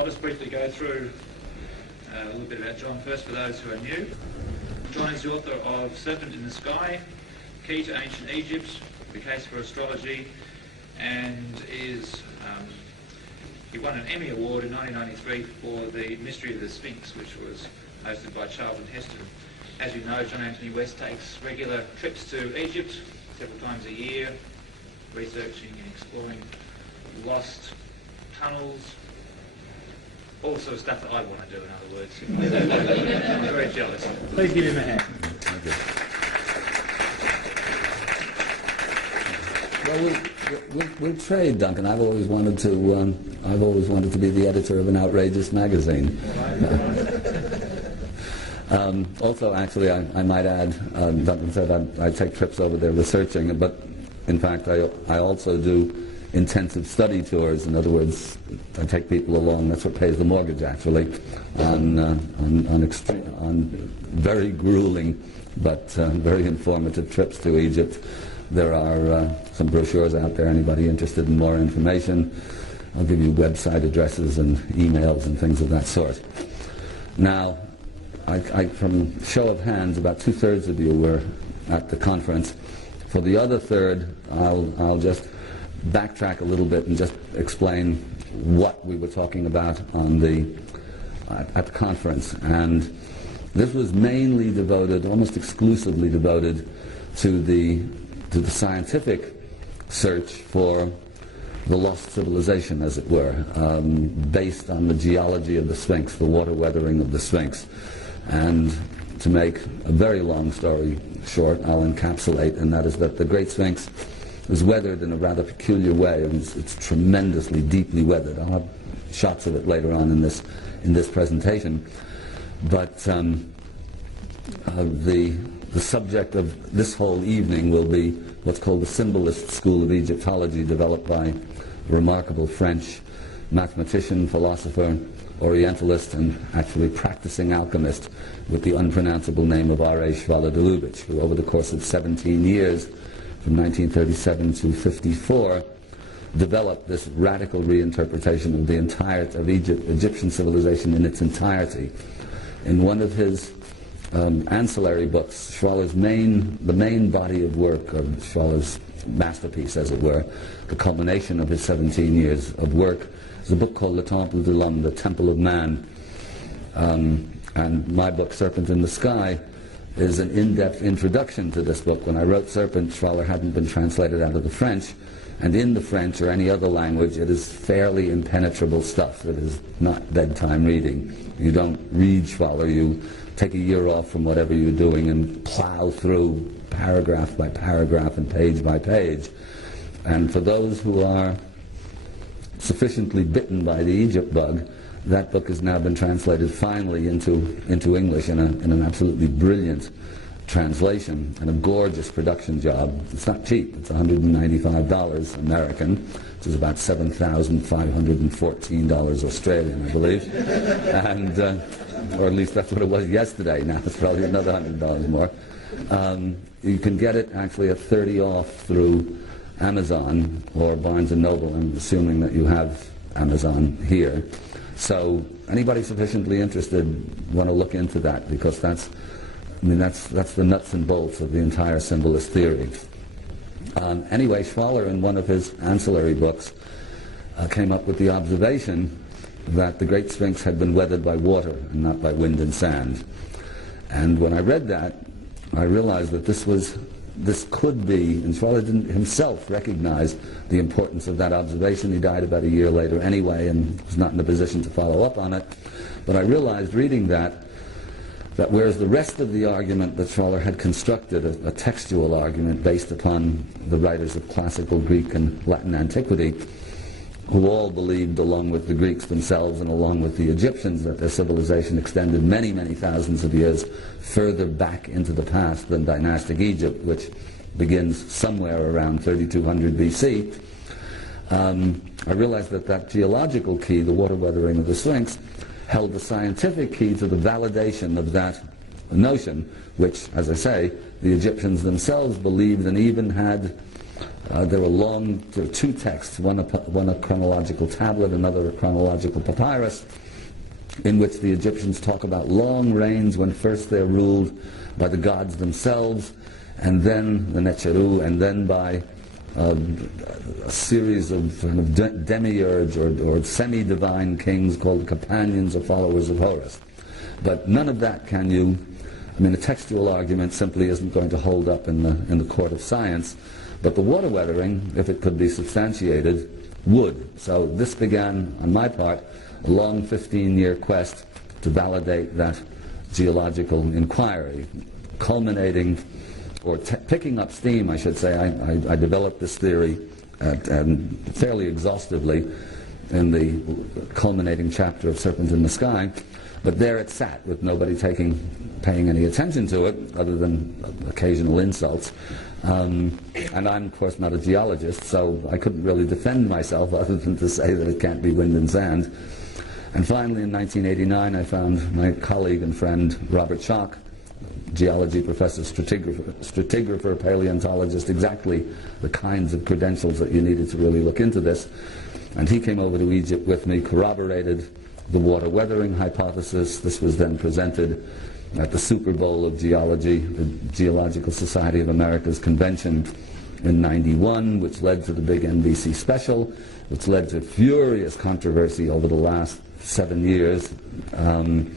I'll just briefly go through a little bit about John first for those who are new. John is the author of Serpent in the Sky, Key to Ancient Egypt, The Case for Astrology, and he won an Emmy Award in 1993 for The Mystery of the Sphinx, which was hosted by Charles and Heston. As you know, John Anthony West takes regular trips to Egypt several times a year, researching and exploring lost tunnels, all the sort of stuff that I want to do, in other words. I'm very jealous. Please give him a hand. Well, we'll trade, Duncan. I've always wanted to be the editor of an outrageous magazine. Also, actually, I might add, Duncan said I take trips over there researching, but in fact, I also do intensive study tours. In other words, I take people along. That's what pays the mortgage, actually, on very grueling but very informative trips to Egypt. There are some brochures out there. Anybody interested in more information? I'll give you website addresses and emails and things of that sort. Now, from show of hands, about 2/3 of you were at the conference. For the other third, I'll just backtrack a little bit and just explain what we were talking about at the conference. And this was mainly devoted, almost exclusively devoted, to the scientific search for the lost civilization, as it were, based on the geology of the Sphinx, the water weathering of the Sphinx. And to make a very long story short, I'll encapsulate, and that is that the Great Sphinx was weathered in a rather peculiar way. It's tremendously deeply weathered. I'll have shots of it later on in this presentation. But the subject of this whole evening will be what's called the Symbolist school of Egyptology, developed by a remarkable French mathematician, philosopher, Orientalist, and actually practicing alchemist with the unpronounceable name of R.A. Schwaller-de-Lubitsch, who over the course of 17 years, from 1937 to 54, developed this radical reinterpretation of the Egyptian civilization in its entirety. In one of his ancillary books, the main body of work of Schwaller's masterpiece, as it were, the culmination of his 17 years of work, is a book called Le Temple de l'Homme, the Temple of Man. And my book, Serpent in the Sky, is an in-depth introduction to this book. When I wrote Serpent, Schwaller hadn't been translated out of the French, and in the French or any other language, it is fairly impenetrable stuff. It is not bedtime reading. You don't read Schwaller, you take a year off from whatever you're doing and plow through paragraph by paragraph and page by page. And for those who are sufficiently bitten by the Egypt bug, that book has now been translated finally into English in an absolutely brilliant translation and a gorgeous production job. It's not cheap. It's $195 American, which is about $7,514 Australian, I believe. And or at least that's what it was yesterday. Now it's probably another $100 more. You can get it actually at 30 off through Amazon or Barnes & Noble. I'm assuming that you have Amazon here. So anybody sufficiently interested want to look into that, because that's the nuts and bolts of the entire symbolist theory. Anyway, Schwaller, in one of his ancillary books, came up with the observation that the Great Sphinx had been weathered by water and not by wind and sand. And when I read that, I realized that this could be, and Schwaller didn't himself recognize the importance of that observation. He died about a year later anyway and was not in a position to follow up on it. But I realized reading that whereas the rest of the argument that Schwaller had constructed, a textual argument based upon the writers of classical Greek and Latin antiquity, who all believed, along with the Greeks themselves and along with the Egyptians, that their civilization extended many, many thousands of years further back into the past than dynastic Egypt, which begins somewhere around 3200 BC. I realized that geological key, the water weathering of the Sphinx, held the scientific key to the validation of that notion, which, as I say, the Egyptians themselves believed and even had There were two texts, one a chronological tablet, another a chronological papyrus, in which the Egyptians talk about long reigns when first they're ruled by the gods themselves, and then the Necheru, and then by a series of kind of demiurge or semi-divine kings called the companions or followers of Horus. But none of that can you, I mean, a textual argument simply isn't going to hold up in the court of science, but the water weathering, if it could be substantiated, would. So this began, on my part, a long 15-year quest to validate that geological inquiry, culminating, or picking up steam, I should say. I developed this theory fairly exhaustively in the culminating chapter of Serpent in the Sky, but there it sat with nobody paying any attention to it other than occasional insults. And I'm, of course, not a geologist, so I couldn't really defend myself other than to say that it can't be wind and sand. And finally, in 1989, I found my colleague and friend, Robert Schoch, geology professor, stratigrapher, paleontologist, exactly the kinds of credentials that you needed to really look into this. And he came over to Egypt with me, corroborated the water weathering hypothesis. This was then presented at the Super Bowl of Geology, the Geological Society of America's convention in '91, which led to the big NBC special, which led to furious controversy over the last 7 years, and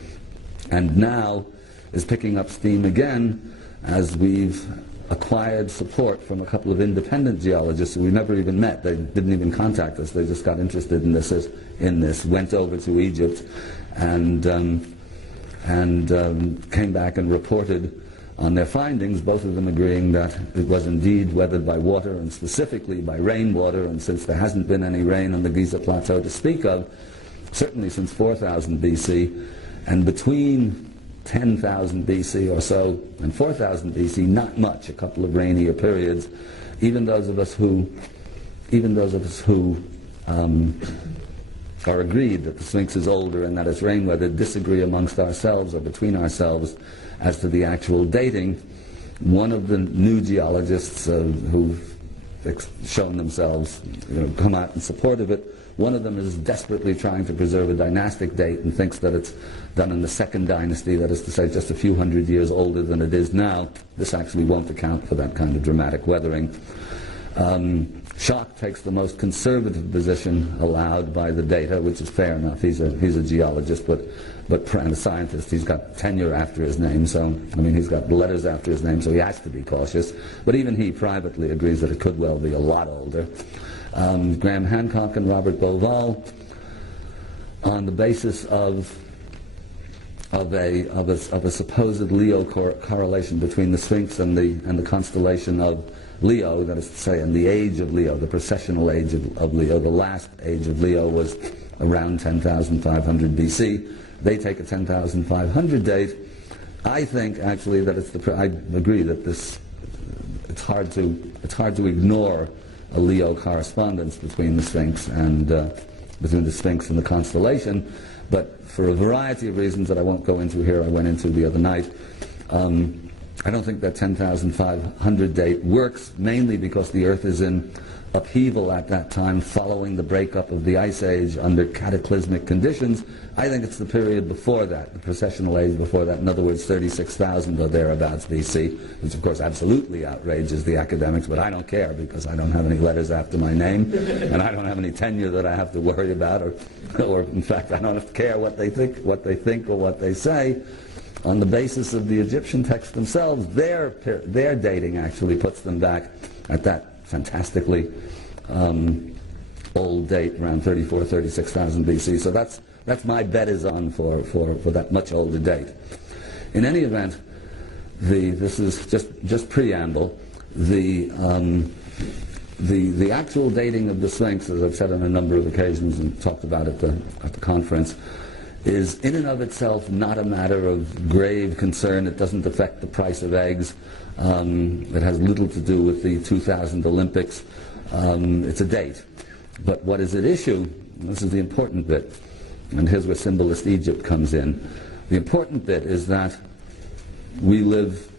now is picking up steam again as we've acquired support from a couple of independent geologists who we never even met. They didn't even contact us. They just got interested in this, went over to Egypt, and came back and reported on their findings, both of them agreeing that it was indeed weathered by water, and specifically by rainwater, and since there hasn't been any rain on the Giza Plateau to speak of, certainly since 4000 BC, and between 10,000 BC or so and 4000 BC, not much, a couple of rainier periods. Even those of us who are agreed that the Sphinx is older and that it's rain-weathered disagree amongst ourselves or between ourselves as to the actual dating. One of the new geologists who've shown themselves, come out in support of it, one of them is desperately trying to preserve a dynastic date and thinks that it's done in the second dynasty, that is to say just a few hundred years older than it is now. This actually won't account for that kind of dramatic weathering. Schoch takes the most conservative position allowed by the data, which is fair enough. He's a geologist, but and a scientist. He's got tenure after his name, so I mean he's got letters after his name, so he has to be cautious. But even he privately agrees that it could well be a lot older. Graham Hancock and Robert Beauval, on the basis of a supposed Leo correlation between the Sphinx and the constellation of Leo, that is to say, in the age of Leo, the precessional age of Leo. The last age of Leo was around 10,500 BC. They take a 10,500 date. I think actually that I agree that it's hard to ignore a Leo correspondence between the Sphinx and the constellation, but for a variety of reasons that I won't go into here, I went into the other night. I don't think that 10,500 date works, mainly because the Earth is in upheaval at that time following the breakup of the Ice Age under cataclysmic conditions. I think it's the period before that, the precessional age before that, in other words 36,000 or thereabouts BC, which of course absolutely outrages the academics, but I don't care because I don't have any letters after my name and I don't have any tenure that I have to worry about, or in fact I don't care what they think or what they say. On the basis of the Egyptian texts themselves, their dating actually puts them back at that fantastically old date, around 36,000 BC. So that's my bet is on for that much older date. In any event, this is just preamble. The actual dating of the Sphinx, as I've said on a number of occasions and talked about at the conference, is in and of itself not a matter of grave concern. It doesn't affect the price of eggs. It has little to do with the 2000 Olympics. It's a date. But what is at issue, this is the important bit, and here's where Symbolist Egypt comes in. The important bit is that we live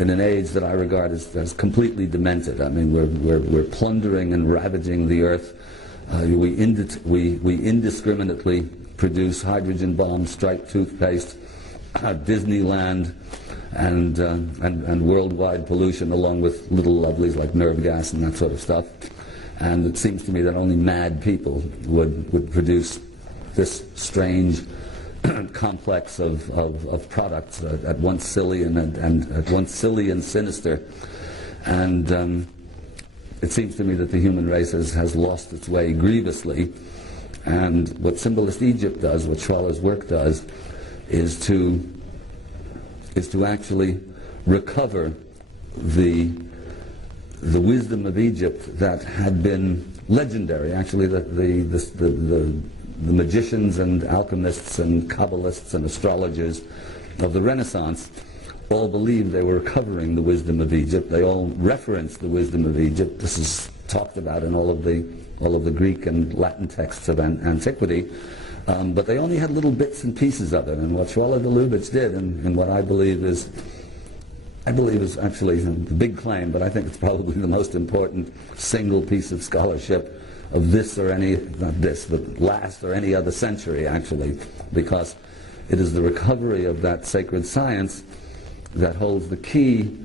in an age that I regard as completely demented. I mean, we're plundering and ravaging the earth. We indiscriminately produce hydrogen bombs, striped toothpaste, Disneyland, and worldwide pollution, along with little lovelies like nerve gas and that sort of stuff. And it seems to me that only mad people would produce this strange complex of products, at once silly and at once silly and sinister. And it seems to me that the human race has lost its way grievously. And what Symbolist Egypt does, what Schwaller's work does, is to actually recover the wisdom of Egypt that had been legendary. Actually, the magicians and alchemists and Kabbalists and astrologers of the Renaissance all believed they were recovering the wisdom of Egypt. They all referenced the wisdom of Egypt. This is talked about in all of the Greek and Latin texts of antiquity. But they only had little bits and pieces of it. And what Schwaller de Lubitsch did, and what I believe is actually a big claim, but I think it's probably the most important single piece of scholarship of this or any, not this, but last or any other century, actually, because it is the recovery of that sacred science that holds the key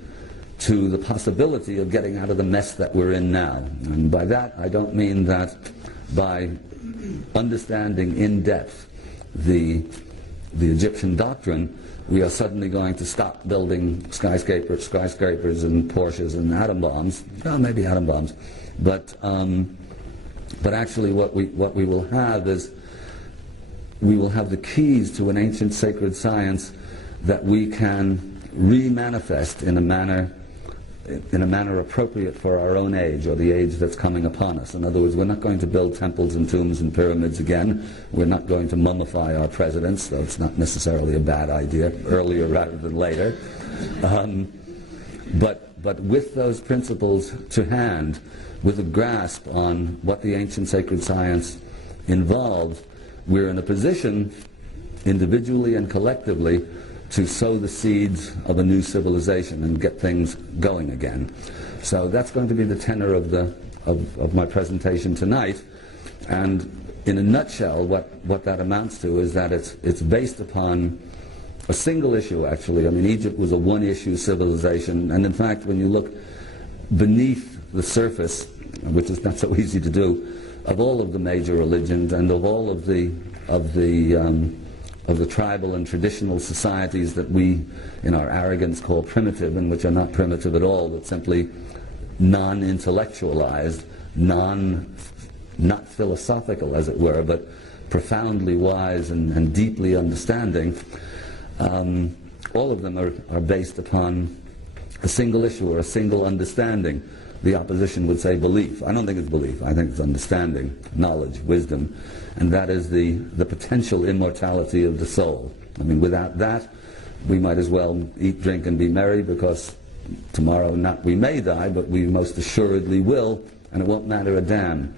to the possibility of getting out of the mess that we're in now. And by that, I don't mean that by understanding in depth the Egyptian doctrine, we are suddenly going to stop building skyscrapers and Porsches and atom bombs. Well, maybe atom bombs, but actually what we will have is we will have the keys to an ancient sacred science that we can re-manifest in a manner appropriate for our own age, or the age that's coming upon us. In other words, we're not going to build temples and tombs and pyramids again. We're not going to mummify our presidents, though it's not necessarily a bad idea, earlier rather than later. But with those principles to hand, with a grasp on what the ancient sacred science involved, we're in a position, individually and collectively, to sow the seeds of a new civilization and get things going again. So that's going to be the tenor of my presentation tonight. And in a nutshell, what that amounts to is that it's based upon a single issue, actually. I mean, Egypt was a one-issue civilization, and in fact, when you look beneath the surface, which is not so easy to do, of all of the major religions and of all of the tribal and traditional societies that we, in our arrogance, call primitive, and which are not primitive at all, but simply non-intellectualized, not philosophical, as it were, but profoundly wise and deeply understanding, all of them are based upon a single issue or a single understanding. The opposition would say belief. I don't think it's belief. I think it's understanding, knowledge, wisdom, and that is the potential immortality of the soul. I mean, without that, we might as well eat, drink, and be merry, because tomorrow not we may die, but we most assuredly will, and it won't matter a damn.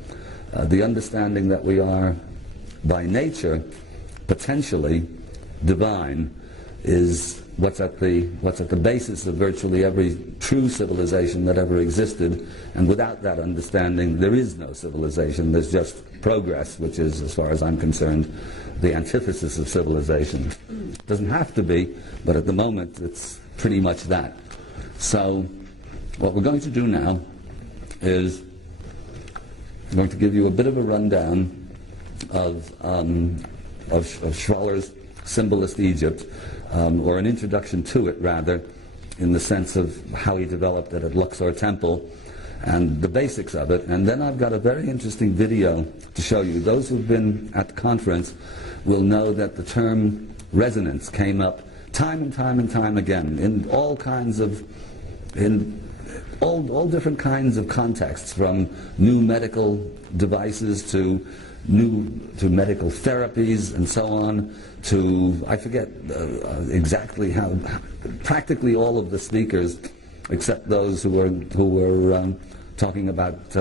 The understanding that we are, by nature, potentially divine is what's at the basis of virtually every true civilization that ever existed. And without that understanding, there is no civilization. There's just progress, which is, as far as I'm concerned, the antithesis of civilization. It doesn't have to be, but at the moment it's pretty much that. So what we're going to do now is I'm going to give you a bit of a rundown of Schwaller's Symbolist Egypt, or an introduction to it, rather, in the sense of how he developed it at Luxor Temple and the basics of it. And then I've got a very interesting video to show you. Those who've been at the conference will know that the term resonance came up time and time and time again in all different kinds of contexts, from new medical devices to medical therapies and so on, to, I forget exactly how, practically all of the speakers, except those who were talking about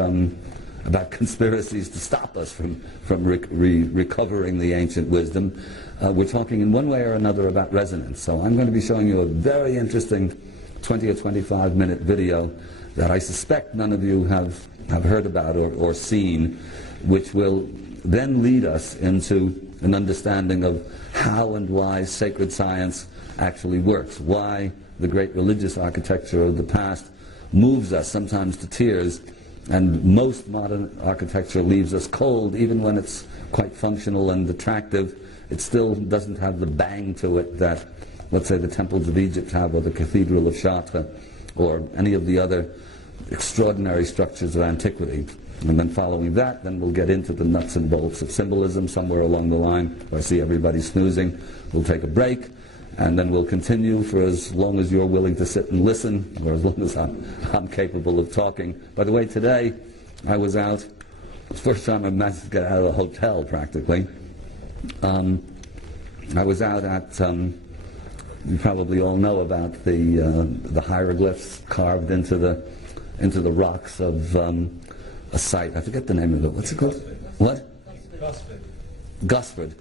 conspiracies to stop us from recovering the ancient wisdom, we're talking in one way or another about resonance. So I'm going to be showing you a very interesting 20 or 25 minute video that I suspect none of you have heard about or seen, which will then lead us into an understanding of how and why sacred science actually works, why the great religious architecture of the past moves us sometimes to tears, and most modern architecture leaves us cold. Even when it's quite functional and attractive, it still doesn't have the bang to it that, let's say, the temples of Egypt have, or the Cathedral of Chartres, or any of the other extraordinary structures of antiquity. And then following that, then we'll get into the nuts and bolts of symbolism somewhere along the line. I see everybody snoozing. We'll take a break, and then we'll continue for as long as you're willing to sit and listen, or as long as I'm capable of talking. By the way, today I was out. It was the first time I managed to get out of the hotel, practically. I was out at, you probably all know about the hieroglyphs carved into the rocks of a site. I forget the name of it. What's it called? What? Gosford.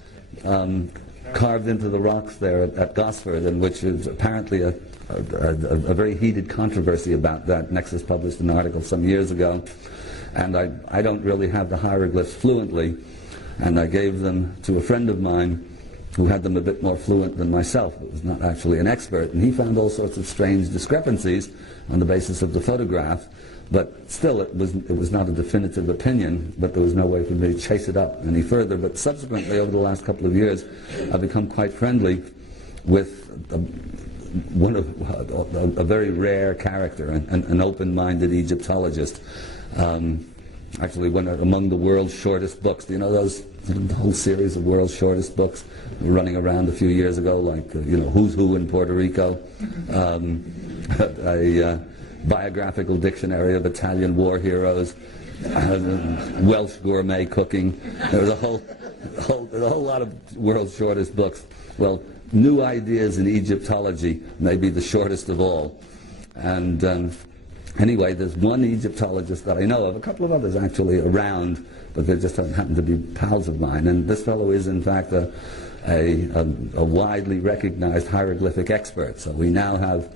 Carved into the rocks there at Gosford, and which is apparently a very heated controversy about that. Nexus published an article some years ago, and I don't really have the hieroglyphs fluently, and I gave them to a friend of mine who had them a bit more fluent than myself, but was not actually an expert, and he found all sorts of strange discrepancies on the basis of the photograph. But still, it was not a definitive opinion, but there was no way for me to chase it up any further. But subsequently, over the last couple of years, I've become quite friendly with a very rare character, an open-minded Egyptologist. Actually, among the world's shortest books. Do you know the whole series of world's shortest books running around a few years ago, like Who's Who in Puerto Rico, a biographical dictionary of Italian war heroes, Welsh gourmet cooking. There was a whole lot of world's shortest books. Well, New Ideas in Egyptology may be the shortest of all. And anyway, there's one Egyptologist that I know of, a couple of others actually around, but they just happen to be pals of mine. And this fellow is, in fact, a widely recognized hieroglyphic expert. So we now have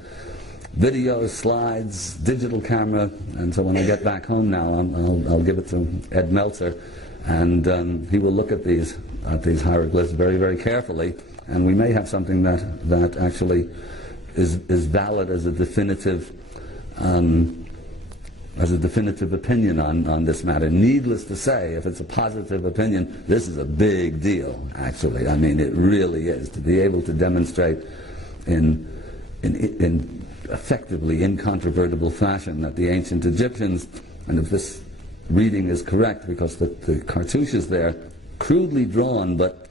videos, slides, digital camera, and so when I get back home now, I'll give it to Ed Meltzer, and he will look at these hieroglyphs very, very carefully, and we may have something that actually is valid as a definitive opinion on this matter. Needless to say, if it's a positive opinion, this is a big deal, actually. I mean, it really is. To be able to demonstrate in effectively incontrovertible fashion that the ancient Egyptians, and if this reading is correct, because the cartouches there, crudely drawn, but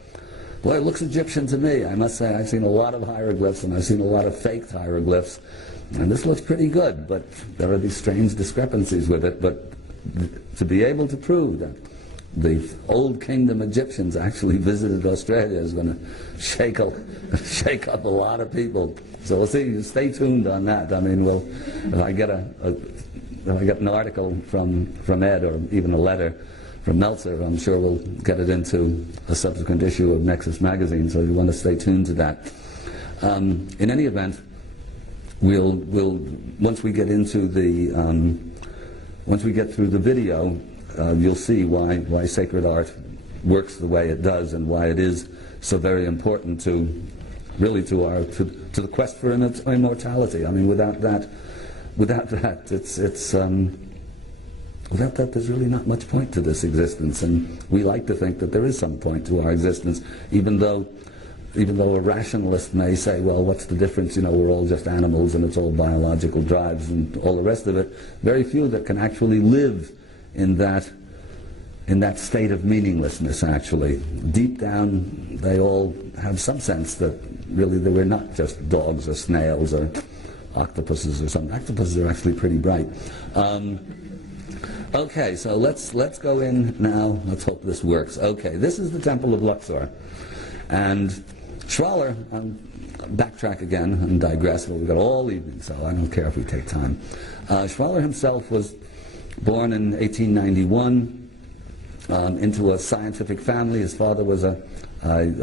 boy, it looks Egyptian to me. I must say, I've seen a lot of hieroglyphs, and I've seen a lot of faked hieroglyphs, and this looks pretty good, but there are these strange discrepancies with it. But to be able to prove that the Old Kingdom Egyptians actually visited Australia is going to shake up a lot of people. So we'll see. Stay tuned on that. I mean, if I get an article from Ed, or even a letter from Meltzer, I'm sure we'll get it into a subsequent issue of Nexus magazine. So you want to stay tuned to that. In any event, we'll once we get into the once we get through the video, you'll see why sacred art works the way it does, and why it is so very important to the quest for immortality. I mean, without that, without that, there's really not much point to this existence. And we like to think that there is some point to our existence, even though a rationalist may say, well, what's the difference? We're all just animals, and it's all biological drives and all the rest of it. Very few that can actually live in that state of meaninglessness, actually. Deep down, they all have some sense that really they were not just dogs or snails or octopuses or something. Octopuses are actually pretty bright. Okay, so let's go in now. Let's hope this works. Okay, this is the Temple of Luxor. And Schwaller, backtrack again and digress, but we've got all evening, so I don't care if we take time. Schwaller himself was born in 1891 into a scientific family. His father was a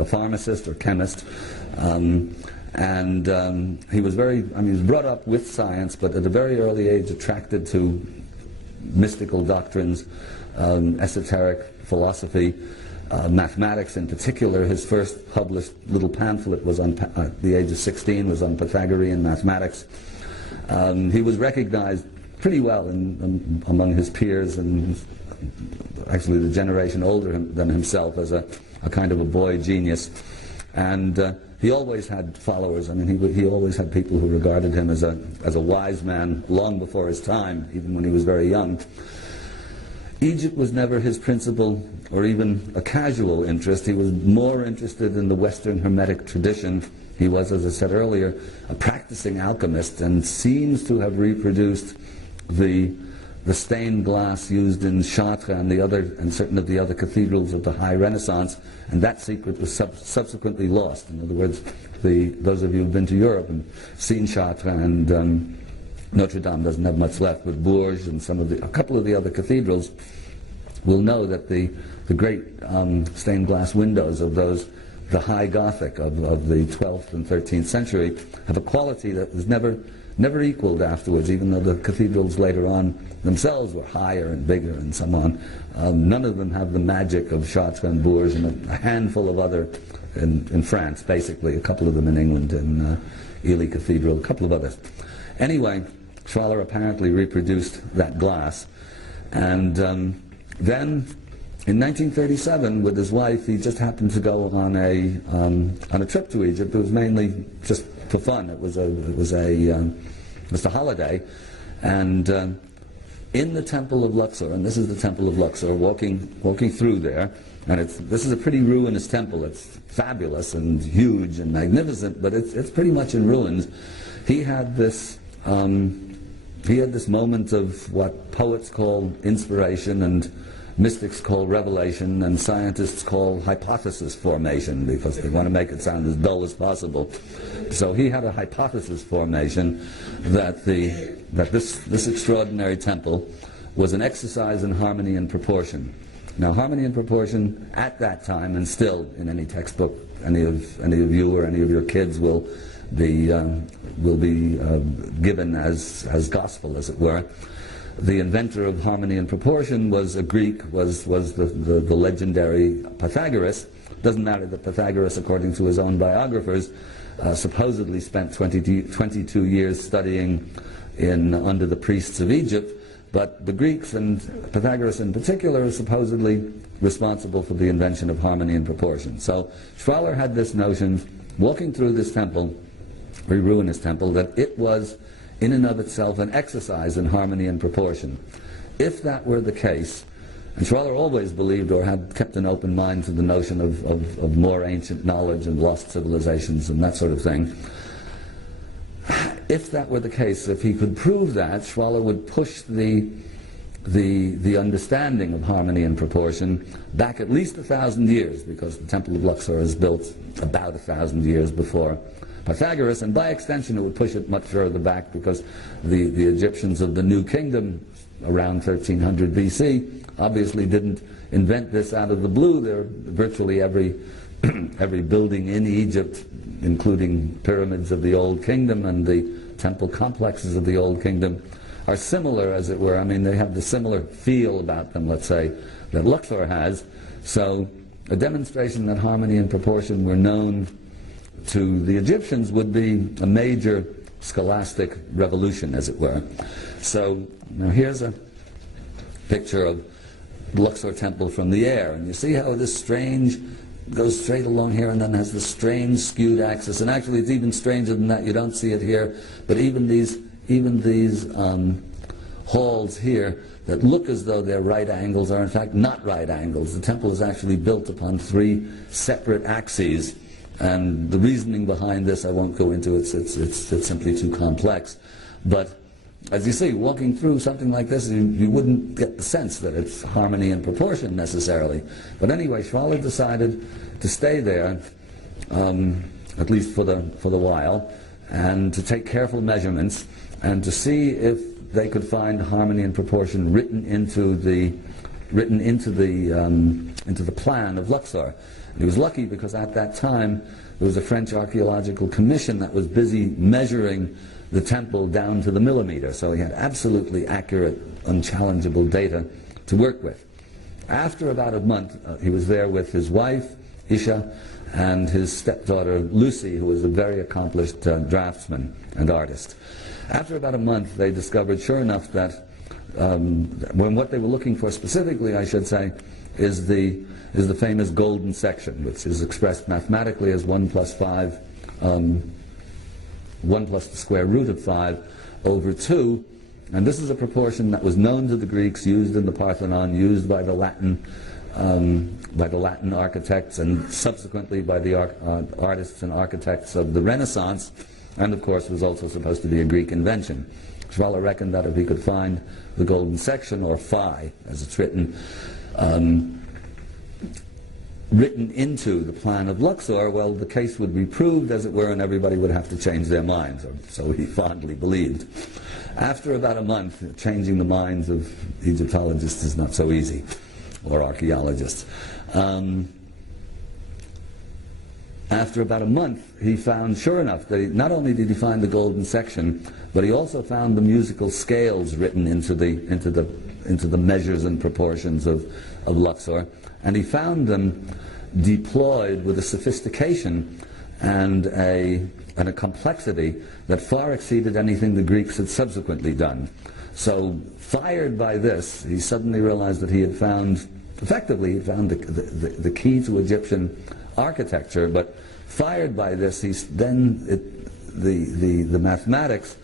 pharmacist or chemist, And he was he was brought up with science, but at a very early age attracted to mystical doctrines, esoteric philosophy, mathematics in particular. His first published little pamphlet was at the age of 16, was on Pythagorean mathematics. He was recognized pretty well among his peers, and actually the generation older than himself, as a kind of a boy genius. And he always had followers. I mean, he always had people who regarded him as a wise man long before his time, even when he was very young. Egypt was never his principal or even a casual interest. He was more interested in the Western Hermetic tradition. He was, as I said earlier, a practicing alchemist, and seems to have reproduced the stained glass used in Chartres and certain of the other cathedrals of the High Renaissance, and that secret was subsequently lost. In other words, those of you who've been to Europe and seen Chartres and Notre Dame doesn't have much left, but Bourges and a couple of the other cathedrals will know that the great stained glass windows of the High Gothic of the 12th and 13th century have a quality that was never equaled afterwards, even though the cathedrals later on themselves were higher and bigger and so on. None of them have the magic of Chartres and Bourges, and a handful of other in France, basically, a couple of them in England, in Ely Cathedral, a couple of others. Anyway, Schwaller apparently reproduced that glass, and then in 1937, with his wife, he just happened to go on a trip to Egypt. It was mainly just for fun. It was a holiday, and in the Temple of Luxor, and this is the Temple of Luxor, walking through there, and this is a pretty ruinous temple. It's fabulous and huge and magnificent, but it's pretty much in ruins. He had this moment of what poets call inspiration, and mystics call revelation, and scientists call hypothesis formation, because they want to make it sound as dull as possible. So he had a hypothesis formation that this extraordinary temple was an exercise in harmony and proportion. Now, harmony and proportion at that time, and still in any textbook any of you or any of your kids will be given as gospel, as it were. The inventor of harmony and proportion was a Greek, was the legendary Pythagoras. Doesn't matter that Pythagoras, according to his own biographers, supposedly spent 22 years studying under the priests of Egypt, but the Greeks, and Pythagoras in particular, are supposedly responsible for the invention of harmony and proportion. So Schwaller had this notion, walking through this temple, very ruinous temple, that it was in and of itself an exercise in harmony and proportion. If that were the case, and Schwaller always believed, or had kept an open mind to the notion of more ancient knowledge and lost civilizations and that sort of thing, if that were the case, if he could prove that, Schwaller would push the understanding of harmony and proportion back at least 1,000 years, because the Temple of Luxor is built about 1,000 years before Pythagoras, and by extension it would push it much further back, because the Egyptians of the New Kingdom around 1300 BC obviously didn't invent this out of the blue. Virtually every building in Egypt, including pyramids of the Old Kingdom and the temple complexes of the Old Kingdom, are similar, as it were. I mean, they have the similar feel about them, let's say, that Luxor has. So a demonstration that harmony and proportion were known to the Egyptians would be a major scholastic revolution, as it were. So now here's a picture of Luxor Temple from the air, and you see how this strange goes straight along here and then has this strange skewed axis, and actually it's even stranger than that. You don't see it here, but even these halls here that look as though they're right angles are in fact not right angles. The temple is actually built upon 3 separate axes, and the reasoning behind this I won't go into. It's simply too complex. But as you see, walking through something like this, you wouldn't get the sense that it's harmony and proportion necessarily. But anyway, Schwaller decided to stay there, at least for the while, and to take careful measurements and to see if they could find harmony and proportion written into the plan of Luxor. He was lucky because at that time there was a French archaeological commission that was busy measuring the temple down to the millimeter, so he had absolutely accurate, unchallengeable data to work with. After about a month, he was there with his wife, Isha, and his stepdaughter, Lucy, who was a very accomplished draftsman and artist. After about a month, they discovered, sure enough, that when what they were looking for specifically, I should say, is the famous golden section, which is expressed mathematically as 1 plus 5, 1 plus the square root of 5 over 2. And this is a proportion that was known to the Greeks, used in the Parthenon, used by the Latin architects, and subsequently by the artists and architects of the Renaissance, and of course was also supposed to be a Greek invention. Schwaller reckoned that if he could find the golden section, or phi as it's written, written into the plan of Luxor, well, the case would be proved, as it were, and everybody would have to change their minds, or so he fondly believed. After about a month, changing the minds of Egyptologists is not so easy, or archaeologists. After about a month, he found, sure enough, that not only did he find the golden section, but he also found the musical scales written into the measures and proportions of Luxor, and he found them deployed with a sophistication and a complexity that far exceeded anything the Greeks had subsequently done. So, fired by this, he suddenly realized that he had found, effectively, he found the key to Egyptian architecture. But fired by this, the mathematics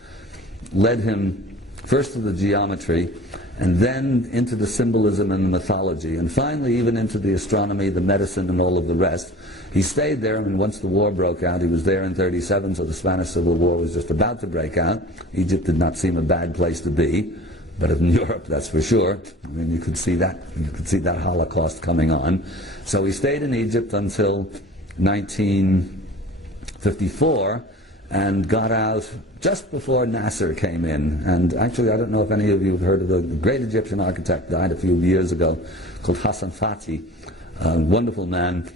led him first to the geometry, and then into the symbolism and the mythology, and finally even into the astronomy, the medicine, and all of the rest. He stayed there. I mean, once the war broke out, he was there in 1937, so the Spanish Civil War was just about to break out. Egypt did not seem a bad place to be, but in Europe, that's for sure. I mean, you could see that Holocaust coming on. So he stayed in Egypt until 1954, and got out just before Nasser came in. And actually, I don't know if any of you have heard of a great Egyptian architect, died a few years ago, called Hassan Fatih, a wonderful man,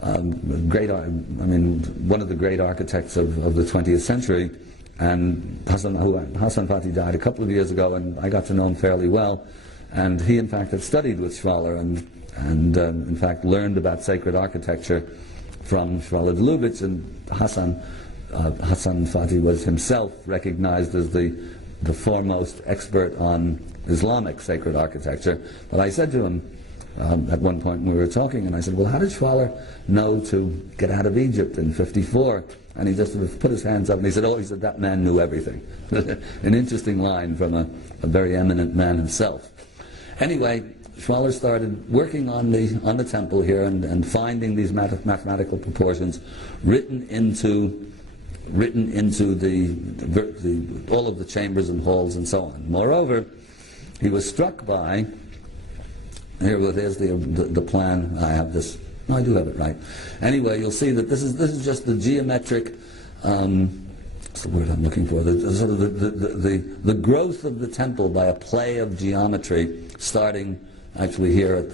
one of the great architects of the 20th century. And Hassan Fatih died a couple of years ago, and I got to know him fairly well. And he, in fact, had studied with Schwaller, and in fact, learned about sacred architecture from Schwaller de Lubitsch. And Hassan Fatih was himself recognized as the foremost expert on Islamic sacred architecture. But I said to him at one point when we were talking, and I said, well, how did Schwaller know to get out of Egypt in 1954? And he just sort of put his hands up and he said, that man knew everything. An interesting line from a very eminent man himself. Anyway, Schwaller started working on the temple here and finding these mathematical proportions written into all of the chambers and halls and so on. Moreover, he was struck by, there's the plan. I have this. No, I do have it right. Anyway, you'll see that this is just the geometric. What's the word I'm looking for? The growth of the temple by a play of geometry, starting actually here at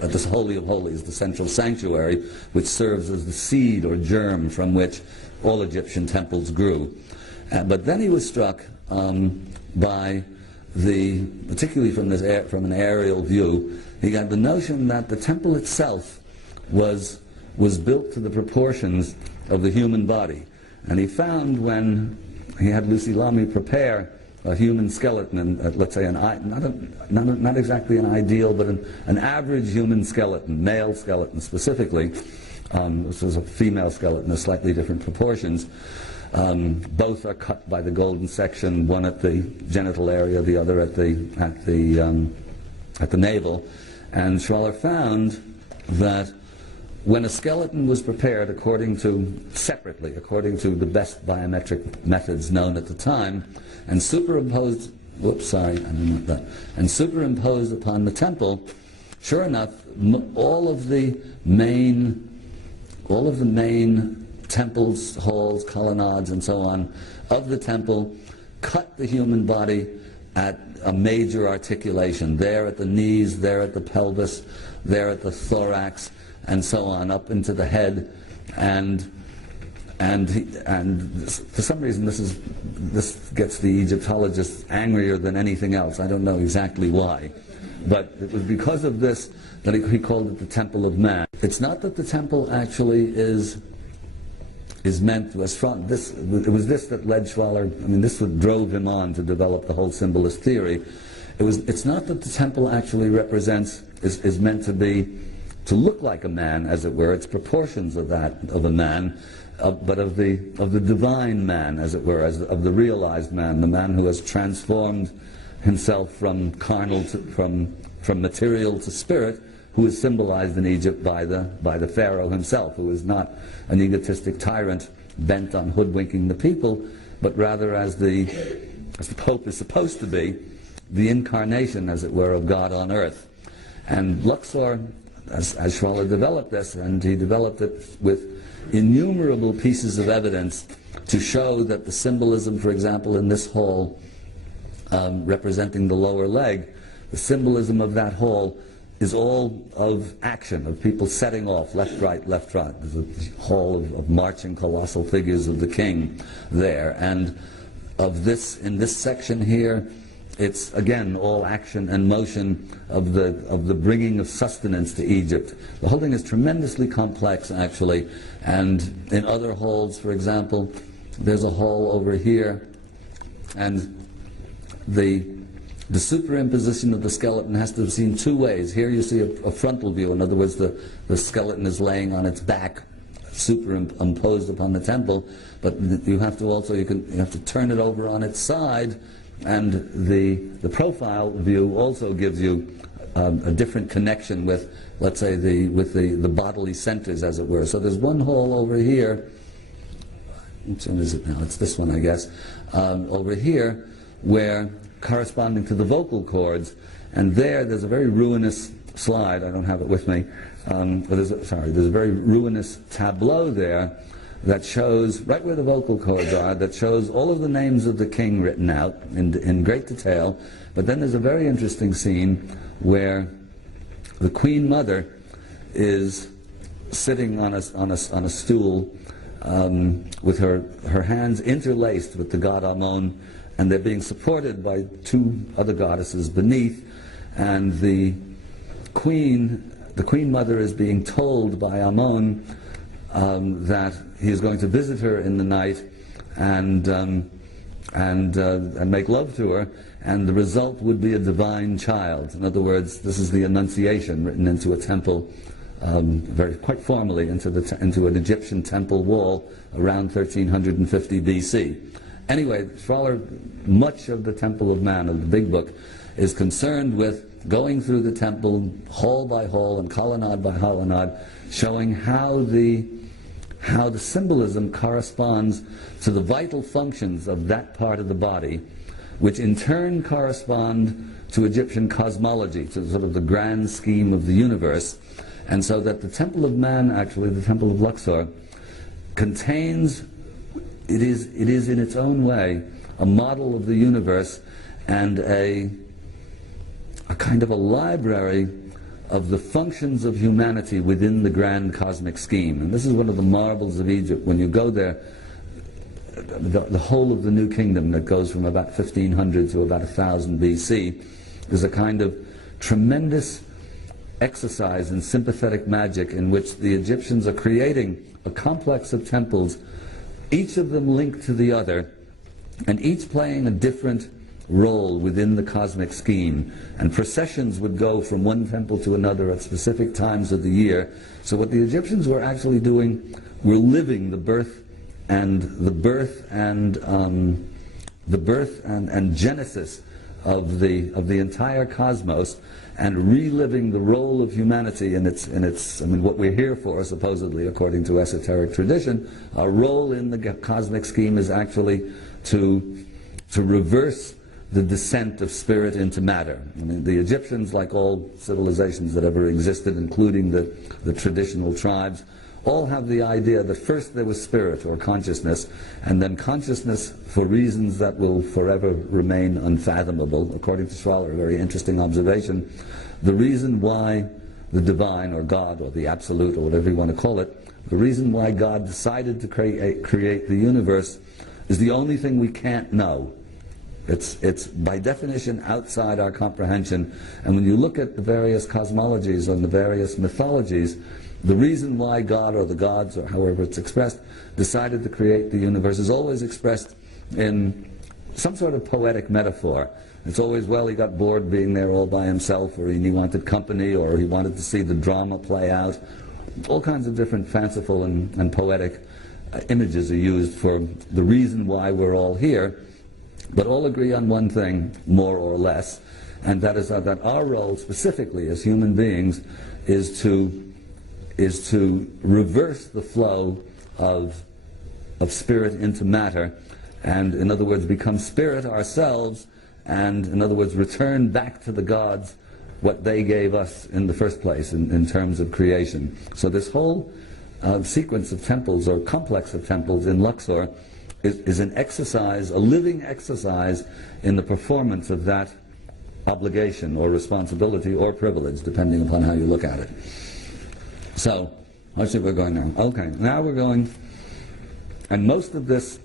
this Holy of Holies, the central sanctuary, which serves as the seed or germ from which all Egyptian temples grew. But then he was struck by particularly from an aerial view, he got the notion that the temple itself was built to the proportions of the human body. And he found, when he had Lucy Lamy prepare a human skeleton, and let's say not exactly an ideal, but an average human skeleton, male skeleton specifically. This was a female skeleton of slightly different proportions. Both are cut by the golden section, one at the genital area, the other at the navel. And Schwaller found that when a skeleton was prepared separately, according to the best biometric methods known at the time, and superimposed upon the temple, sure enough, all of the main temples, halls, colonnades, and so on of the temple cut the human body at a major articulation, there at the knees, there at the pelvis, there at the thorax, and so on, up into the head, and for some reason this gets the Egyptologists angrier than anything else. I don't know exactly why, but it was because of this that he called it the Temple of Man. It's not that the temple actually is meant as from this. It was this that led Schwaller. I mean, this what drove him on to develop the whole symbolist theory. It's not that the temple actually is meant to look like a man, as it were. It's proportions of a man, but of the divine man, as it were, of the realized man, the man who has transformed himself from from material to spirit, who is symbolized in Egypt by the Pharaoh himself, who is not an egotistic tyrant bent on hoodwinking the people, but rather as the Pope is supposed to be, the incarnation, as it were, of God on earth. And Luxor, as Schwaller developed this, and he developed it with innumerable pieces of evidence to show that the symbolism, for example, in this hall representing the lower leg, the symbolism of that hall is all of action, of people setting off, left, right, left, right. There's a hall of marching colossal figures of the king there. And in this section here, it's again all action and motion of the bringing of sustenance to Egypt. The whole thing is tremendously complex, actually. And in other halls, for example, there's a hall over here, and the superimposition of the skeleton has to be seen two ways. Here you see a frontal view. In other words, the skeleton is laying on its back, superimposed upon the temple. But you have to also you have to turn it over on its side, and the profile view also gives you a different connection with, let's say, the bodily centers, as it were. So there's one hole over here. Which one is it now? It's this one, I guess. Over here, where corresponding to the vocal cords, and there's a very ruinous slide. I don't have it with me. But there's a very ruinous tableau there that shows right where the vocal cords are. That shows all of the names of the king written out in great detail. But then there's a very interesting scene where the Queen Mother is sitting on a stool with her hands interlaced with the god Ammon, and they're being supported by two other goddesses beneath, and the Queen Mother is being told by Ammon that he is going to visit her in the night and make love to her, and the result would be a divine child. In other words, this is the Annunciation written into a temple, quite formally into an Egyptian temple wall around 1350 BC. Anyway, much of the Temple of Man, of the Big Book, is concerned with going through the temple hall by hall and colonnade by colonnade, showing how the symbolism corresponds to the vital functions of that part of the body, which in turn correspond to Egyptian cosmology, to sort of the grand scheme of the universe. And so that the Temple of Man, actually the Temple of Luxor, contains, it is in its own way a model of the universe and a kind of a library of the functions of humanity within the grand cosmic scheme. And this is one of the marvels of Egypt. When you go there, the whole of the New Kingdom that goes from about 1500 to about 1000 BC is a kind of tremendous exercise in sympathetic magic in which the Egyptians are creating a complex of temples, each of them linked to the other, and each playing a different role within the cosmic scheme. And processions would go from one temple to another at specific times of the year. So what the Egyptians were actually doing were living the birth and genesis of the entire cosmos, and reliving the role of humanity in its I mean, what we're here for, supposedly, according to esoteric tradition. Our role in the cosmic scheme is actually to reverse the descent of spirit into matter. I mean, the Egyptians, like all civilizations that ever existed, including the traditional tribes, all have the idea that first there was spirit or consciousness, and then consciousness, for reasons that will forever remain unfathomable, according to Schwaller, a very interesting observation, the reason why the divine or God or the absolute or whatever you want to call it, the reason why God decided to create the universe is the only thing we can't know. It's by definition outside our comprehension. And when you look at the various cosmologies and the various mythologies, the reason why God or the gods, or however it's expressed, decided to create the universe is always expressed in some sort of poetic metaphor. It's always, well, he got bored being there all by himself, or he wanted company, or he wanted to see the drama play out. All kinds of different fanciful and poetic images are used for the reason why we're all here, but all agree on one thing, more or less, and that is that our role specifically as human beings is to reverse the flow of spirit into matter, and in other words become spirit ourselves, and in other words return back to the gods what they gave us in the first place in terms of creation. So this whole sequence of temples, or complex of temples in Luxor, is an exercise, a living exercise in the performance of that obligation or responsibility or privilege, depending upon how you look at it. So, let's see where we're going now. Okay, now we're going, and most of this,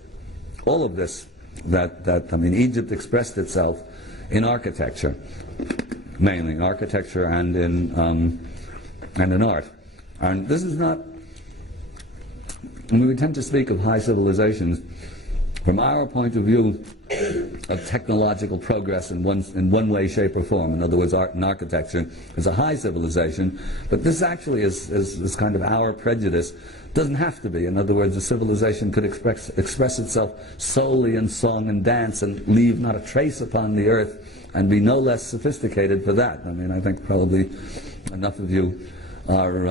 all of this, Egypt expressed itself in architecture, mainly architecture and in art. And this is not, we tend to speak of high civilizations from our point of view of technological progress in one way, shape, or form. In other words, art and architecture is a high civilization, but this actually is kind of our prejudice. Doesn't have to be. In other words, a civilization could express itself solely in song and dance and leave not a trace upon the earth and be no less sophisticated for that. I mean, I think probably enough of you are,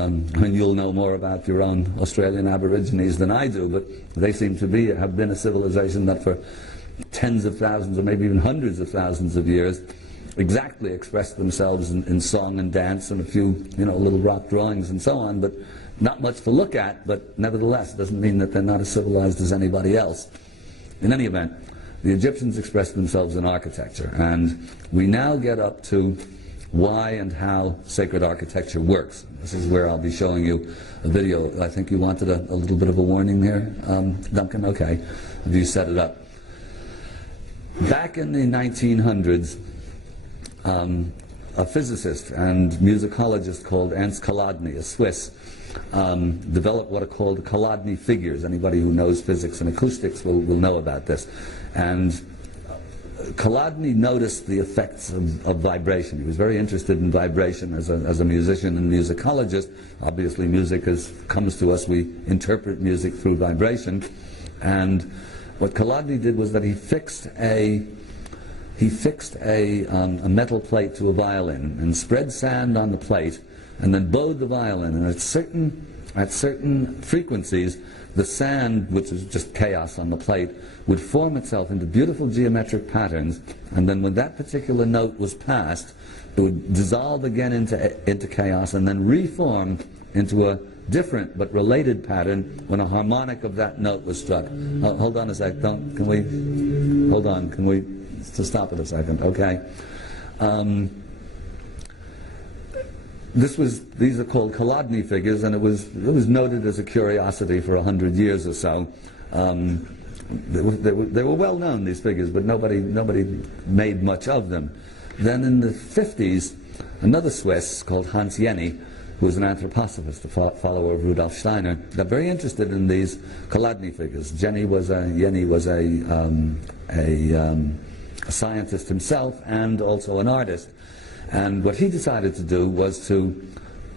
you'll know more about your own Australian Aborigines than I do, but they seem to have been a civilization that for tens of thousands or maybe even hundreds of thousands of years exactly expressed themselves in song and dance and a few, little rock drawings and so on, but not much to look at, but nevertheless doesn't mean that they're not as civilized as anybody else. In any event, the Egyptians expressed themselves in architecture, and we now get up to why and how sacred architecture works. This is where I'll be showing you a video. I think you wanted a little bit of a warning here, Duncan? Okay, have you set it up? Back in the 1900s, a physicist and musicologist called Ernst Chladni, a Swiss, developed what are called Chladni figures. Anybody who knows physics and acoustics will know about this. And Chladni noticed the effects of vibration. He was very interested in vibration as a musician and musicologist. Obviously music comes to us, we interpret music through vibration. And what Chladni did was that he fixed a metal plate to a violin and spread sand on the plate and then bowed the violin, and at certain frequencies the sand, which is just chaos on the plate, would form itself into beautiful geometric patterns, and then when that particular note was passed, it would dissolve again into chaos and then reform into a different but related pattern when a harmonic of that note was struck. Hold on a sec, can we stop it a second, okay? These are called Chladni figures, and it was noted as a curiosity for 100 years or so. They were well known, these figures, but nobody made much of them. Then in the 50s, another Swiss called Hans Jenny, who was an anthroposophist, a follower of Rudolf Steiner, got very interested in these Chladni figures. Jenny was a scientist himself and also an artist. And what he decided to do was to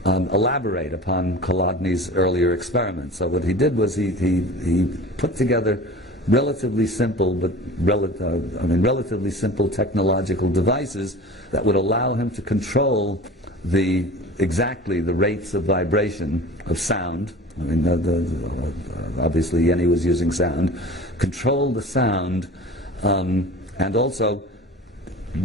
elaborate upon Chladni's earlier experiments. So what he did was he put together relatively simple technological devices that would allow him to control exactly the rates of vibration of sound. I mean, obviously Jenny was using sound. Control the sound, and also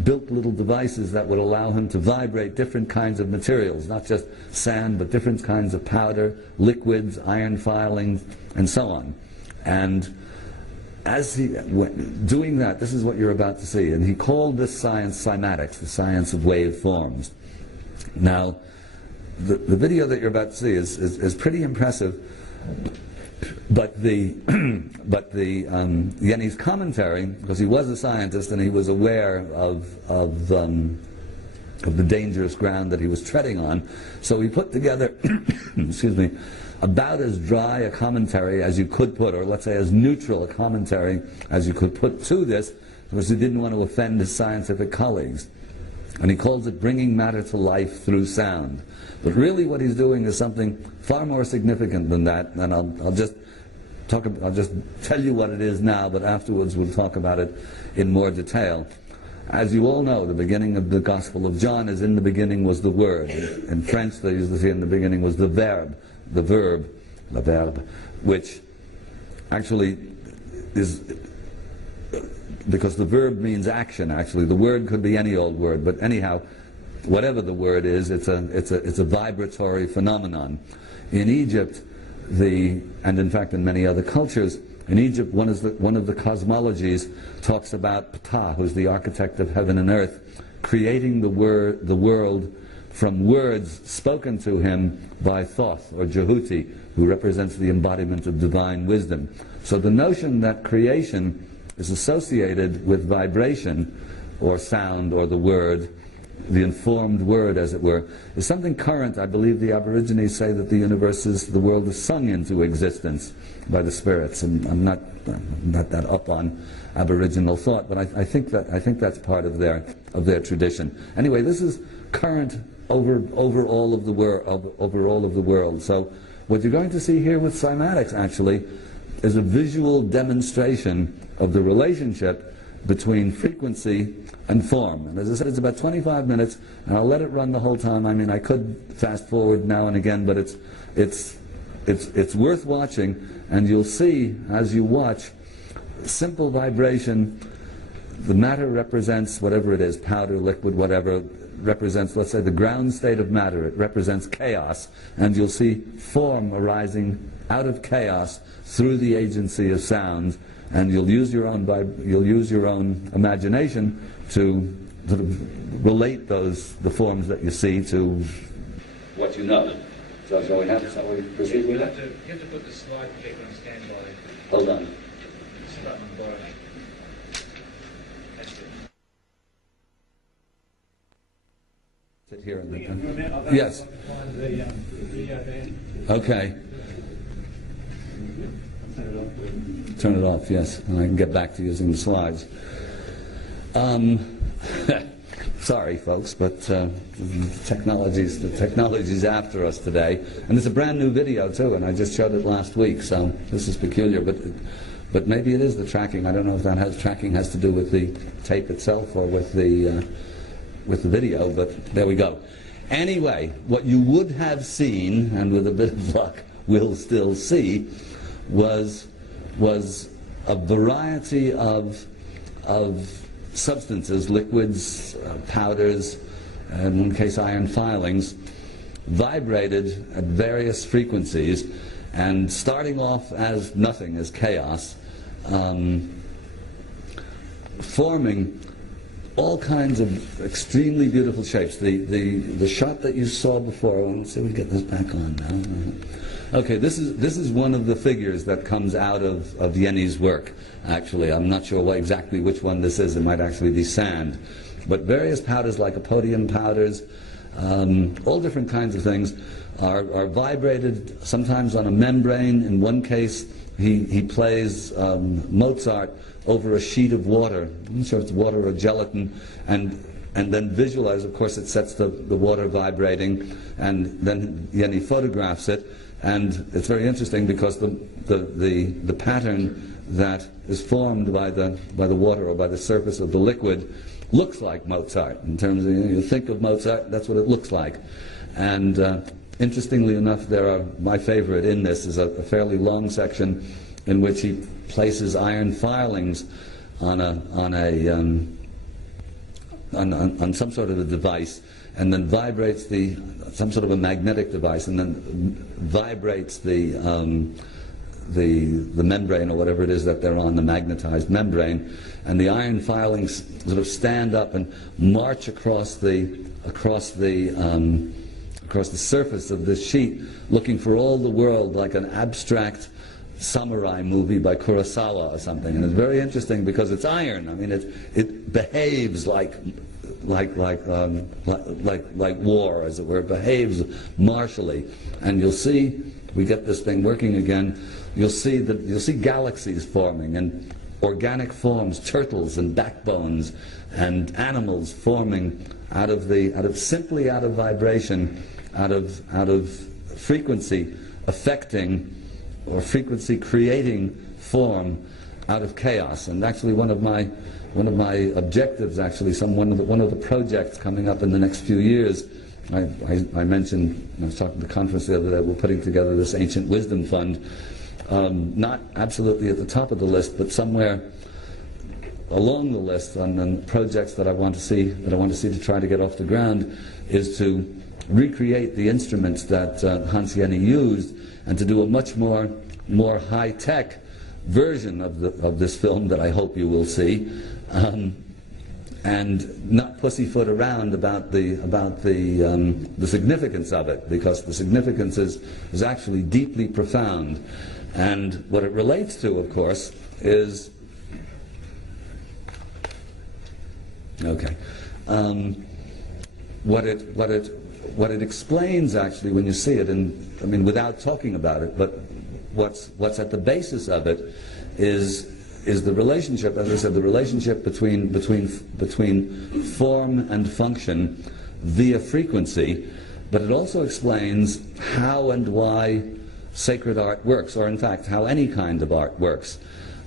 built little devices that would allow him to vibrate different kinds of materials, not just sand, but different kinds of powder, liquids, iron filings, and so on. And as he doing that, this is what you're about to see, and he called this science cymatics, the science of wave forms. Now, the video that you're about to see is pretty impressive, but the Yenny's commentary, because he was a scientist and he was aware of the dangerous ground that he was treading on, so he put together, excuse me, about as dry a commentary as you could put, or let's say as neutral a commentary as you could put to this, because he didn't want to offend his scientific colleagues. And he calls it bringing matter to life through sound. But really what he's doing is something far more significant than that, and I'll just tell you what it is now, but afterwards we'll talk about it in more detail. As you all know, the beginning of the Gospel of John is in the beginning was the Word. In French they used to say in the beginning was the verb, le verbe, which actually is, because the verb means action, actually. The word could be any old word, but anyhow, whatever the word is, it's a vibratory phenomenon. In Egypt, and in fact in many other cultures, in Egypt one of the cosmologies talks about Ptah, who's the architect of heaven and earth, creating the world from words spoken to him by Thoth, or Jehuti, who represents the embodiment of divine wisdom. So the notion that creation is associated with vibration, or sound, or the word, the informed word, as it were, is something current. I believe the Aborigines say that the world is sung into existence by the spirits, and I'm not that up on Aboriginal thought, but I think that's part of their tradition. Anyway, this is current over all of the world. So what you're going to see here with cymatics actually is a visual demonstration of the relationship between frequency and form. And as I said, it's about 25 minutes, and I'll let it run the whole time. I mean, I could fast forward now and again, but it's worth watching, and you'll see as you watch simple vibration. The matter represents whatever it is, powder, liquid, whatever, represents, let's say, the ground state of matter. It represents chaos, and you'll see form arising out of chaos through the agency of sound, and you'll use your own imagination to sort of relate the forms that you see to what you know. So shall we proceed with that? You have to put the slide projector on standby. Hold on. Start on the bottom. That's it. Sit here in the yes. Okay. Turn it off, yes, and I can get back to using the slides. Sorry, folks, but the technology's after us today, and it's a brand new video too, and I just showed it last week, so this is peculiar. But maybe it is the tracking. I don't know if tracking has to do with the tape itself or with the video, but there we go. Anyway, what you would have seen, and with a bit of luck we'll still see, was a variety of substances, liquids, powders, in one case iron filings, vibrated at various frequencies, and starting off as nothing, as chaos, forming all kinds of extremely beautiful shapes. The shot that you saw before, let's see if we can get this back on now. Okay, this is one of the figures that comes out of Yenny's work, actually. I'm not sure exactly which one this is. It might actually be sand. But various powders, like lycopodium powders, all different kinds of things, are vibrated sometimes on a membrane. In one case, he plays Mozart over a sheet of water. I'm not sure if it's water or gelatin, and then visualize. Of course, it sets the water vibrating, and then Yenny photographs it. And it's very interesting because the pattern that is formed by the water or by the surface of the liquid looks like Mozart. In terms of, you think of Mozart, that's what it looks like. And interestingly enough, my favorite in this is a fairly long section in which he places iron filings on some sort of a device, and then vibrates some sort of a magnetic device, and then vibrates the membrane, or whatever it is that they're on, the magnetized membrane, and the iron filings sort of stand up and march across the across the surface of this sheet, looking for all the world like an abstract samurai movie by Kurosawa or something. And it's very interesting because it's iron. I mean, it behaves like war, as it were. It behaves martially. And you'll see, we get this thing working again, you'll see galaxies forming and organic forms, turtles and backbones and animals forming simply out of vibration, out of frequency affecting or frequency creating form out of chaos. And actually one of my objectives, actually, one of the projects coming up in the next few years, I mentioned, I was talking at the conference the other day, we're putting together this Ancient Wisdom Fund, not absolutely at the top of the list, but somewhere along the list on projects that I want to see to try to get off the ground, is to recreate the instruments that Hans Jenny used, and to do a much more high-tech version of this film that I hope you will see, and not pussyfoot around about the significance of it, because the significance is actually deeply profound. And what it relates to, of course, is what it explains, actually, when you see it, and I mean without talking about it, but what's at the basis of it is the relationship, as I said, the relationship between form and function via frequency. But it also explains how and why sacred art works, or in fact how any kind of art works.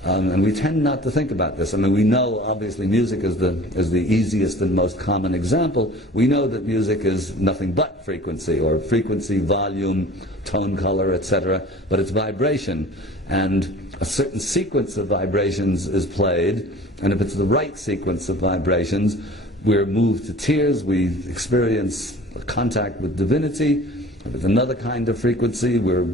And we tend not to think about this. I mean, we know obviously music is the easiest and most common example. We know that music is nothing but frequency, or frequency, volume, tone, color, etc. But it's vibration, and a certain sequence of vibrations is played, and if it's the right sequence of vibrations, we're moved to tears, we experience contact with divinity. If it's another kind of frequency, we're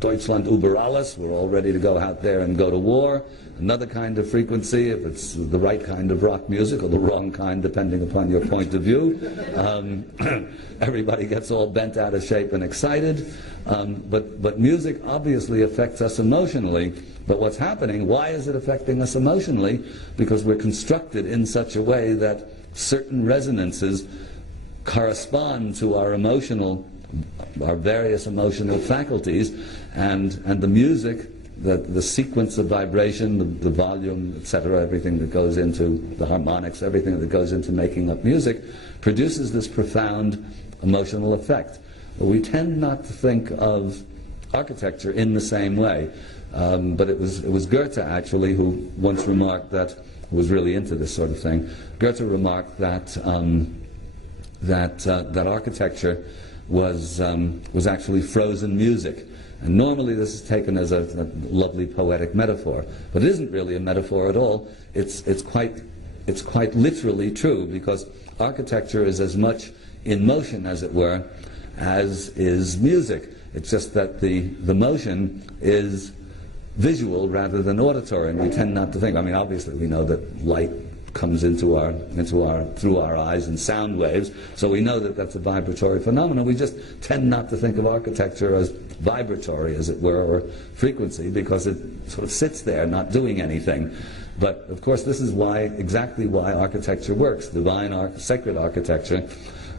Deutschland über alles, we're all ready to go out there and go to war. Another kind of frequency, if it's the right kind of rock music, or the wrong kind, depending upon your point of view. Everybody gets all bent out of shape and excited. But music obviously affects us emotionally. But what's happening, why is it affecting us emotionally? Because we're constructed in such a way that certain resonances correspond to our various emotional faculties, and the music, the sequence of vibration, the volume, etc., everything that goes into the harmonics, everything that goes into making up music, produces this profound emotional effect. But we tend not to think of architecture in the same way. But it was Goethe, actually, who once remarked that, who was really into this sort of thing. Goethe remarked that that architecture was actually frozen music. And normally this is taken as a lovely poetic metaphor, but it isn't really a metaphor at all. It's quite literally true, because architecture is as much in motion, as it were, as is music. It's just that the motion is visual rather than auditory, and we tend not to think. I mean, obviously we know that light comes through our eyes and sound waves, so we know that that's a vibratory phenomenon. We just tend not to think of architecture as vibratory, as it were, or frequency, because it sort of sits there not doing anything. But of course this is exactly why architecture works. Sacred architecture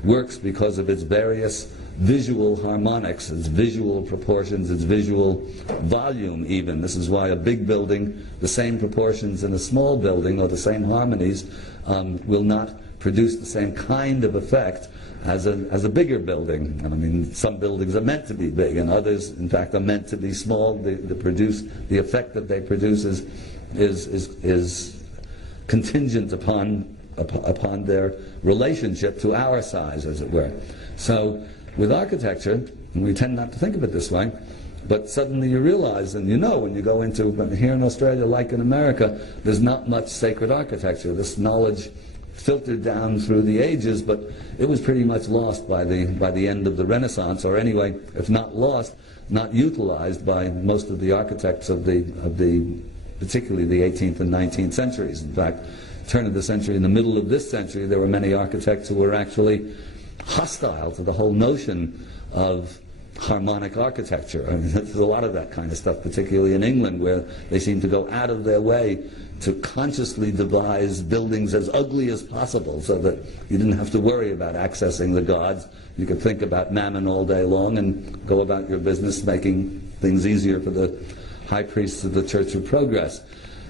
works because of its various visual harmonics, its visual proportions, its visual volume even. This is why a big building, the same proportions in a small building, or the same harmonies, will not produce the same kind of effect as a bigger building. And I mean, some buildings are meant to be big, and others, in fact, are meant to be small. The effect that they produce is contingent upon their relationship to our size, as it were. So with architecture, and we tend not to think of it this way, but suddenly you realize, and you know when you go into, here in Australia, like in America, there's not much sacred architecture. This knowledge filtered down through the ages, but it was pretty much lost by the end of the Renaissance, or anyway, if not lost, not utilized by most of the architects of particularly the 18th and 19th centuries. In fact, turn of the century, in the middle of this century, there were many architects who were actually hostile to the whole notion of harmonic architecture. I mean, there's a lot of that kind of stuff, particularly in England, where they seem to go out of their way to consciously devise buildings as ugly as possible so that you didn't have to worry about accessing the gods. You could think about Mammon all day long and go about your business, making things easier for the high priests of the Church of Progress.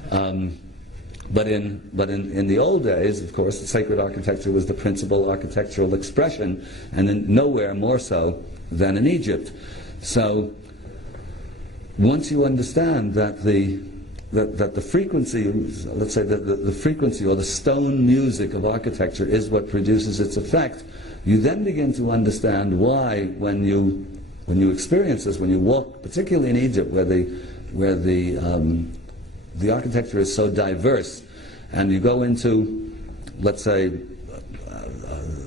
But in the old days, of course, the sacred architecture was the principal architectural expression, and nowhere more so than in Egypt. So once you understand that the frequency, let's say that the frequency or the stone music of architecture is what produces its effect, you then begin to understand why, when you experience this, when you walk, particularly in Egypt, where the architecture is so diverse, and you go into, let's say,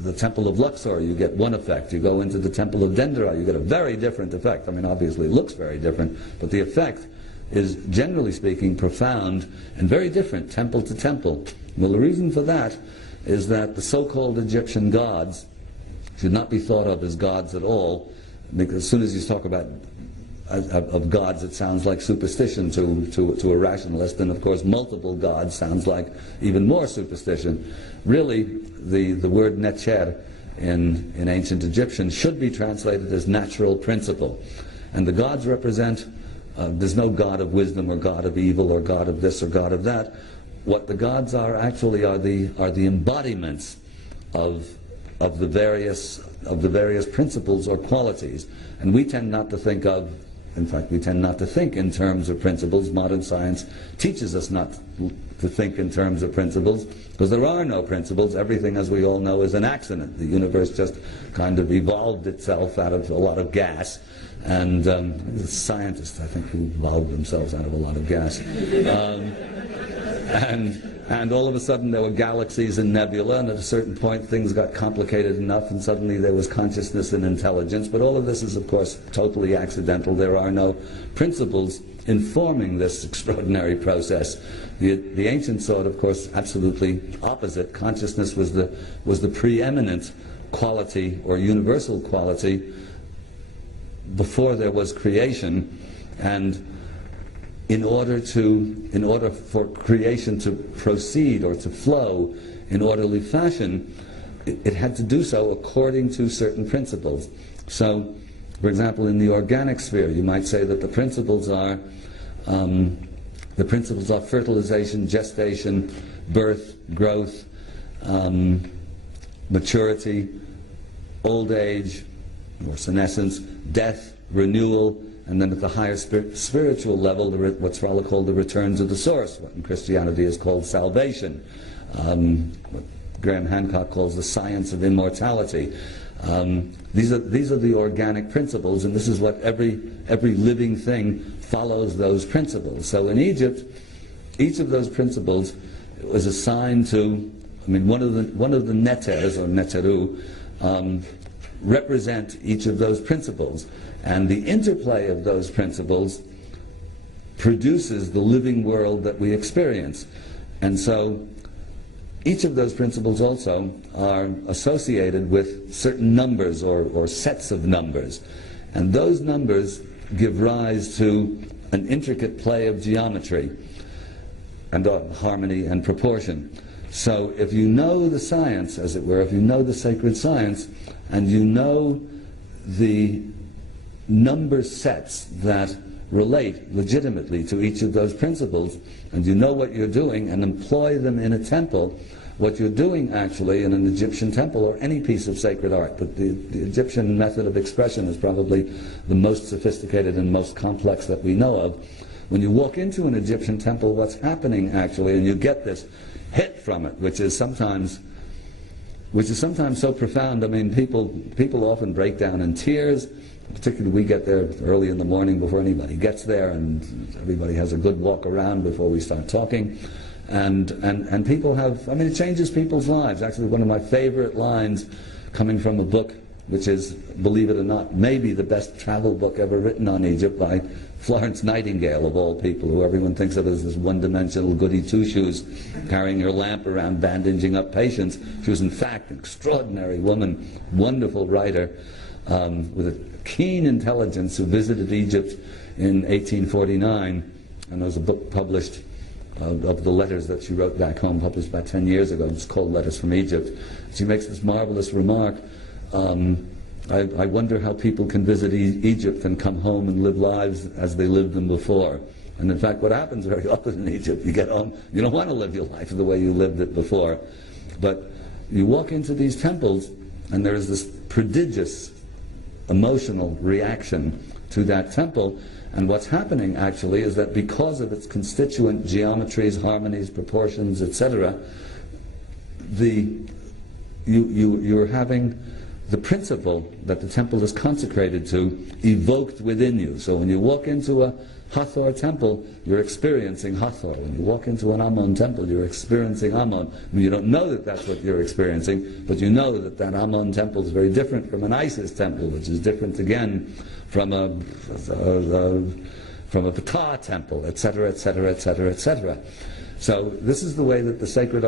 the Temple of Luxor, you get one effect. You go into the Temple of Dendera, you get a very different effect. I mean, obviously it looks very different, but the effect is, generally speaking, profound and very different, temple to temple. Well, the reason for that is that the so-called Egyptian gods should not be thought of as gods at all, because as soon as you talk about of gods, it sounds like superstition to a rationalist, and of course multiple gods sounds like even more superstition. Really, the word necher in ancient Egyptian should be translated as natural principle. And the gods represent, there's no god of wisdom or god of evil or god of this or god of that. What the gods are actually are the embodiments of the various principles or qualities. And we tend not to think of, in fact, we tend not to think in terms of principles. Modern science teaches us not to think in terms of principles, because there are no principles. Everything, as we all know, is an accident. The universe just kind of evolved itself out of a lot of gas, and the scientists, I think, who evolved themselves out of a lot of gas. And all of a sudden there were galaxies and nebula, and at a certain point things got complicated enough, and suddenly there was consciousness and intelligence. But all of this is, of course, totally accidental. There are no principles informing this extraordinary process. The ancients saw it, of course, absolutely opposite. Consciousness was the preeminent quality or universal quality before there was creation, and in order for creation to proceed or to flow in orderly fashion, it had to do so according to certain principles. So, for example, in the organic sphere, you might say that the principles are fertilization, gestation, birth, growth, maturity, old age, or senescence, death, renewal, and then at the higher spiritual level, what's rather called the return to the source, what in Christianity is called salvation, what Graham Hancock calls the science of immortality. These are the organic principles, and this is what every living thing follows those principles. So in Egypt, each of those principles was assigned to, I mean, one of the neters or neteru represent each of those principles. And the interplay of those principles produces the living world that we experience. And so each of those principles also are associated with certain numbers or sets of numbers. And those numbers give rise to an intricate play of geometry and harmony and proportion. So if you know the science, as it were, if you know the sacred science, and you know the number sets that relate legitimately to each of those principles, and you know what you're doing and employ them in a temple, what you're doing actually in an Egyptian temple or any piece of sacred art, but the Egyptian method of expression is probably the most sophisticated and most complex that we know of. When you walk into an Egyptian temple, what's happening actually, and you get this hit from it, which is sometimes so profound. I mean, people often break down in tears. Particularly we get there early in the morning before anybody gets there, and everybody has a good walk around before we start talking. And people have, I mean, it changes people's lives. Actually, one of my favorite lines coming from a book which is, believe it or not, maybe the best travel book ever written on Egypt by Florence Nightingale, of all people, who everyone thinks of as this one-dimensional goody two-shoes carrying her lamp around bandaging up patients. She was in fact an extraordinary woman, wonderful writer, with a keen intelligence, who visited Egypt in 1849, and there was a book published of the letters that she wrote back home, published about 10 years ago. It's called Letters from Egypt. She makes this marvelous remark. I wonder how people can visit Egypt and come home and live lives as they lived them before. And in fact, what happens very often in Egypt, you get home, you don't want to live your life the way you lived it before. But you walk into these temples, and there is this prodigious emotional reaction to that temple. And what's happening actually is that because of its constituent geometries, harmonies, proportions, etc., you're having the principle that the temple is consecrated to evoked within you. So when you walk into a Hathor temple, you're experiencing Hathor. When you walk into an Amun temple, you're experiencing Amun. I mean, you don't know that that's what you're experiencing, but you know that that Amun temple is very different from an Isis temple, which is different again from a Ptah temple, etc., etc., etc., etc. So this is the way that the sacred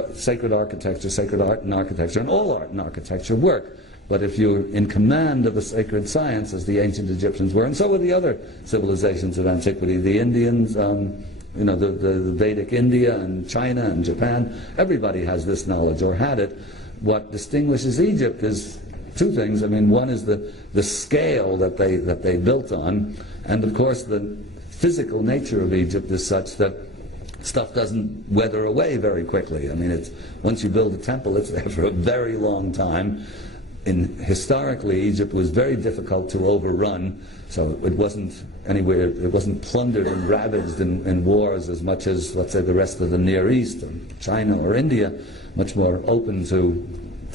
architecture, sacred art and architecture, and all art and architecture work. But if you're in command of a sacred science, as the ancient Egyptians were, and so were the other civilizations of antiquity, the Indians, the Vedic India and China and Japan, everybody has this knowledge, or had it. What distinguishes Egypt is two things. I mean, one is the scale that they built on, and of course the physical nature of Egypt is such that stuff doesn't weather away very quickly. I mean, once you build a temple, it's there for a very long time. Historically, Egypt was very difficult to overrun, so it wasn't plundered and ravaged in wars as much as, let's say, the rest of the Near East, or China or India, much more open to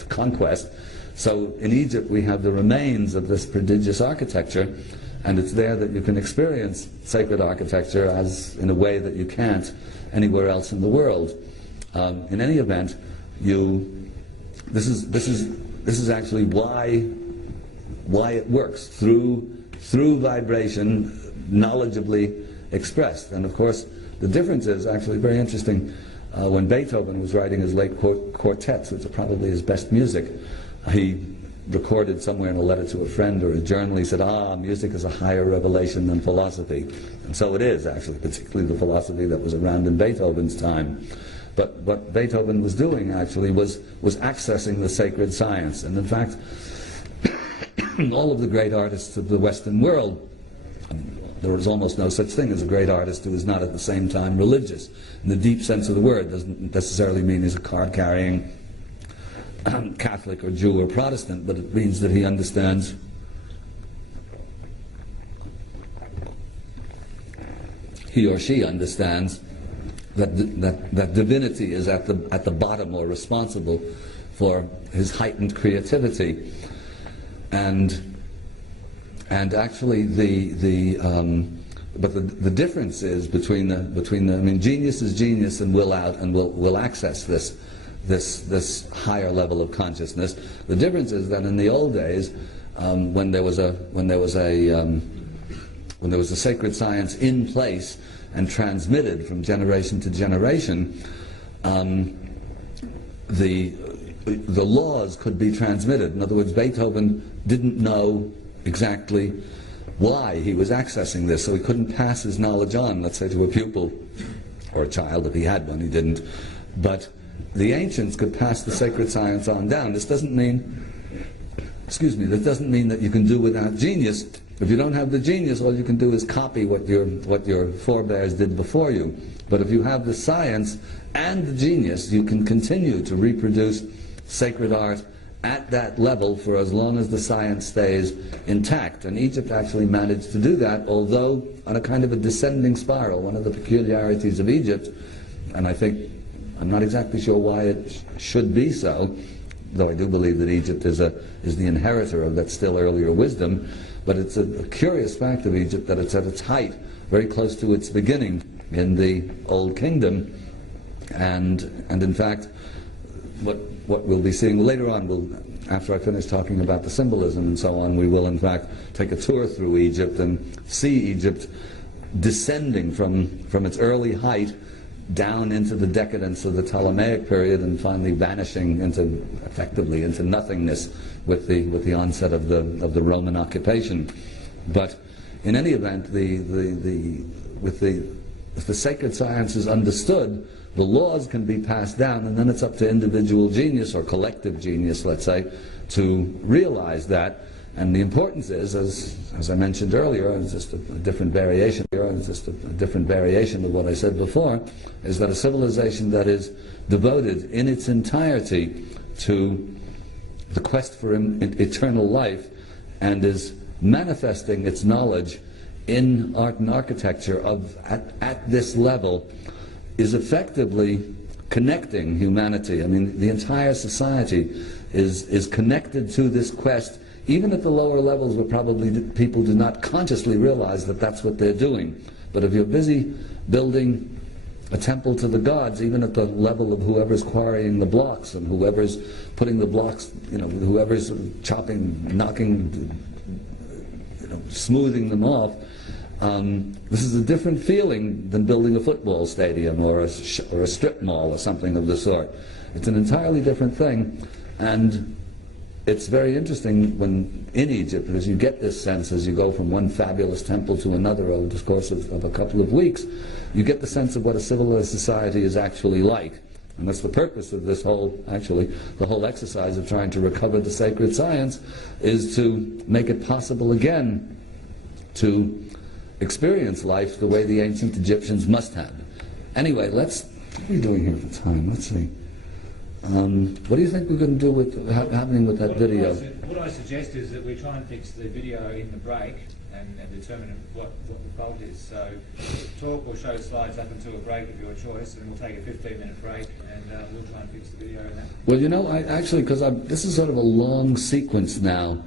conquest. So in Egypt we have the remains of this prodigious architecture, and it's there that you can experience sacred architecture as in a way that you can't anywhere else in the world. In any event, this is actually why it works, through vibration, knowledgeably expressed. And of course, the difference is actually very interesting. When Beethoven was writing his late quartets, which are probably his best music, he recorded somewhere in a letter to a friend or a journal, he said, music is a higher revelation than philosophy. And so it is, actually, particularly the philosophy that was around in Beethoven's time. But what Beethoven was doing, actually, was accessing the sacred science. And in fact, all of the great artists of the Western world, there is almost no such thing as a great artist who is not at the same time religious. In the deep sense of the word, doesn't necessarily mean he's a card-carrying Catholic or Jew or Protestant, but it means that he understands he or she understands that divinity is at the bottom, or responsible for his heightened creativity, and actually but the difference is between the I mean, genius is genius and will out and will access this higher level of consciousness. The difference is that in the old days, when there was a sacred science in place and transmitted from generation to generation, the laws could be transmitted. In other words, Beethoven didn't know exactly why he was accessing this, so he couldn't pass his knowledge on, let's say, to a pupil or a child if he had one. He didn't. But the ancients could pass the sacred science on down. This doesn't mean, that doesn't mean that you can do without genius. If you don't have the genius, all you can do is copy what your forebears did before you. But if you have the science and the genius, you can continue to reproduce sacred art at that level for as long as the science stays intact. And Egypt actually managed to do that, although on a kind of a descending spiral. One of the peculiarities of Egypt, and I'm not exactly sure why it should be so, though I do believe that Egypt is the inheritor of that still earlier wisdom, but it's a curious fact of Egypt that it's at its height, very close to its beginning in the Old Kingdom, and in fact, what what we'll be seeing later on, after I finish talking about the symbolism and so on, we will in fact take a tour through Egypt and see Egypt descending from its early height down into the decadence of the Ptolemaic period and finally vanishing effectively into nothingness with the onset of the Roman occupation. But in any event, if the sacred science is understood, the laws can be passed down, and then it's up to individual genius or collective genius, let's say, to realize that. And the importance is, as I mentioned earlier, it's just a different variation of what I said before, is that a civilization that is devoted in its entirety to the quest for eternal life and is manifesting its knowledge in art and architecture at this level is effectively connecting humanity. I mean, the entire society is connected to this quest, even at the lower levels where probably people do not consciously realize that that's what they're doing. But if you're busy building a temple to the gods, even at the level of whoever's quarrying the blocks and whoever's putting the blocks, whoever's chopping, knocking, smoothing them off, this is a different feeling than building a football stadium or a strip mall or something of the sort. It's an entirely different thing, and it's very interesting when in Egypt, because you get this sense as you go from one fabulous temple to another over the course of a couple of weeks, you get the sense of what a civilized society is actually like. And that's the purpose of this the whole exercise of trying to recover the sacred science, is to make it possible again to experience life the way the ancient Egyptians must have. Anyway, what are we doing here at the time? Let's see. What do you think we're going to do with happening with that video? What I suggest is that we try and fix the video in the break and determine what the fault is. So talk or show slides up until a break of your choice, and we'll take a 15-minute break, and we'll try and fix the video in that. Well, because this is sort of a long sequence now.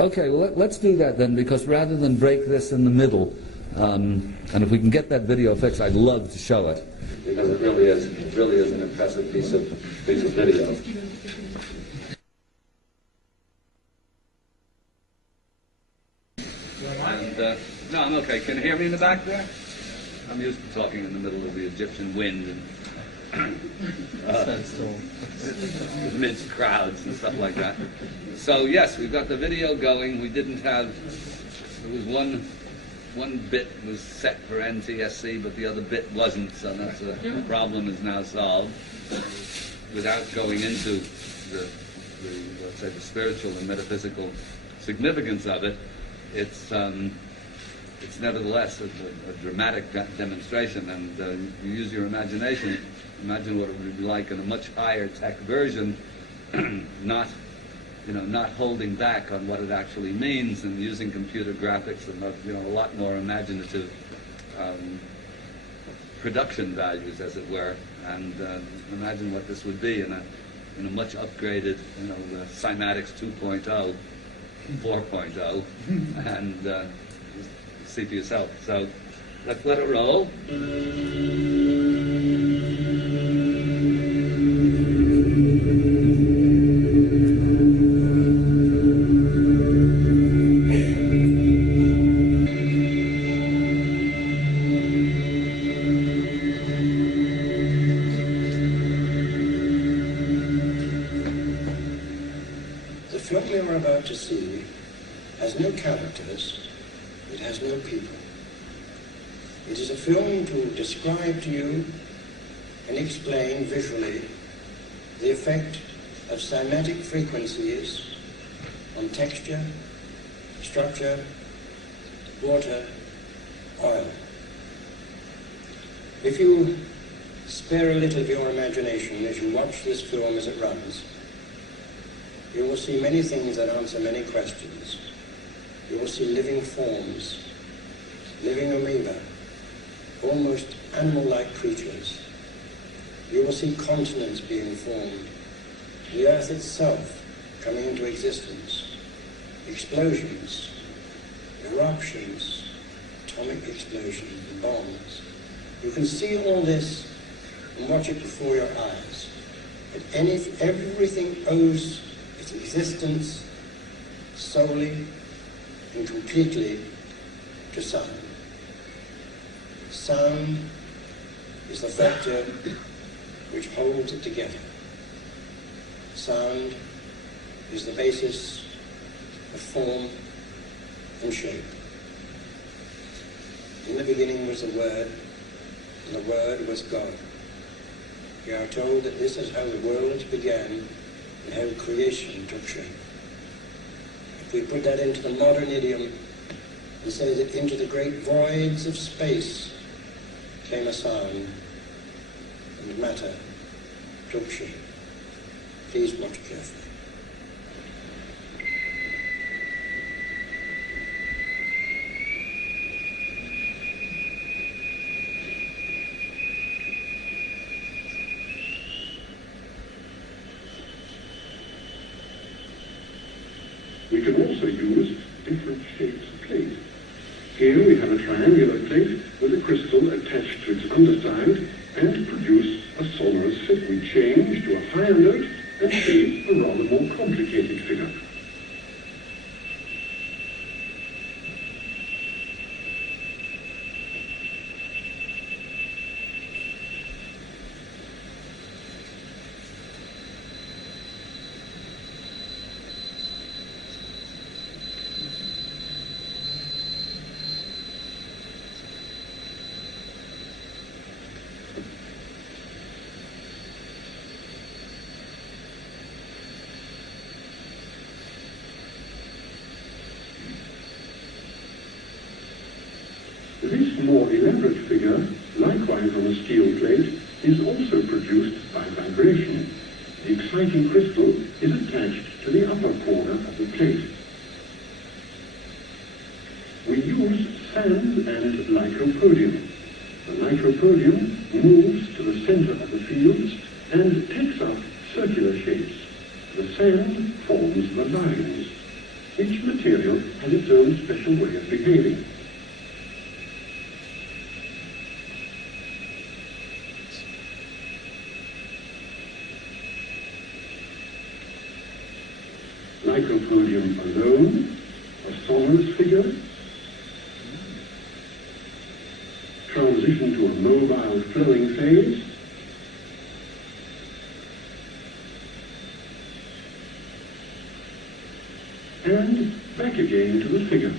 Okay, well, let's do that then, because rather than break this in the middle, and if we can get that video fixed, I'd love to show it, because it really is an impressive piece of video. And, no, I'm okay. Can you hear me in the back there? I'm used to talking in the middle of the Egyptian wind and amidst crowds and stuff like that. So yes, we've got the video going. We didn't have, there was one bit was set for NTSC, but the other bit wasn't, so that's the problem is now solved. Without going into let's say the spiritual and metaphysical significance of it, it's nevertheless a dramatic demonstration, and you use your imagination. Imagine what it would be like in a much higher tech version, not holding back on what it actually means, and using computer graphics and a lot more imaginative production values, as it were. And imagine what this would be in a much upgraded, the Cymatics 2.0, 4.0, and see for yourself. So let's let it roll. The film we are about to see has no characters, it has no people. It is a film to describe to you and explain visually the effect of cymatic frequencies on texture, structure, water, oil. If you spare a little of your imagination as you watch this film as it runs, you will see many things that answer many questions. You will see living forms, living amoeba, almost animal-like creatures. You will see continents being formed, the earth itself coming into existence, explosions, eruptions, atomic explosions, and bombs. You can see all this and watch it before your eyes. But everything owes its existence solely and completely to sound. Sound is the factor which holds it together. Sound is the basis of form and shape. In the beginning was the Word, and the Word was God. We are told that this is how the worlds began and how creation took shape. If we put that into the modern idiom and say that into the great voids of space came a sound and matter took shape. Please watch carefully. We can also use different shapes of plate. Here we have a triangular plate with a crystal attached to its underside and produce a sonorous fit. We change to a higher note and see a rather more complicated figure. This more elaborate figure, likewise on a steel plate, is also produced by vibration. The exciting crystal is attached to the upper corner of the plate. We use sand and lycopodium. The lycopodium moves to the center of the fields and takes up circular shapes. The sand forms the lines. Each material has its own special way of behaving. Lycopodium alone, a sonorous figure, transition to a mobile flowing phase, and back again to the figure.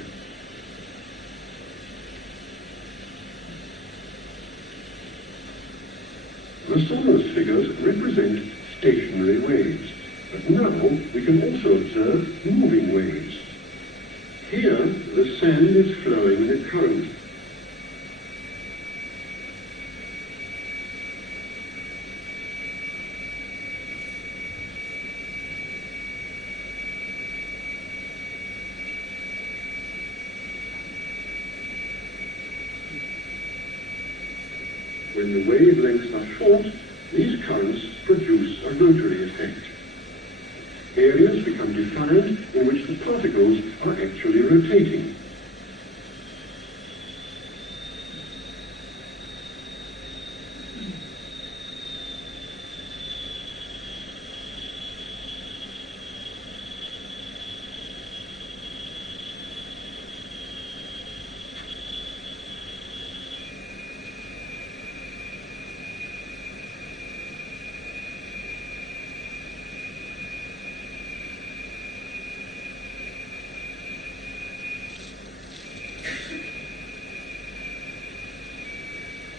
The sonorous figures represent stationary waves. But now we can also observe moving waves. Here, the sand is flowing in a current. When the wavelengths are short, these currents produce a rotary effect. Areas become defined in which the particles are actually rotating.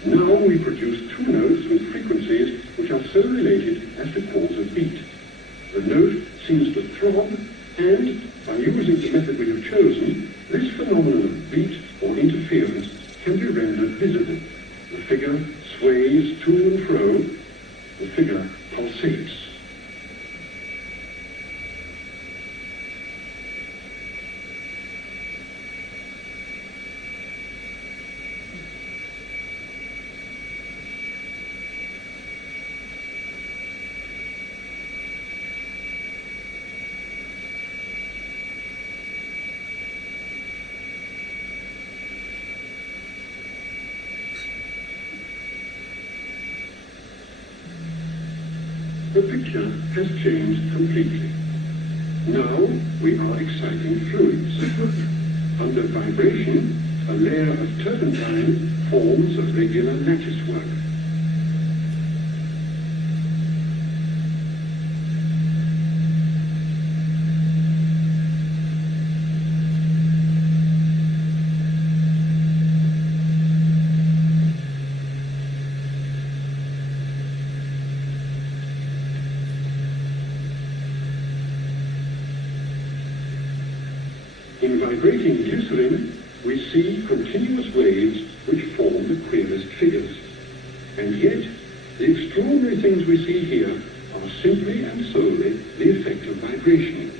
Now we produce two notes with frequencies which are so related as to cause a beat. The note seems to throb, and by using the method we have chosen, this phenomenon of beat or interference can be rendered visible. The figure sways to and fro, the figure pulsates. the picture has changed completely. Now we are exciting fluids. Under vibration, a layer of turpentine forms a regular latticework. In vibrating glycerin, we see continuous waves which form the queerest figures. And yet, the extraordinary things we see here are simply and solely the effect of vibration.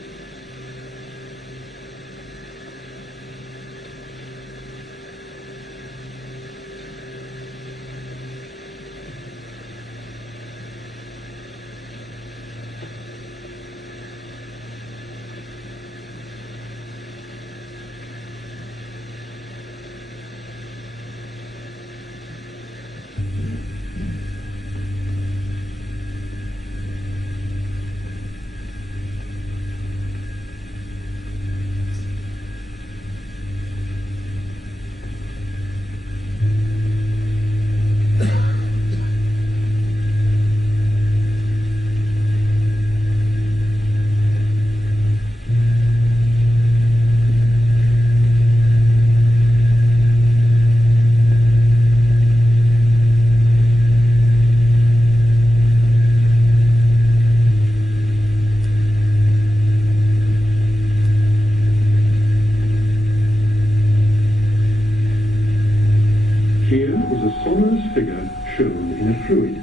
Here is a sonorous figure shown in a fluid.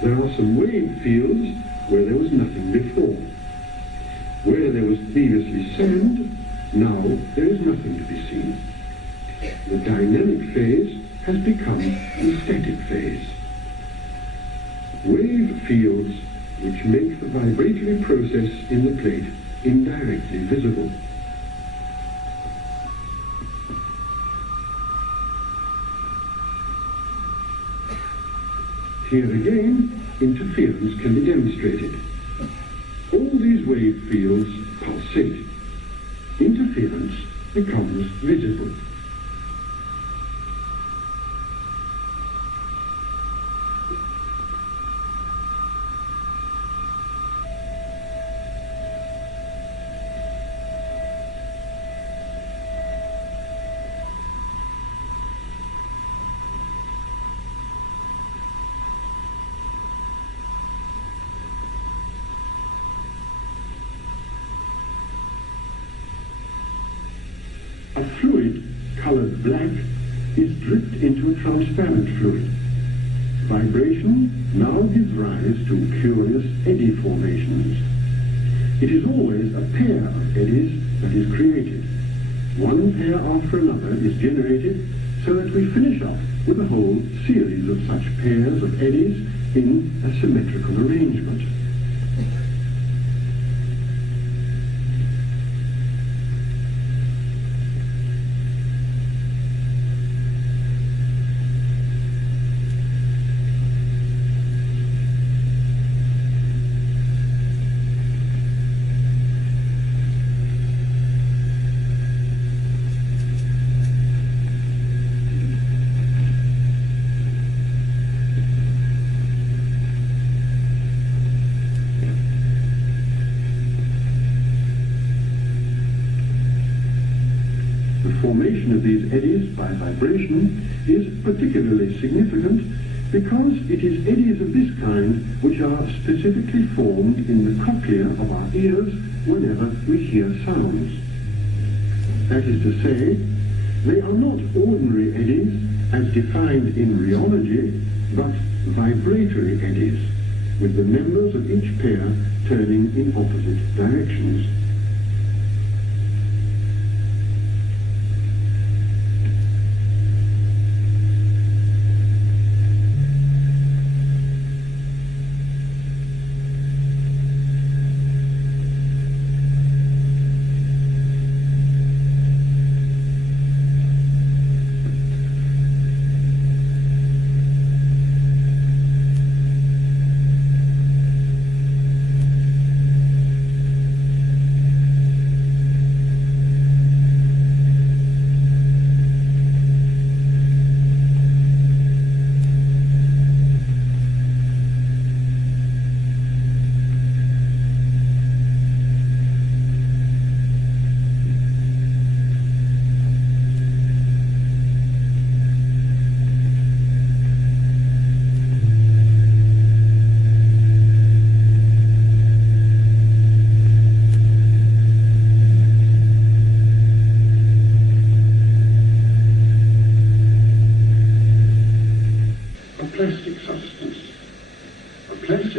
There are some wave fields where there was nothing before. Where there was previously sand, now there is nothing to be seen. The dynamic phase has become the static phase. Wave fields which make the vibratory process in the plate indirectly visible. Here again, interference can be demonstrated. All these wave fields pulsate. Interference becomes visible. A fluid colored black is dripped into a transparent fluid. Vibration now gives rise to curious eddy formations. It is always a pair of eddies that is created. One pair after another is generated so that we finish off with a whole series of such pairs of eddies in a symmetrical arrangement. The formation of these eddies by vibration is particularly significant because it is eddies of this kind which are specifically formed in the cochlea of our ears whenever we hear sounds. That is to say, they are not ordinary eddies as defined in rheology, but vibratory eddies, with the members of each pair turning in opposite directions.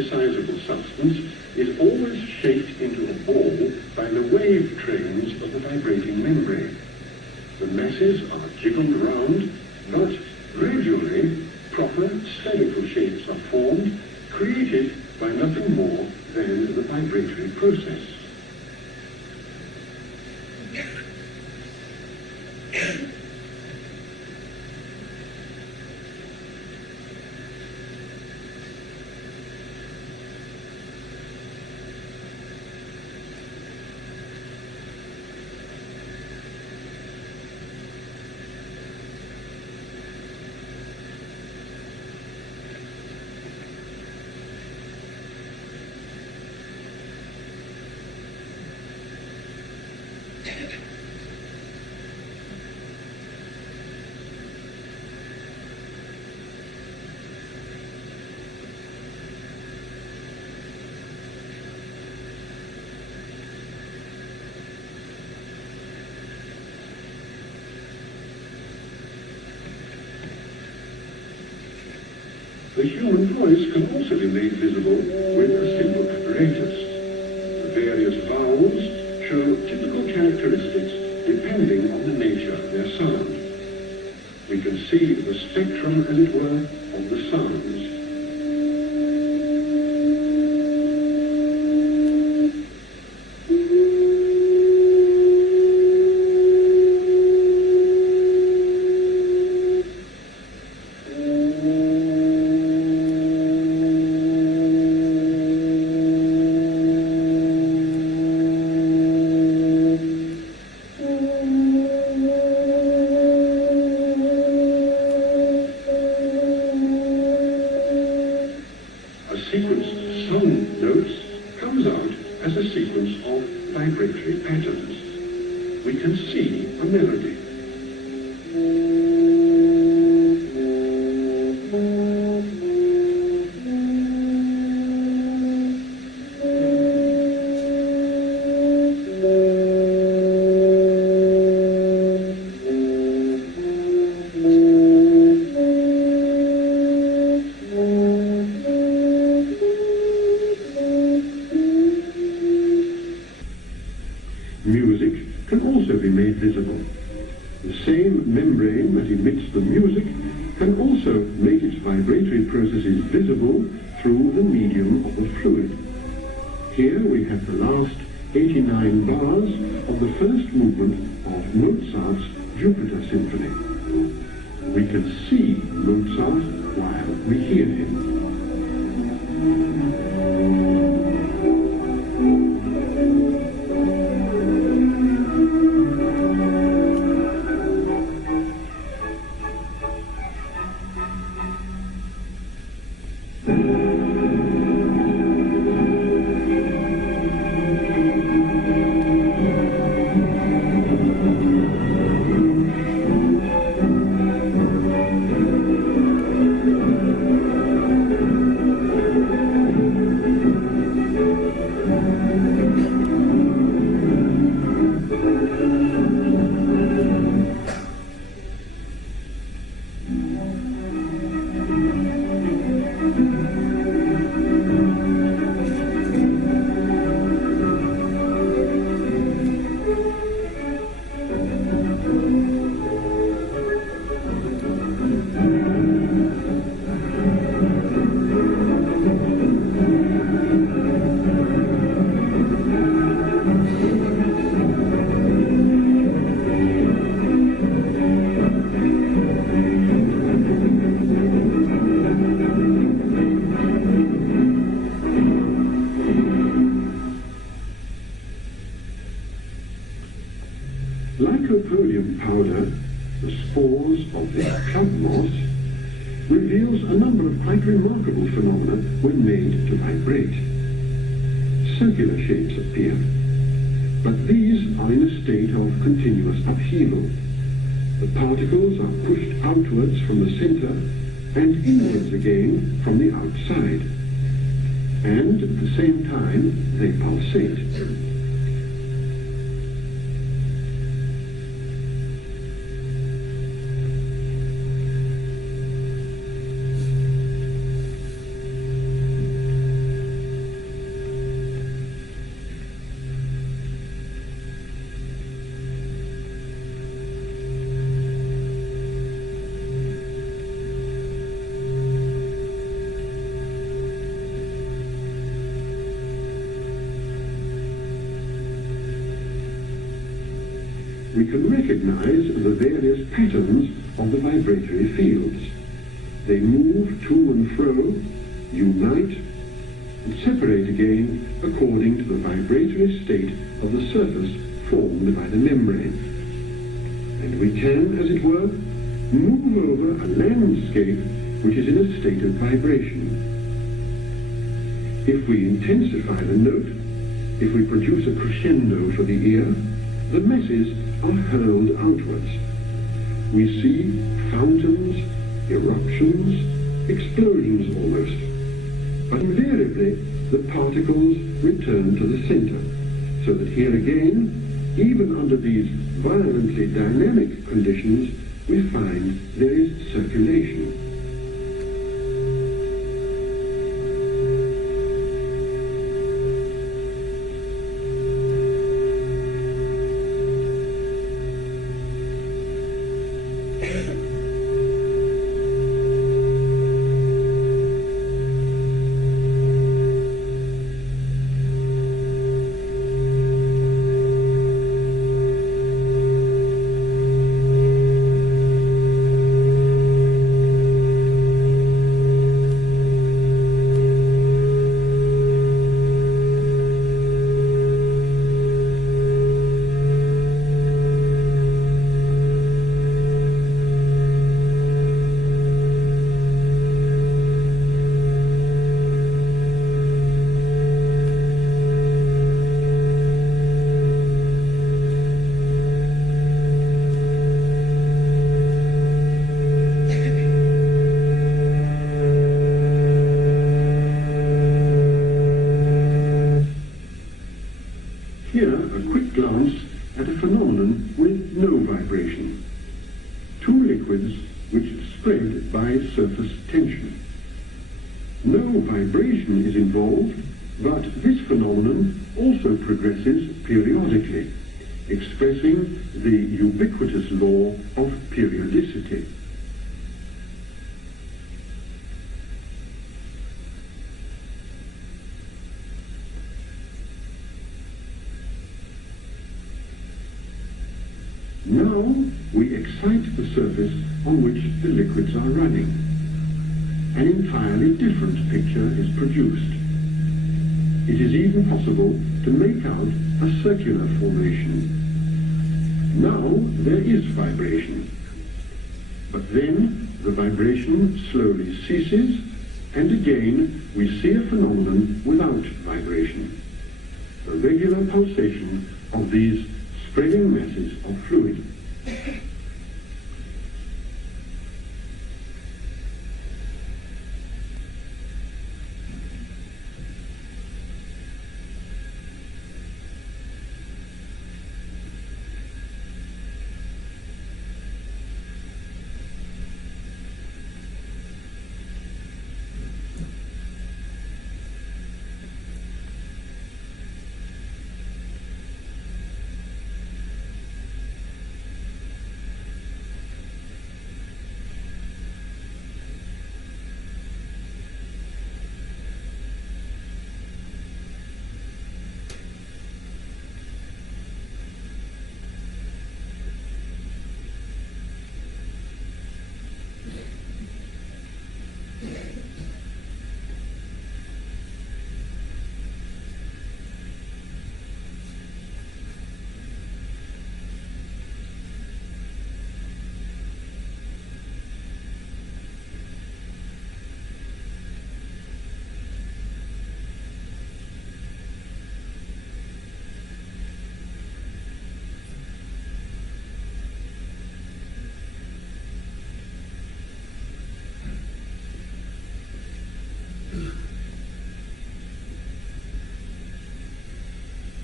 imprecise substance is always shaped into a ball by the wave trains of the vibrating membrane. The masses are jiggled round, but gradually proper spherical shapes are formed, created by nothing more than the vibratory process. The human voice can also be made visible with a simple apparatus. The various vowels show typical characteristics depending on the nature of their sound. We can see the spectrum, as it were, of the sounds. Music can also be made visible. The same membrane that emits the music can also make its vibratory processes visible through the medium of the fluid. Here we have the last 89 bars of the first movement of Mozart's Jupiter Symphony. We can see Mozart while we hear him. Lycopodium powder, the spores of the club moss, reveals a number of quite remarkable phenomena when made to vibrate. Circular shapes appear, but these are in a state of continuous upheaval. The particles are pushed outwards from the center and inwards again from the outside, and at the same time they pulsate. we can recognize the various patterns of the vibratory fields. They move to and fro, unite, and separate again according to the vibratory state of the surface formed by the membrane. And we can, as it were, move over a landscape which is in a state of vibration. If we intensify the note, if we produce a crescendo for the ear, the masses are hurled outwards. We see fountains, eruptions, explosions almost. But invariably, the particles return to the center, so that here again, even under these violently dynamic conditions, we find there is circulation. Here, a quick glance at a phenomenon with no vibration. Two liquids which spread by surface tension. No vibration is involved, but this phenomenon also progresses periodically, expressing the ubiquitous law of periodicity. Now we excite the surface on which the liquids are running. An entirely different picture is produced. It is even possible to make out a circular formation. Now there is vibration. But then the vibration slowly ceases, and again we see a phenomenon without vibration. A regular pulsation of these spreading masses of fluid.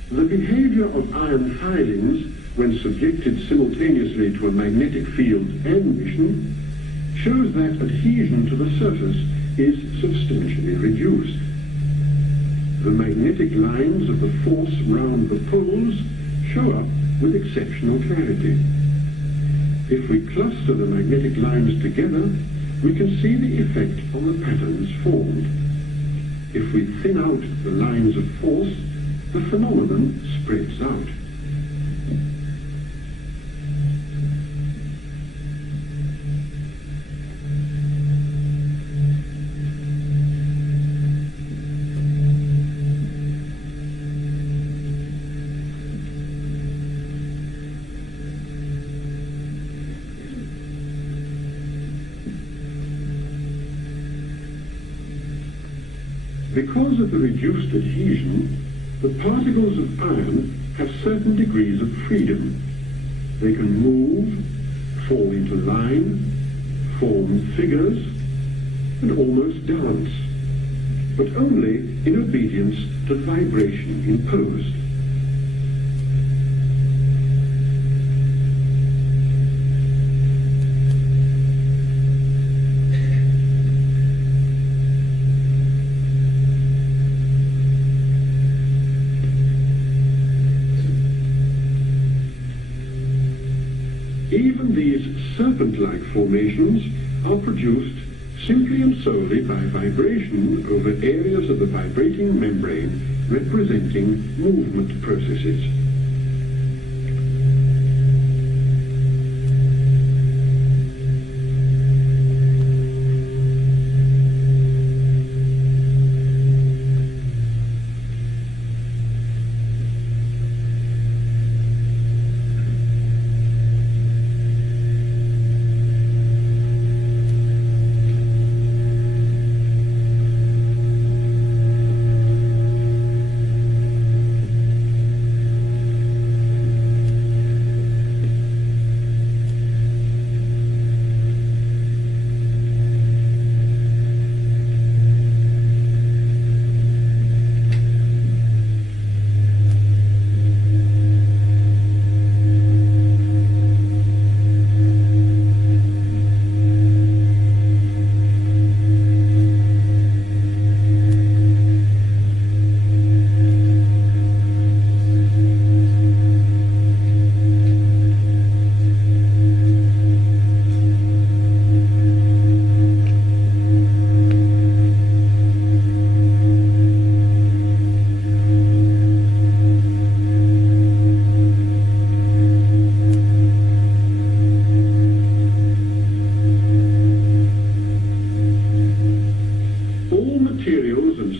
The behavior of iron filings, when subjected simultaneously to a magnetic field and emission, shows that adhesion to the surface is substantially reduced. The magnetic lines of the force round the poles show up with exceptional clarity. If we cluster the magnetic lines together, we can see the effect on the patterns formed. If we thin out the lines of force, the phenomenon spreads out. Because of the reduced adhesion, the particles of iron have certain degrees of freedom. They can move, fall into line, form figures, and almost dance, but only in obedience to the vibration imposed. Even these serpent-like formations are produced simply and solely by vibration over areas of the vibrating membrane representing movement processes.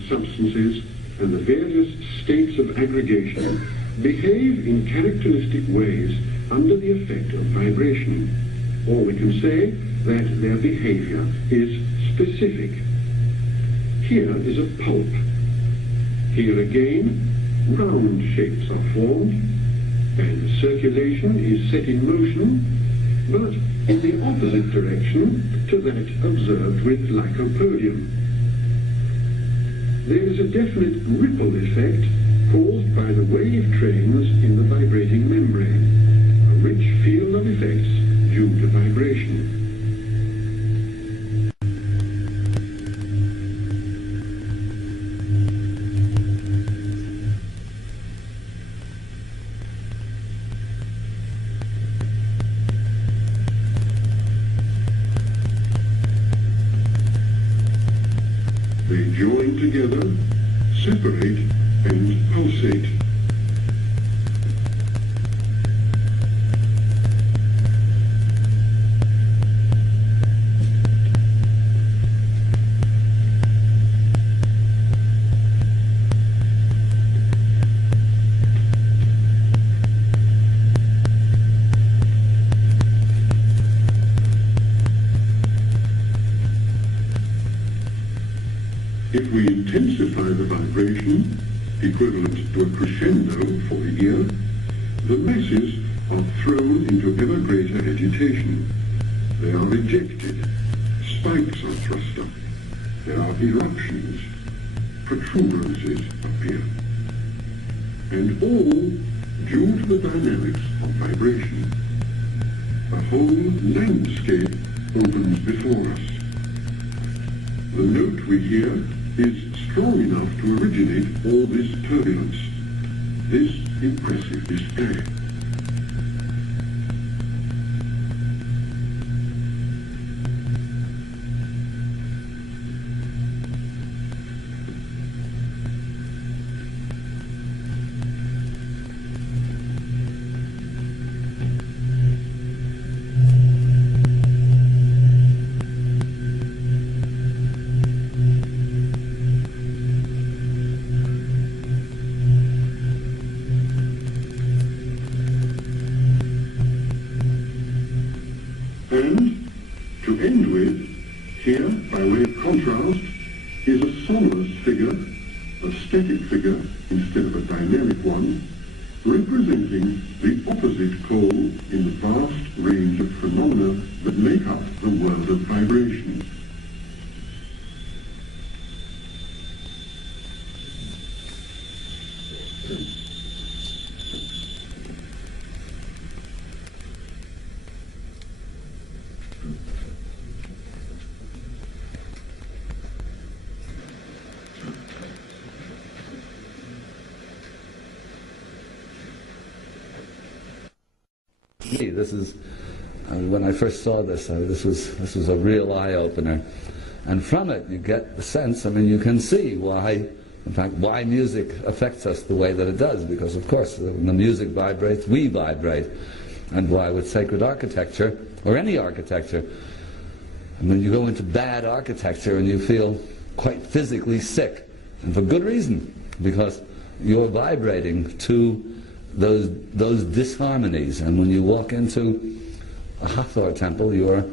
Substances and the various states of aggregation behave in characteristic ways under the effect of vibration, or we can say that their behavior is specific. Here is a pulp. Here again, round shapes are formed, and circulation is set in motion, but in the opposite direction to that observed with lycopodium. There is a definite ripple effect caused by the wave trains in the vibrating membrane, a rich field of effects due to vibration. They join together, separate, and pulsate. If we intensify the vibration, equivalent to a crescendo for the ear, the masses are thrown into ever greater agitation. They are ejected, spikes are thrust up, there are eruptions, protuberances appear, and all due to the dynamics of vibration. A whole landscape opens before us. The note we hear is strong enough to originate all this turbulence, this impressive display. And, to end with, here, by way of contrast, is a sonorous figure, a static figure instead of a dynamic one, representing the opposite pole in the vast range of phenomena that make up the world of vibration. This is, when I first saw this, this was a real eye-opener. And from it you get the sense, I mean, you can see why, in fact, why music affects us the way that it does, because of course when the music vibrates, we vibrate. And why with sacred architecture, or any architecture, I mean, you go into bad architecture and you feel quite physically sick, and for good reason, because you're vibrating to those disharmonies. And when you walk into a Hathor temple, you're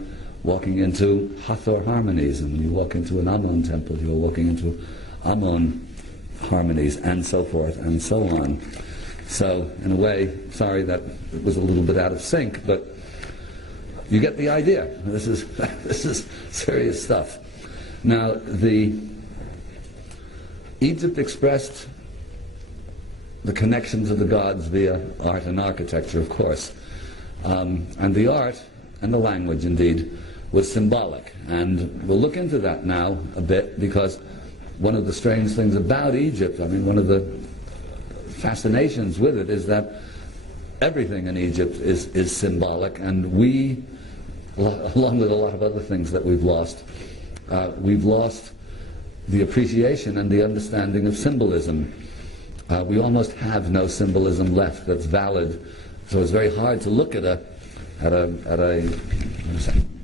walking into Hathor harmonies, and when you walk into an Ammon temple, you're walking into Ammon harmonies, and so forth and so on. So in a way, sorry that it was a little bit out of sync, but you get the idea. This is serious stuff. Now, Egypt expressed the connection to the gods via art and architecture, of course. And the art, and the language indeed, was symbolic. And we'll look into that now a bit, because one of the strange things about Egypt, I mean, one of the fascinations with it is that everything in Egypt is symbolic, and we, along with a lot of other things that we've lost the appreciation and the understanding of symbolism. We almost have no symbolism left that's valid, so it's very hard to look at a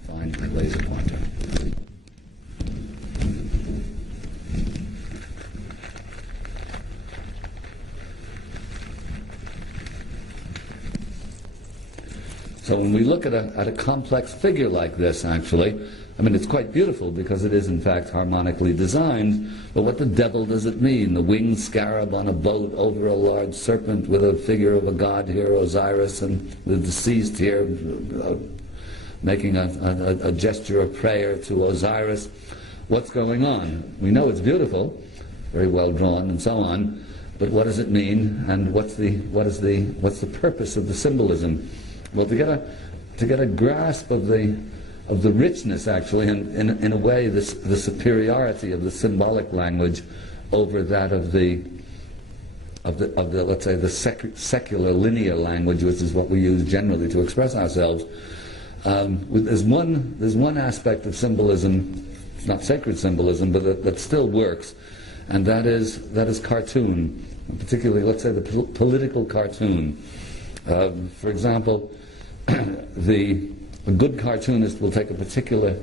find my laser pointer. So when we look at a complex figure like this, actually, I mean, it's quite beautiful because it is in fact harmonically designed, but what the devil does it mean? The winged scarab on a boat over a large serpent with a figure of a god here, Osiris, and the deceased here making a gesture of prayer to Osiris. What's going on? We know it's beautiful, very well drawn and so on, but what does it mean, and what's the purpose of the symbolism? Well, to get a grasp of the richness, actually, and in a way, the superiority of the symbolic language over that of the let's say the secular linear language, which is what we use generally to express ourselves. There's one aspect of symbolism, it's not sacred symbolism, but that still works, and that is cartoon, particularly, let's say, the political cartoon. For example, a good cartoonist will take a particular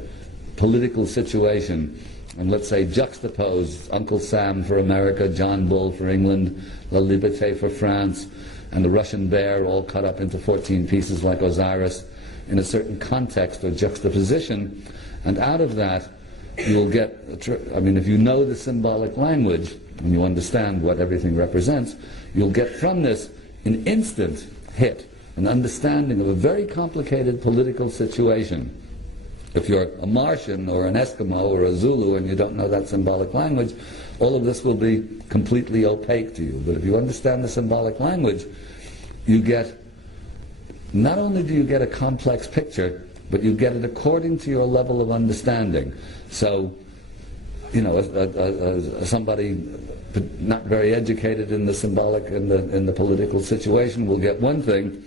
political situation and, let's say, juxtapose Uncle Sam for America, John Bull for England, La Liberté for France, and the Russian bear all cut up into 14 pieces like Osiris in a certain context or juxtaposition, and out of that you'll get, I mean, if you know the symbolic language and you understand what everything represents, you'll get from this an instant hit, an understanding of a very complicated political situation. If you're a Martian or an Eskimo or a Zulu and you don't know that symbolic language, all of this will be completely opaque to you. But if you understand the symbolic language, you get, not only do you get a complex picture, but you get it according to your level of understanding. So, you know, somebody not very educated in the symbolic, in the political situation will get one thing,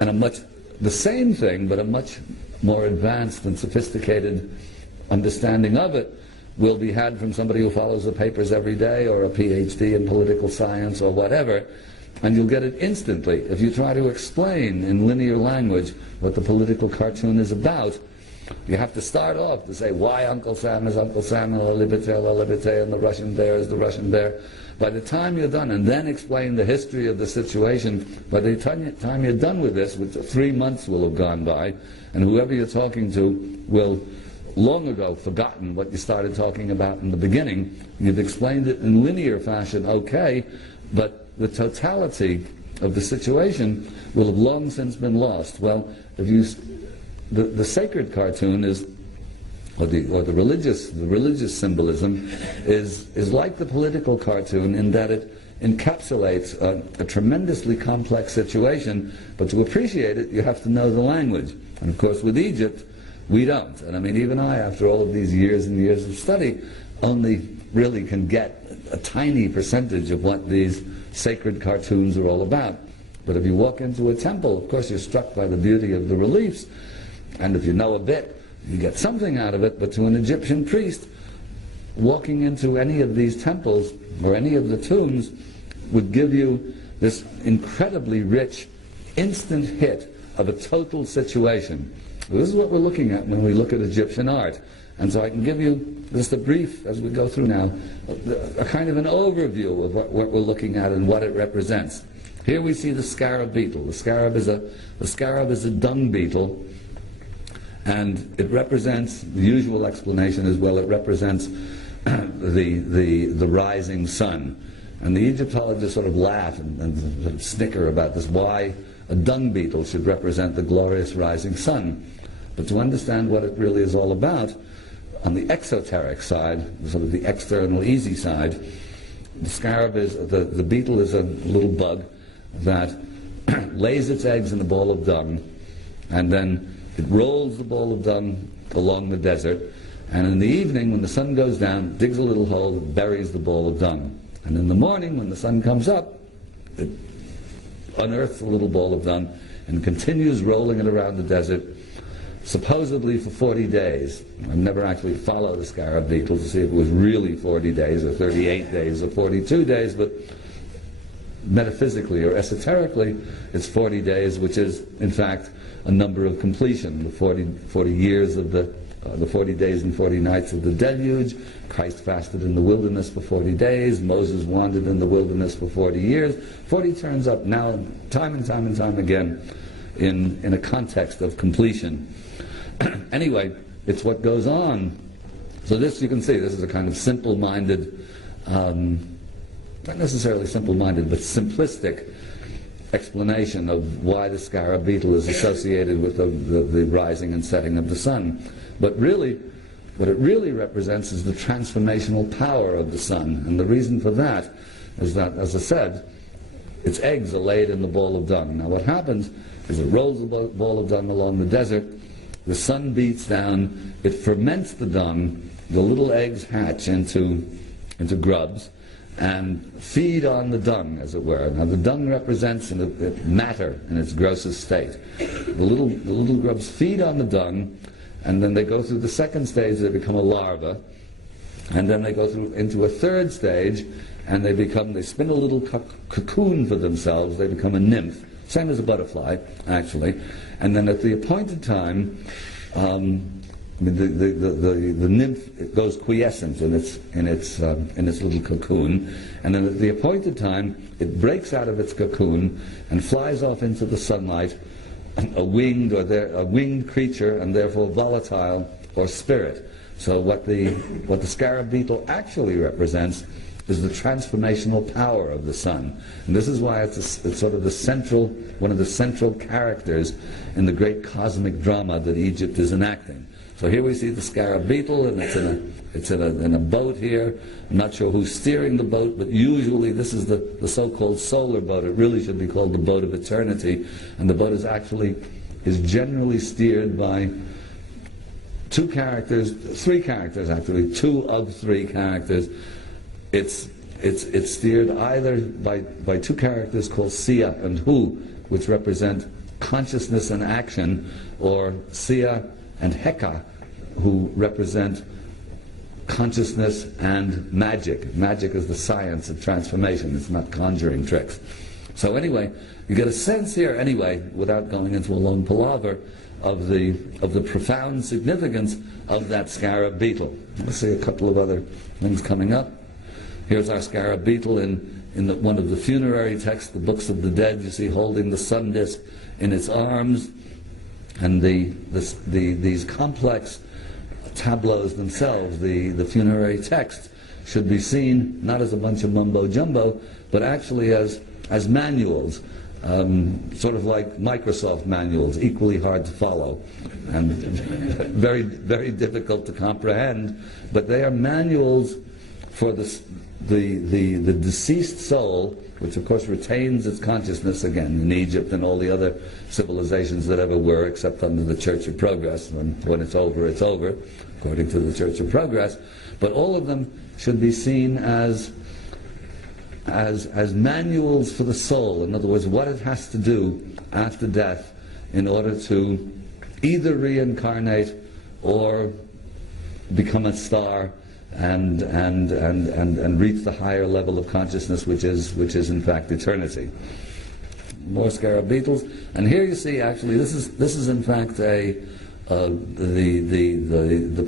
and the same thing, but a much more advanced and sophisticated understanding of it will be had from somebody who follows the papers every day, or a PhD in political science or whatever, and you'll get it instantly. If you try to explain in linear language what the political cartoon is about, you have to start off to say why Uncle Sam is Uncle Sam, and La Liberté, and the Russian bear is the Russian bear. By the time you're done, and then explain the history of the situation, by the time you're done with this, which 3 months will have gone by, and whoever you're talking to will long ago forgotten what you started talking about in the beginning. You've explained it in linear fashion, okay, but the totality of the situation will have long since been lost. Well, if you, the sacred cartoon is, or the religious symbolism is like the political cartoon in that it encapsulates a tremendously complex situation, but to appreciate it you have to know the language. And of course with Egypt we don't. And I mean, even I, after all of these years and years of study, only really can get a tiny percentage of what these sacred cartoons are all about. But if you walk into a temple, of course you're struck by the beauty of the reliefs, and if you know a bit, you get something out of it. But to an Egyptian priest, walking into any of these temples or any of the tombs would give you this incredibly rich, instant hit of a total situation. This is what we're looking at when we look at Egyptian art. And so I can give you just a brief, as we go through now, a kind of an overview of what we're looking at and what it represents. Here we see the scarab beetle. The scarab is a dung beetle, and it represents, the usual explanation as well, it represents the rising sun. And the Egyptologists sort of laugh and sort of snicker about this, why a dung beetle should represent the glorious rising sun. But to understand what it really is all about, on the exoteric side, sort of the external easy side, the scarab is, the beetle is a little bug that lays its eggs in a ball of dung, and then it rolls the ball of dung along the desert, and in the evening when the sun goes down, digs a little hole, buries the ball of dung. And in the morning when the sun comes up, it unearths a little ball of dung and continues rolling it around the desert, supposedly for 40 days. I've never actually followed the scarab beetle to see if it was really 40 days or 38 days or 42 days, but metaphysically or esoterically it's 40 days, which is in fact a number of completion. The 40 years of the 40 days and 40 nights of the deluge. Christ fasted in the wilderness for 40 days. Moses wandered in the wilderness for 40 years. 40 turns up now time and time and time again in a context of completion. Anyway, it's what goes on. So this, you can see, this is a kind of simple-minded, not necessarily simple-minded, but simplistic explanation of why the scarab beetle is associated with the rising and setting of the sun. But really, what it really represents is the transformational power of the sun. And the reason for that is that, as I said, its eggs are laid in the ball of dung. Now what happens is it rolls the ball of dung along the desert, the sun beats down, it ferments the dung, the little eggs hatch into grubs, and feed on the dung, as it were. Now the dung represents matter in its grossest state. The little grubs feed on the dung, and then they go through the second stage, they become a larva, and then they go through into a third stage, and they spin a little cocoon for themselves, they become a nymph, same as a butterfly, actually, and then at the appointed time, the nymph, it goes quiescent in its little cocoon, and then at the appointed time it breaks out of its cocoon and flies off into the sunlight, a winged creature, and therefore volatile or spirit. So what the scarab beetle actually represents is the transformational power of the sun, and this is why it's sort of one of the central characters in the great cosmic drama that Egypt is enacting. So here we see the scarab beetle, and it's in a boat here. I'm not sure who's steering the boat, but usually this is the so-called solar boat. It really should be called the boat of eternity, and the boat is generally steered by three characters actually, two of three characters. It's steered either by two characters called Sia and Hu, which represent consciousness and action, or Sia and Heka, who represent consciousness and magic. Magic is the science of transformation. It's not conjuring tricks. So anyway, you get a sense here, anyway, without going into a long palaver, of the profound significance of that scarab beetle. Let's see a couple of other things coming up. Here's our scarab beetle in one of the funerary texts, the Books of the Dead. You see holding the sun disk in its arms, and these complex tableaus themselves, the funerary text, should be seen not as a bunch of mumbo-jumbo, but actually as manuals, sort of like Microsoft manuals, equally hard to follow and very, very difficult to comprehend, but they are manuals for the deceased soul, which of course retains its consciousness again in Egypt and all the other civilizations that ever were, except under the Church of Progress. When it's over, according to the Church of Progress. But all of them should be seen as manuals for the soul. In other words, what it has to do after death in order to either reincarnate or become a star and reach the higher level of consciousness, which is in fact eternity. More scarab beetles, and here you see actually this is in fact the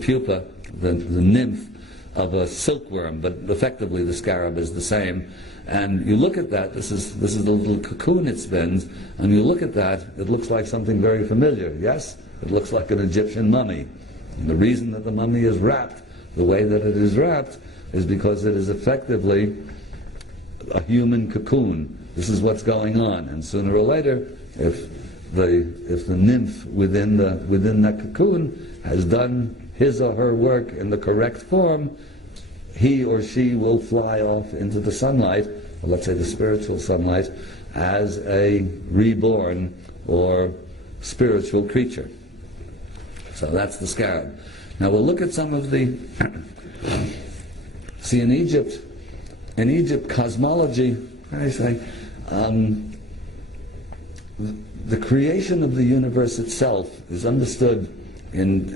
pupa, the nymph of a silkworm, but effectively the scarab is the same. And you look at that, this is the little cocoon it spins, and you look at that, it looks like something very familiar, yes? It looks like an Egyptian mummy. And the reason that the mummy is wrapped the way that it is wrapped is because it is effectively a human cocoon. This is what's going on, and sooner or later, if the nymph within that cocoon has done his or her work in the correct form, he or she will fly off into the sunlight, or let's say the spiritual sunlight, as a reborn or spiritual creature. So that's the scarab. Now we'll look at some of the see in Egypt cosmology, I say, the creation of the universe itself is understood in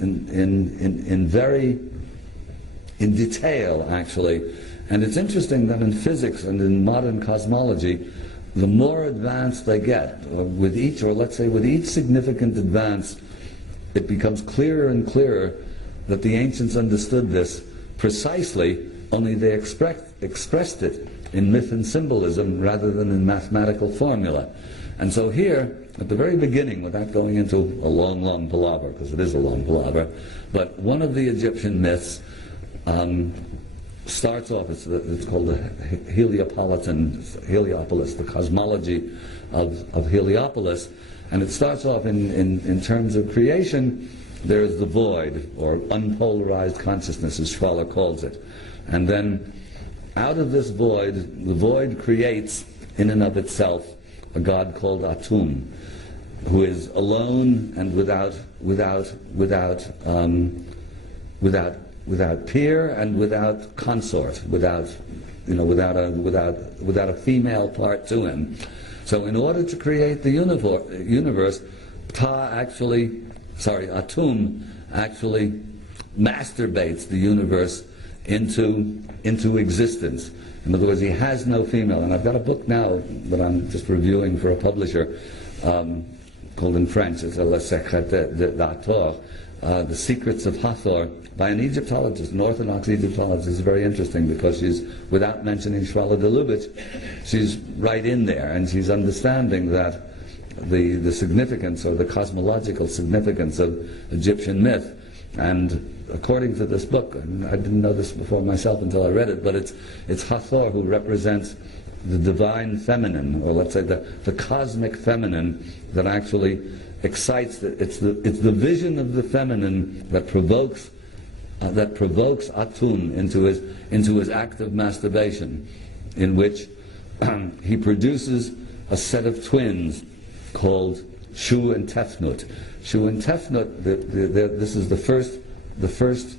detail, actually. And it's interesting that in physics and in modern cosmology, the more advanced they get, with each significant advance, it becomes clearer and clearer that the ancients understood this precisely, only they expressed it in myth and symbolism rather than in mathematical formula. And so here, at the very beginning, without going into a long, long palaver, because it is a long palaver, but one of the Egyptian myths starts off, it's called the Heliopolis, the cosmology of Heliopolis, and it starts off in terms of creation. There is the void, or unpolarized consciousness, as Schwaller calls it. And then out of this void, the void creates in and of itself a god called Atum, who is alone and without peer and without consort, without a female part to him. So in order to create the universe, Atum actually masturbates the universe into existence. In other words, he has no female. And I've got a book now that I'm just reviewing for a publisher called in French, it's Le Secret d'Hathor, The Secrets of Hathor, by an Egyptologist, an Orthodox Egyptologist. It's very interesting because she's, without mentioning Schwaller de Lubitsch, she's right in there, and she's understanding that the significance, or the cosmological significance of Egyptian myth. And according to this book, and I didn't know this before myself until I read it, but it's Hathor who represents the divine feminine, or let's say the cosmic feminine that actually excites. It's the vision of the feminine that provokes Atum into his act of masturbation, in which he produces a set of twins called Shu and Tefnut. Shu and Tefnut, this is the first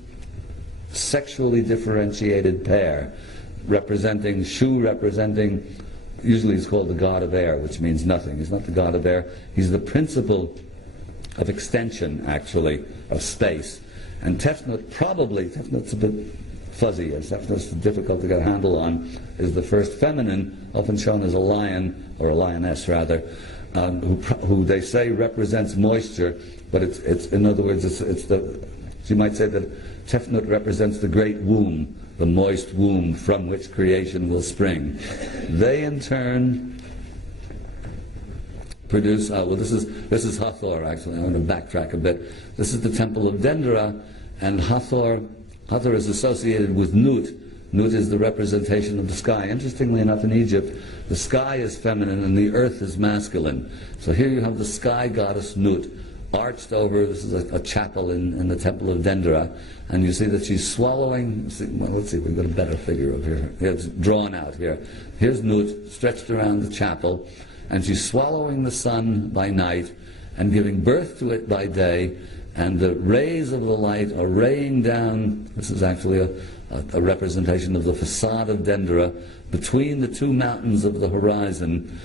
sexually differentiated pair, representing Shu, usually he's called the god of air, which means nothing. He's not the god of air. He's the principle of extension, actually, of space. And Tefnut's a bit fuzzy, and Tefnut's difficult to get a handle on, is the first feminine, often shown as a lion, or a lioness rather, who they say represents moisture, but it's in other words, you might say that Tefnut represents the great womb, the moist womb from which creation will spring. They in turn produce, this is Hathor actually, I want to backtrack a bit. This is the temple of Dendera, And Hathor is associated with Nut. Nut is the representation of the sky. Interestingly enough, in Egypt, the sky is feminine and the earth is masculine. So here you have the sky goddess Nut, arched over. This is a chapel in the temple of Dendera, and you see that she's swallowing. Let's see, we've got a better figure of here. It's drawn out here. Here's Nut stretched around the chapel, and she's swallowing the sun by night and giving birth to it by day, and the rays of the light are raying down. This is actually a representation of the facade of Dendera between the two mountains of the horizon.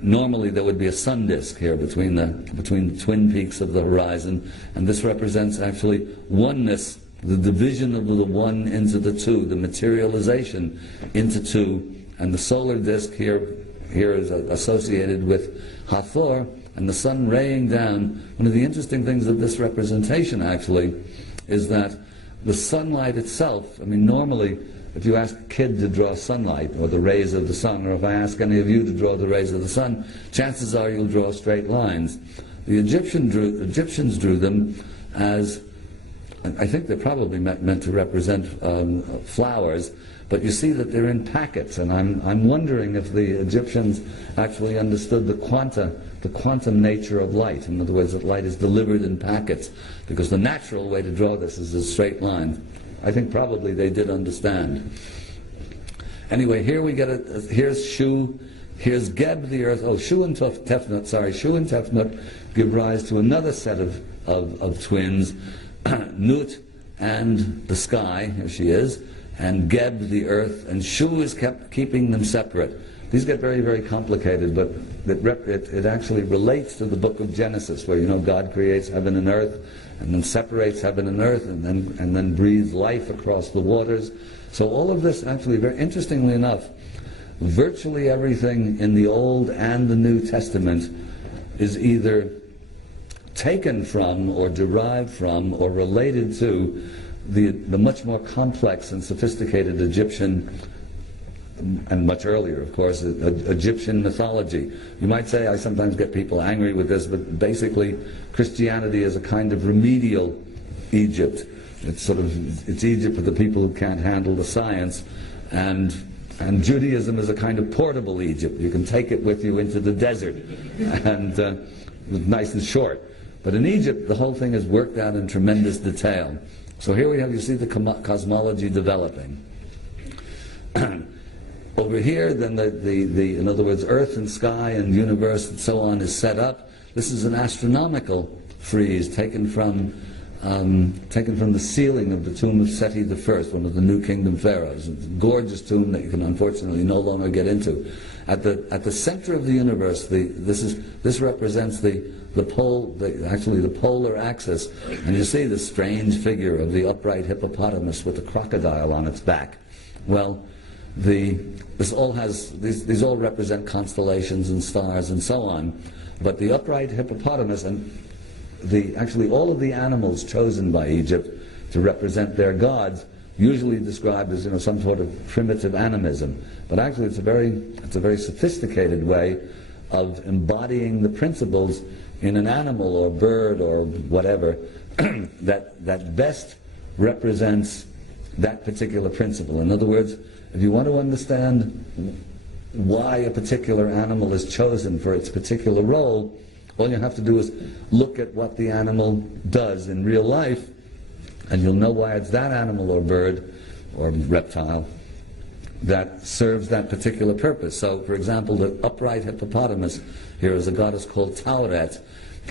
Normally there would be a sun disk here between the twin peaks of the horizon, and this represents actually oneness, the division of the one into the two, the materialization into two. And the solar disk here is associated with Hathor, and the sun raying down. One of the interesting things of this representation actually is that the sunlight itself, I mean, normally if you ask a kid to draw sunlight or the rays of the sun, or if I ask any of you to draw the rays of the sun, chances are you'll draw straight lines. The Egyptians drew them as, I think they're probably meant to represent flowers, but you see that they're in packets, and I'm wondering if the Egyptians actually understood the quantum nature of light. In other words, that light is delivered in packets, because the natural way to draw this is a straight line. I think probably they did understand. Anyway, here we get here's Shu, here's Geb the earth. Oh, Shu and Tefnut give rise to another set of twins, Nut and the sky, here she is, and Geb the earth, and Shu is keeping them separate. These get very, very complicated, but it actually relates to the book of Genesis, where, you know, God creates heaven and earth, and then separates heaven and earth, and then breathes life across the waters. So all of this, actually, very interestingly enough, virtually everything in the Old and the New Testament is either taken from or derived from or related to the much more complex and sophisticated Egyptian, and much earlier, of course, Egyptian mythology. You might say, I sometimes get people angry with this, but basically Christianity is a kind of remedial Egypt. It's Egypt for the people who can't handle the science, and Judaism is a kind of portable Egypt. You can take it with you into the desert, and nice and short. But in Egypt, the whole thing is worked out in tremendous detail. So here we have, you see the cosmology developing. Over here, then in other words, Earth and sky and universe and so on is set up. This is an astronomical frieze taken from the ceiling of the tomb of Seti I, one of the New Kingdom pharaohs. It's a gorgeous tomb that you can unfortunately no longer get into. At the center of the universe, this represents the polar axis, and you see the strange figure of the upright hippopotamus with the crocodile on its back. Well, these all represent constellations and stars and so on, but the upright hippopotamus and actually all of the animals chosen by Egypt to represent their gods, usually described as, you know, some sort of primitive animism, but actually it's a very sophisticated way of embodying the principles in an animal or bird or whatever that best represents that particular principle. In other words, if you want to understand why a particular animal is chosen for its particular role, all you have to do is look at what the animal does in real life, and you'll know why it's that animal or bird or reptile that serves that particular purpose. So, for example, the upright hippopotamus here is a goddess called Tauret,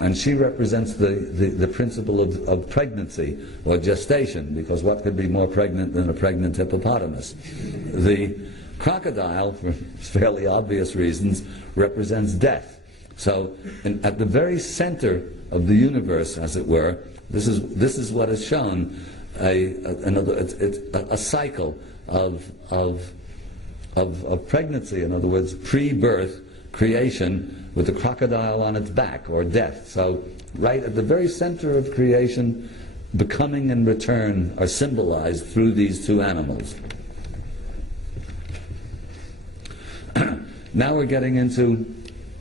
and she represents the principle of pregnancy or gestation, because what could be more pregnant than a pregnant hippopotamus? The crocodile, for fairly obvious reasons, represents death. So at the very center of the universe, as it were, this is what is shown, a cycle of pregnancy, in other words, pre-birth creation, with the crocodile on its back, or death. So right at the very center of creation, becoming and return are symbolized through these two animals. Now we're getting into,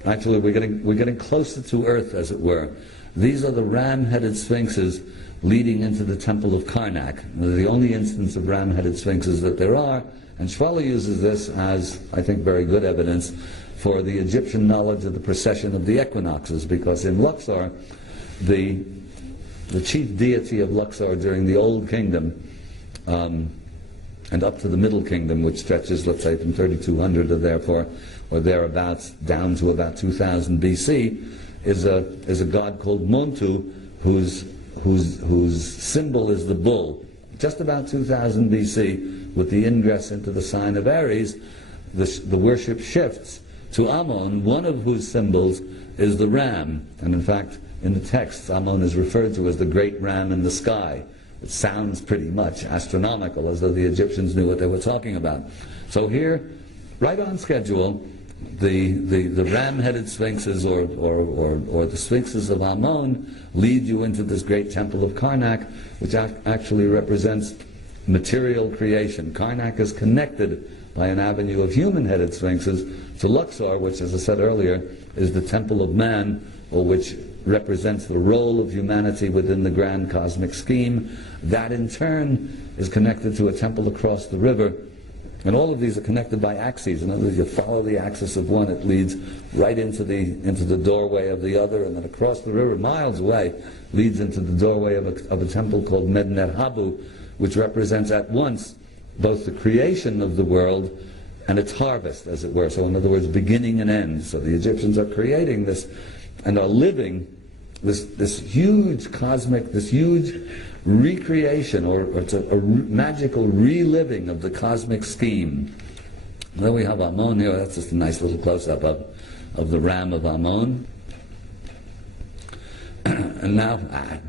actually we're getting closer to Earth, as it were. These are the ram-headed sphinxes leading into the temple of Karnak. The only instance of ram-headed sphinxes that there are, and Schwaller uses this as, I think, very good evidence for the Egyptian knowledge of the precession of the equinoxes, because in Luxor, the chief deity of Luxor during the Old Kingdom, and up to the Middle Kingdom, which stretches, let's say, from 3200 or thereabouts down to about 2000 BC, is a god called Montu, whose symbol is the bull. Just about 2000 BC, with the ingress into the sign of Aries, the worship shifts to Ammon, one of whose symbols is the ram. And in fact, in the texts, Ammon is referred to as the great ram in the sky. It sounds pretty much astronomical, as though the Egyptians knew what they were talking about. So here, right on schedule, the ram-headed sphinxes or the sphinxes of Ammon lead you into this great temple of Karnak, which actually represents material creation. Karnak is connected by an avenue of human-headed sphinxes to Luxor, which, as I said earlier, is the temple of man, or which represents the role of humanity within the grand cosmic scheme. That in turn is connected to a temple across the river. And all of these are connected by axes. In other words, you follow the axis of one, it leads right into the doorway of the other, and then across the river, miles away, leads into the doorway of a temple called Medinet Habu, which represents at once both the creation of the world and its harvest, as it were. So in other words, beginning and end. So the Egyptians are creating this and are living this huge cosmic, this huge recreation, or it's a magical reliving of the cosmic scheme. Then we have Ammon here. That's just a nice little close-up of the ram of Ammon. And now,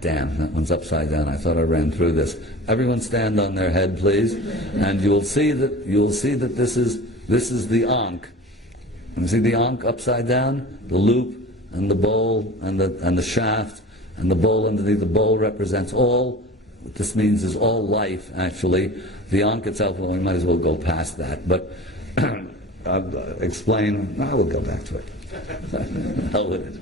damn, that one's upside down. I thought I ran through this. Everyone stand on their head, please, and you'll see that this is the Ankh. You see the Ankh upside down, the loop, and the bowl, and the shaft, and the bowl underneath. The bowl represents all. What this means is all life, actually. The Ankh itself, well, we might as well go past that, but I'll explain. I will go back to it. Hell with it.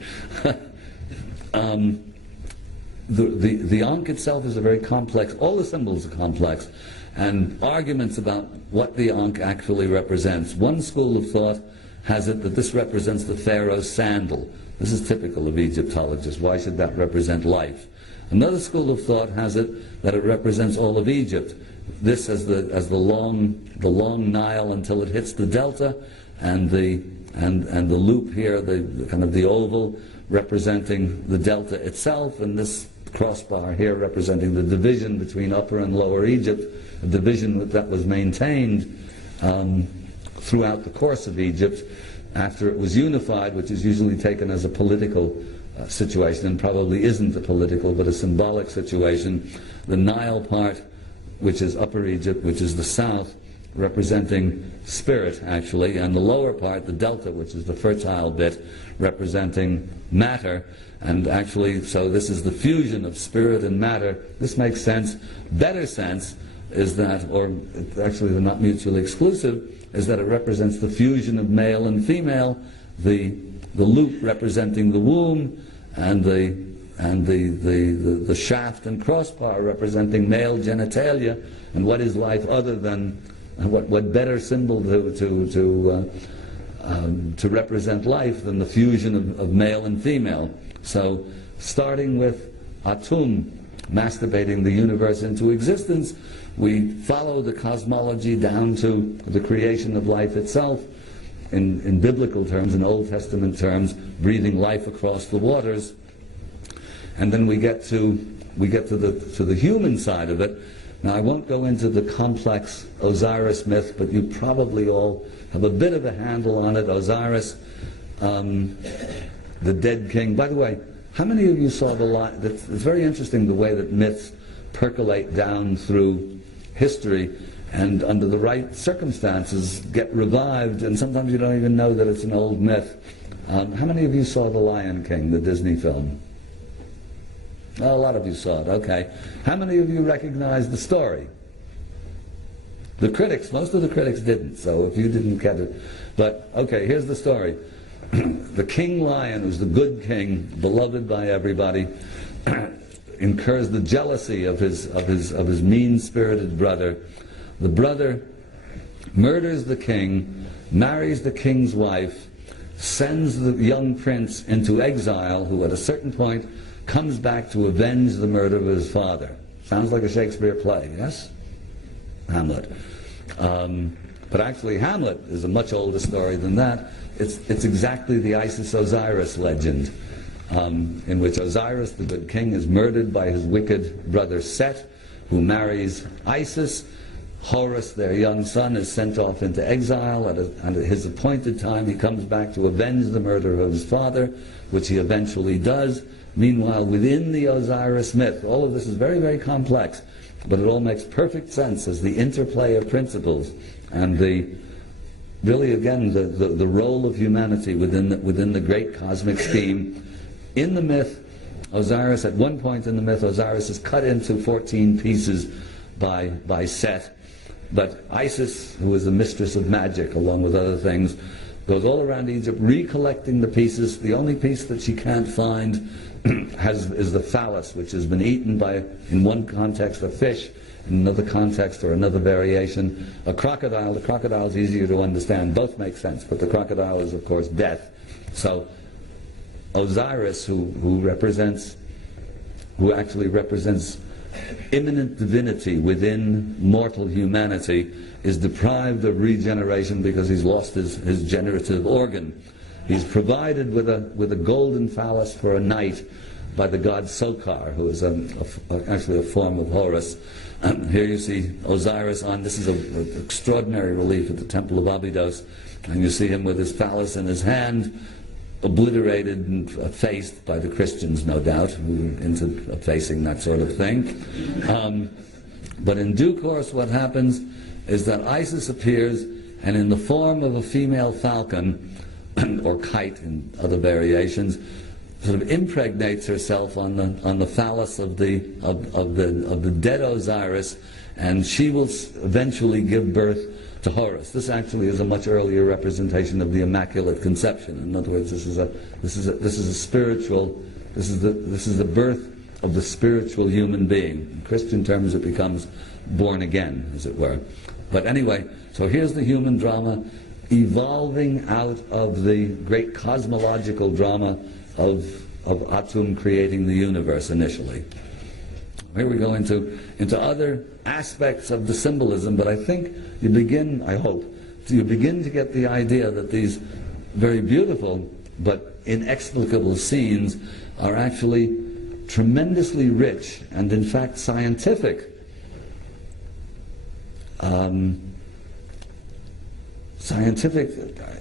The Ankh itself is a very complex, all the symbols are complex, and arguments about what the Ankh actually represents. One school of thought has it that this represents the pharaoh's sandal. This is typical of Egyptologists. Why should that represent life? Another school of thought has it that it represents all of Egypt. This as the long Nile until it hits the delta, and the loop here, the kind of the oval, representing the delta itself, and this crossbar here representing the division between Upper and Lower Egypt, a division that was maintained throughout the course of Egypt after it was unified, which is usually taken as a political situation, and probably isn't a political but a symbolic situation. The Nile part, which is Upper Egypt, which is the south, representing spirit, actually, and the lower part, the delta, which is the fertile bit, representing matter. And actually, so this is the fusion of spirit and matter. This makes sense. Better sense is that, or actually they're not mutually exclusive, is that it represents the fusion of male and female, the loop representing the womb, and the shaft and crossbar representing male genitalia. And what is life other than, what better symbol to represent life than the fusion of male and female? So, starting with Atum masturbating the universe into existence, we follow the cosmology down to the creation of life itself, in biblical terms, in Old Testament terms, breathing life across the waters, and then we get to the human side of it. Now, I won't go into the complex Osiris myth, but you probably all have a bit of a handle on it. Osiris, the dead king. By the way, how many of you saw the line? It's very interesting the way that myths percolate down through history, and under the right circumstances get revived, and sometimes you don't even know that it's an old myth. How many of you saw The Lion King, the Disney film? Oh, a lot of you saw it, okay. How many of you recognize the story? The critics, most of the critics didn't, so if you didn't get it. But, okay, here's the story. The king lion, who's the good king, beloved by everybody, incurs the jealousy of his mean-spirited brother. The brother murders the king, marries the king's wife, sends the young prince into exile, who at a certain point comes back to avenge the murder of his father. Sounds like a Shakespeare play, yes? Hamlet. But actually Hamlet is a much older story than that. It's exactly the Isis-Osiris legend, in which Osiris, the good king, is murdered by his wicked brother Set, who marries Isis. Horus, their young son, is sent off into exile. At his appointed time, he comes back to avenge the murder of his father, which he eventually does. Meanwhile, within the Osiris myth, all of this is very, very complex, but it all makes perfect sense as the interplay of principles and really, again, the role of humanity within the great cosmic scheme. In the myth, Osiris, at one point in the myth, Osiris is cut into 14 pieces by Set. But Isis, who is the mistress of magic, along with other things, goes all around Egypt recollecting the pieces. The only piece that she can't find is the phallus, which has been eaten by, in one context, a fish, in another context or another variation, a crocodile. The crocodile is easier to understand. Both make sense, but the crocodile is, of course, death. So Osiris, who actually represents immanent divinity within mortal humanity, is deprived of regeneration because he's lost his generative organ. He's provided with a golden phallus for a night by the god Sokar, who is actually a form of Horus. Here you see Osiris this is an extraordinary relief at the Temple of Abydos, and you see him with his phallus in his hand, obliterated and effaced by the Christians, no doubt, who are into effacing that sort of thing. But in due course, what happens is that Isis appears, and in the form of a female falcon, or kite in other variations, sort of impregnates herself on the phallus of the dead Osiris, and she will eventually give birth to Horus. This actually is a much earlier representation of the Immaculate Conception. In other words, this is the birth of the spiritual human being. In Christian terms, it becomes born again, as it were. But anyway, so here's the human drama evolving out of the great cosmological drama of Atum creating the universe initially. Here we go into other aspects of the symbolism, but I think you begin, I hope, you begin to get the idea that these very beautiful but inexplicable scenes are actually tremendously rich and in fact scientific. Scientific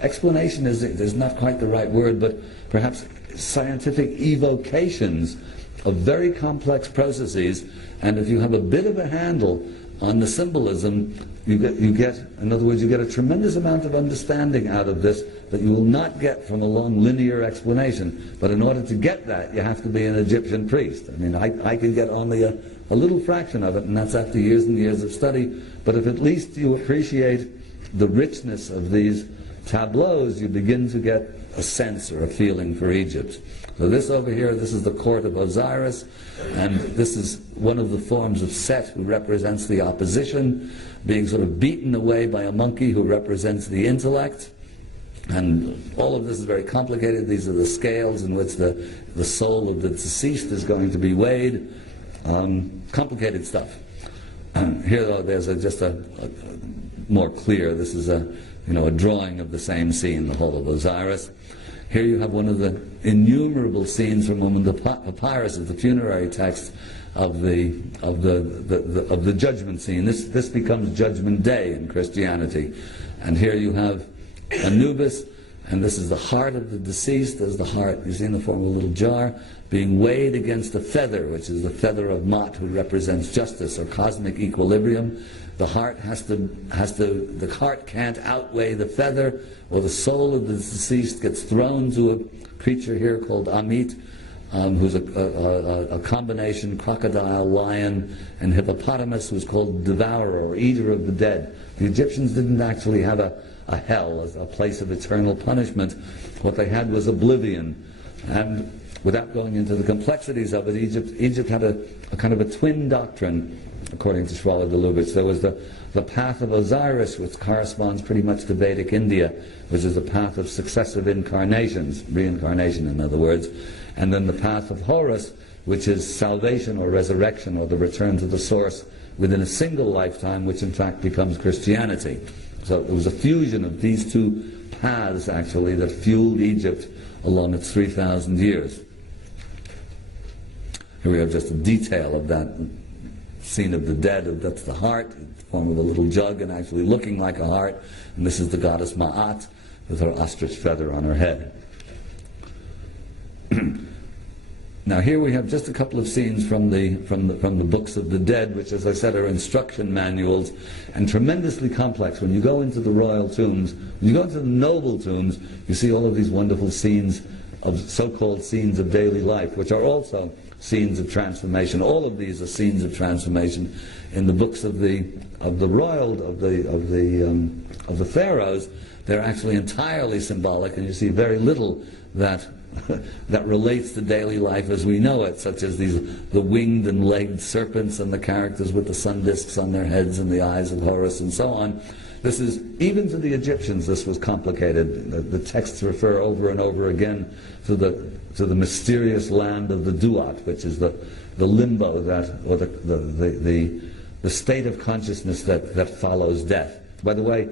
explanation is not quite the right word, but perhaps scientific evocations of very complex processes, and if you have a bit of a handle on the symbolism, you get, in other words, you get a tremendous amount of understanding out of this that you will not get from a long linear explanation. But in order to get that, you have to be an Egyptian priest. I mean, I can get only a little fraction of it, and that's after years and years of study. But if at least you appreciate the richness of these tableaus, you begin to get a sense or a feeling for Egypt. So this over here, this is the court of Osiris, and this is one of the forms of Set, who represents the opposition, being sort of beaten away by a monkey who represents the intellect. And all of this is very complicated. These are the scales in which the soul of the deceased is going to be weighed. Complicated stuff. Here, though, there's just a more clear, this is a drawing of the same scene, the whole of Osiris. Here you have one of the innumerable scenes from one of the papyrus of the funerary text of the judgment scene. This becomes Judgment Day in Christianity, and here you have Anubis, and this is the heart of the deceased. There's the heart, you see, in the form of a little jar, being weighed against a feather, which is the feather of Mot, who represents justice or cosmic equilibrium. The heart the heart can't outweigh the feather, or the soul of the deceased gets thrown to a creature here called Amit, who's a combination crocodile, lion, and hippopotamus, who's called devourer or eater of the dead. The Egyptians didn't actually have a hell, a place of eternal punishment. What they had was oblivion. And without going into the complexities of it, Egypt had a kind of a twin doctrine, according to Schwaller de Lubitsch. There was the path of Osiris, which corresponds pretty much to Vedic India, which is a path of successive incarnations, reincarnation in other words, and then the path of Horus, which is salvation or resurrection or the return to the source within a single lifetime, which in fact becomes Christianity. So there was a fusion of these two paths actually that fueled Egypt along its 3,000 years. Here we have just a detail of that scene of the dead. That's the heart, in the form of a little jug and actually looking like a heart. And this is the goddess Ma'at with her ostrich feather on her head. Now here we have just a couple of scenes from the books of the dead, which, as I said, are instruction manuals and tremendously complex. When you go into the royal tombs, when you go into the noble tombs, you see all of these wonderful scenes of so-called scenes of daily life, which are also scenes of transformation. All of these are scenes of transformation. In the books of the pharaohs, they're actually entirely symbolic, and you see very little that that relates to daily life as we know it, such as the winged and legged serpents and the characters with the sun discs on their heads and the eyes of Horus and so on. This is, even to the Egyptians, this was complicated. The texts refer over and over again to the mysterious land of the Duat, which is the limbo or the state of consciousness that follows death. By the way,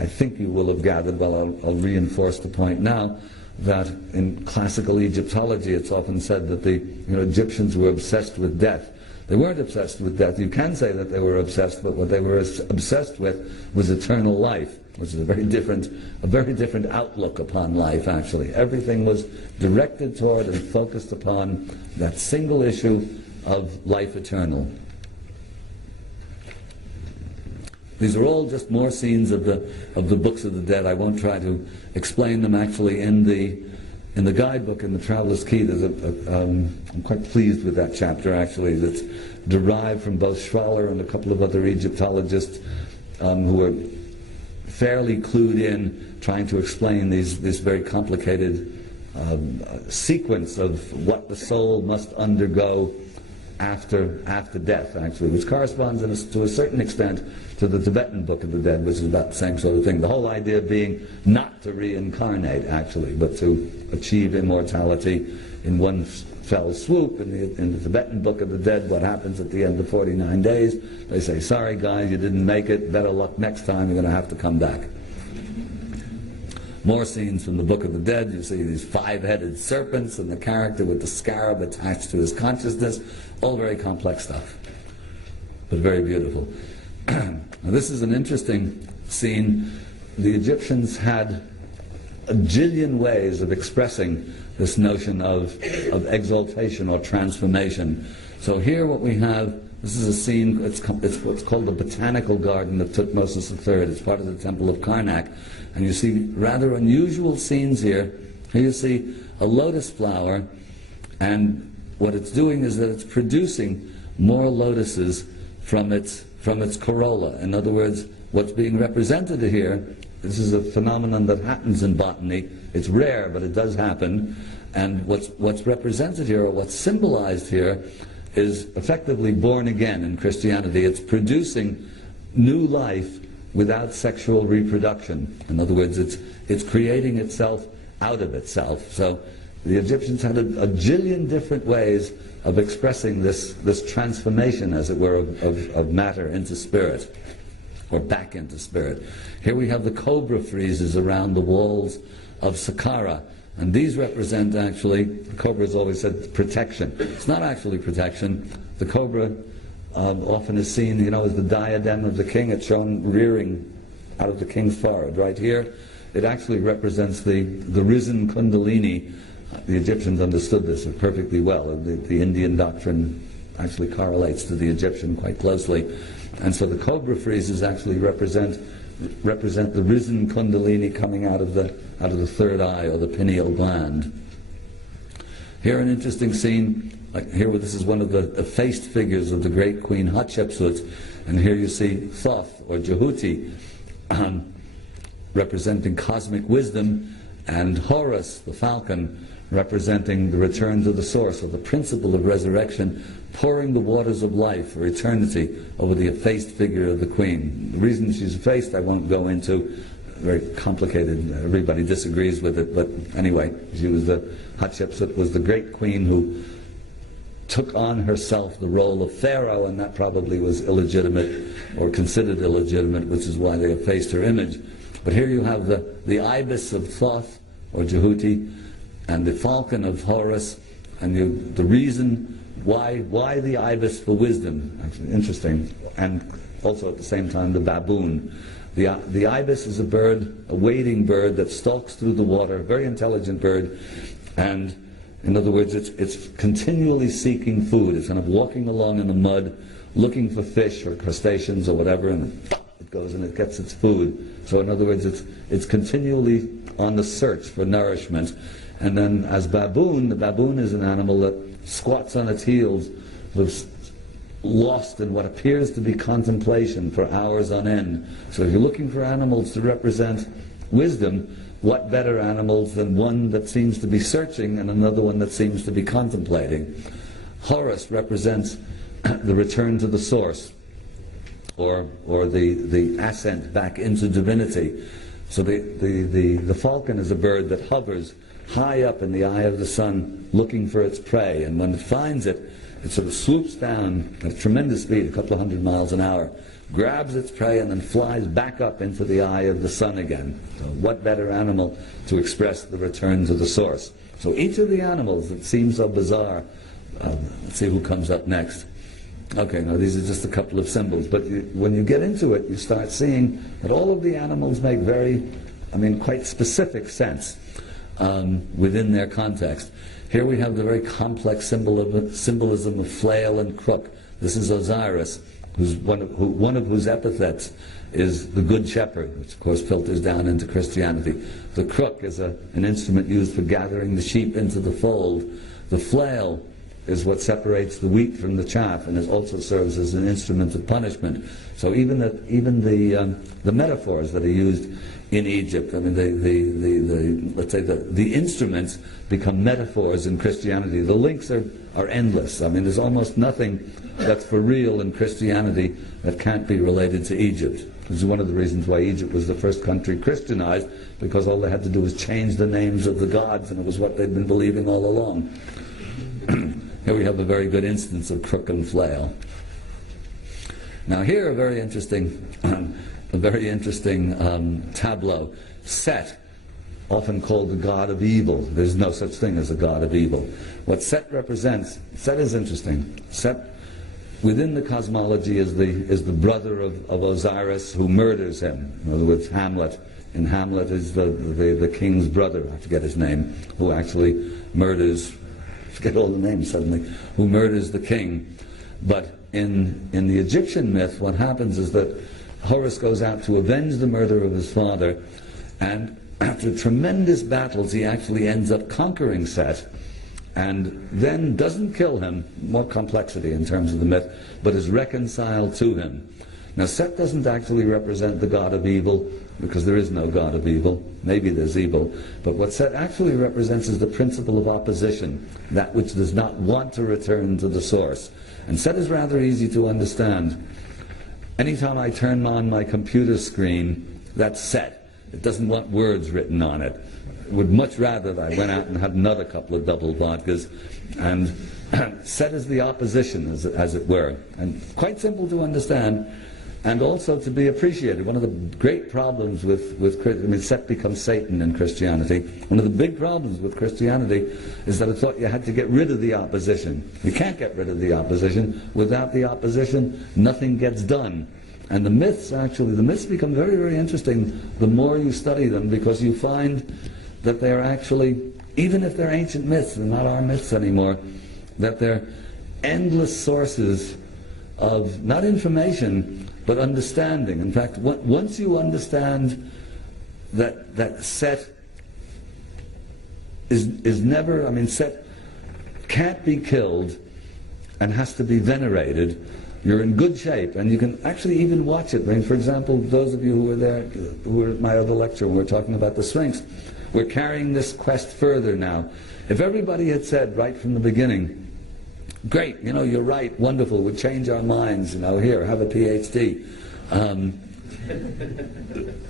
I think you will have gathered, well, I'll reinforce the point now, that in classical Egyptology it's often said that the Egyptians were obsessed with death. They weren't obsessed with death. You can say that they were obsessed, but what they were obsessed with was eternal life, which is a very different outlook upon life, actually. Everything was directed toward and focused upon that single issue of life eternal. These are all just more scenes of the books of the dead. I won't try to explain them actually in the guidebook, in the Traveler's Key. There's I'm quite pleased with that chapter actually. That's derived from both Schwaller and a couple of other Egyptologists who are fairly clued in, trying to explain this very complicated sequence of what the soul must undergo after death, actually, which corresponds to a certain extent to the Tibetan Book of the Dead, which is about the same sort of thing. The whole idea being not to reincarnate, actually, but to achieve immortality in one fell swoop. In the Tibetan Book of the Dead, what happens at the end of 49 days? They say, sorry guys, you didn't make it, better luck next time, you're going to have to come back. More scenes from the Book of the Dead. You see these five-headed serpents and the character with the scarab attached to his consciousness. All very complex stuff, but very beautiful. Now this is an interesting scene. The Egyptians had a jillion ways of expressing this notion of exaltation or transformation. So here what we have, this is a scene, it's what's called the Botanical Garden of Thutmose III. It's part of the Temple of Karnak. And you see rather unusual scenes here. Here you see a lotus flower, and what it's doing is that it's producing more lotuses from its corolla. In other words, what's being represented here, this is a phenomenon that happens in botany. It's rare, but it does happen. And what's represented here, or what's symbolized here, is effectively born again in Christianity. It's producing new life without sexual reproduction. In other words, it's creating itself out of itself. So the Egyptians had a jillion different ways of expressing this transformation, as it were, of matter into spirit, or back into spirit. Here we have the cobra friezes around the walls of Saqqara, and these represent actually, the cobra is always said protection. It's not actually protection. The cobra often is seen, as the diadem of the king. It's shown rearing out of the king's forehead. Right here, it actually represents the risen Kundalini. The Egyptians understood this perfectly well. The Indian doctrine actually correlates to the Egyptian quite closely. And so the cobra friezes actually represent the risen Kundalini coming out of the third eye, or the pineal gland. Here an interesting scene. Like here, this is one of the effaced figures of the great Queen Hatshepsut, and here you see Thoth, or Jehuti, representing cosmic wisdom, and Horus, the falcon, representing the return to the source, or the principle of resurrection, pouring the waters of life for eternity over the effaced figure of the queen. The reason she's effaced I won't go into, very complicated, everybody disagrees with it, but anyway, she was Hatshepsut was the great queen who took on herself the role of pharaoh, and that probably was illegitimate, or considered illegitimate, which is why they effaced her image. But here you have the ibis of Thoth, or Jehuti, and the falcon of Horus, and the reason why the ibis for wisdom, actually interesting, and also at the same time the baboon. The ibis is a bird, a wading bird that stalks through the water, a very intelligent bird, and in other words, it's continually seeking food. It's kind of walking along in the mud, looking for fish or crustaceans or whatever, and it goes and it gets its food. So in other words, it's continually on the search for nourishment. And then as baboon, the baboon is an animal that squats on its heels, was lost in what appears to be contemplation for hours on end. So if you're looking for animals to represent wisdom, what better animals than one that seems to be searching and another one that seems to be contemplating? Horus represents the return to the source, or the ascent back into divinity. So the falcon is a bird that hovers high up in the eye of the sun looking for its prey, and when it finds it, it sort of swoops down at a tremendous speed, a couple of 100 miles an hour, grabs its prey and then flies back up into the eye of the sun again. So what better animal to express the return to the source? So each of the animals that seem so bizarre, let's see who comes up next. Okay, now these are just a couple of symbols, but when you get into it, you start seeing that all of the animals make quite specific sense within their context. Here we have the very complex symbolism of flail and crook. This is Osiris, one of whose epithets is the Good Shepherd, which of course filters down into Christianity. The crook is an instrument used for gathering the sheep into the fold. The flail is what separates the wheat from the chaff, and it also serves as an instrument of punishment. So even the metaphors that are used in Egypt, let's say the instruments become metaphors in Christianity. The links are endless. There's almost nothing that's for real in Christianity that can't be related to Egypt. This is one of the reasons why Egypt was the first country Christianized, because all they had to do was change the names of the gods, and it was what they'd been believing all along. Here we have a very good instance of crook and flail. Now here a very interesting tableau. Set, often called the god of evil. There's no such thing as a god of evil. What Set represents, Set is interesting. Set, within the cosmology, is the brother of Osiris, who murders him. In other words, Hamlet. In Hamlet is the king's brother, I forget his name, who actually murders, I forget all the names suddenly, who murders the king. But in the Egyptian myth, what happens is that Horus goes out to avenge the murder of his father, and after tremendous battles he actually ends up conquering Set, and then doesn't kill him, more complexity in terms of the myth, but is reconciled to him. Now Set doesn't actually represent the god of evil, because there is no god of evil. Maybe there's evil, but what Set actually represents is the principle of opposition, that which does not want to return to the source. And Set is rather easy to understand. Anytime I turn on my computer screen, that's Set. It doesn't want words written on it. It would much rather that I went out and had another couple of double vodkas. And Set is the opposition, as it were. And quite simple to understand, and also to be appreciated. One of the great problems with Set becomes Satan in Christianity. One of the big problems with Christianity is that it thought you had to get rid of the opposition. You can't get rid of the opposition. Without the opposition, nothing gets done. And the myths become very, very interesting the more you study them, because you find that they're actually, even if they're ancient myths, they're not our myths anymore, that they're endless sources of, not information, but understanding. In fact, once you understand that Set is never, Set can't be killed and has to be venerated, you're in good shape, and you can actually even watch it. For example, those of you who were there, who were at my other lecture when we were talking about the Sphinx, we're carrying this quest further now. If everybody had said right from the beginning, great, you're right, wonderful, we'll change our minds, here, have a PhD.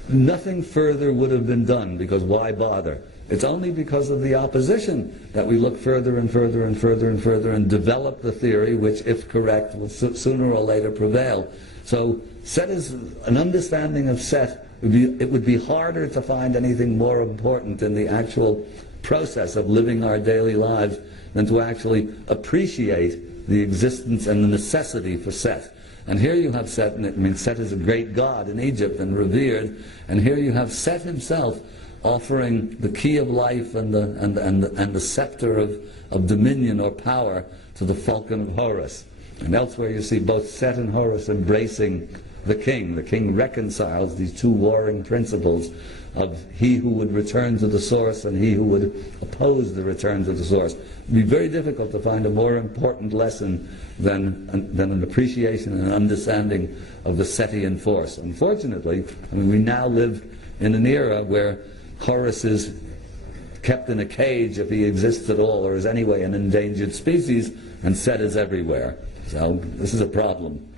Nothing further would have been done, because why bother? It's only because of the opposition that we look further and further and further and further and develop the theory which, if correct, will sooner or later prevail. So Set is an understanding of Set. It would be harder to find anything more important in the actual process of living our daily lives than to actually appreciate the existence and the necessity for Set. And here you have Set, and Set is a great god in Egypt and revered, and here you have Set himself offering the key of life and the scepter of dominion or power to the falcon of Horus. And elsewhere you see both Set and Horus embracing the king. The king reconciles these two warring principles of he who would return to the source and he who would oppose the return to the source. It would be very difficult to find a more important lesson than an appreciation and understanding of the Setian force. Unfortunately, we now live in an era where Horus is kept in a cage, if he exists at all, or is anyway an endangered species, and Set is everywhere. So this is a problem.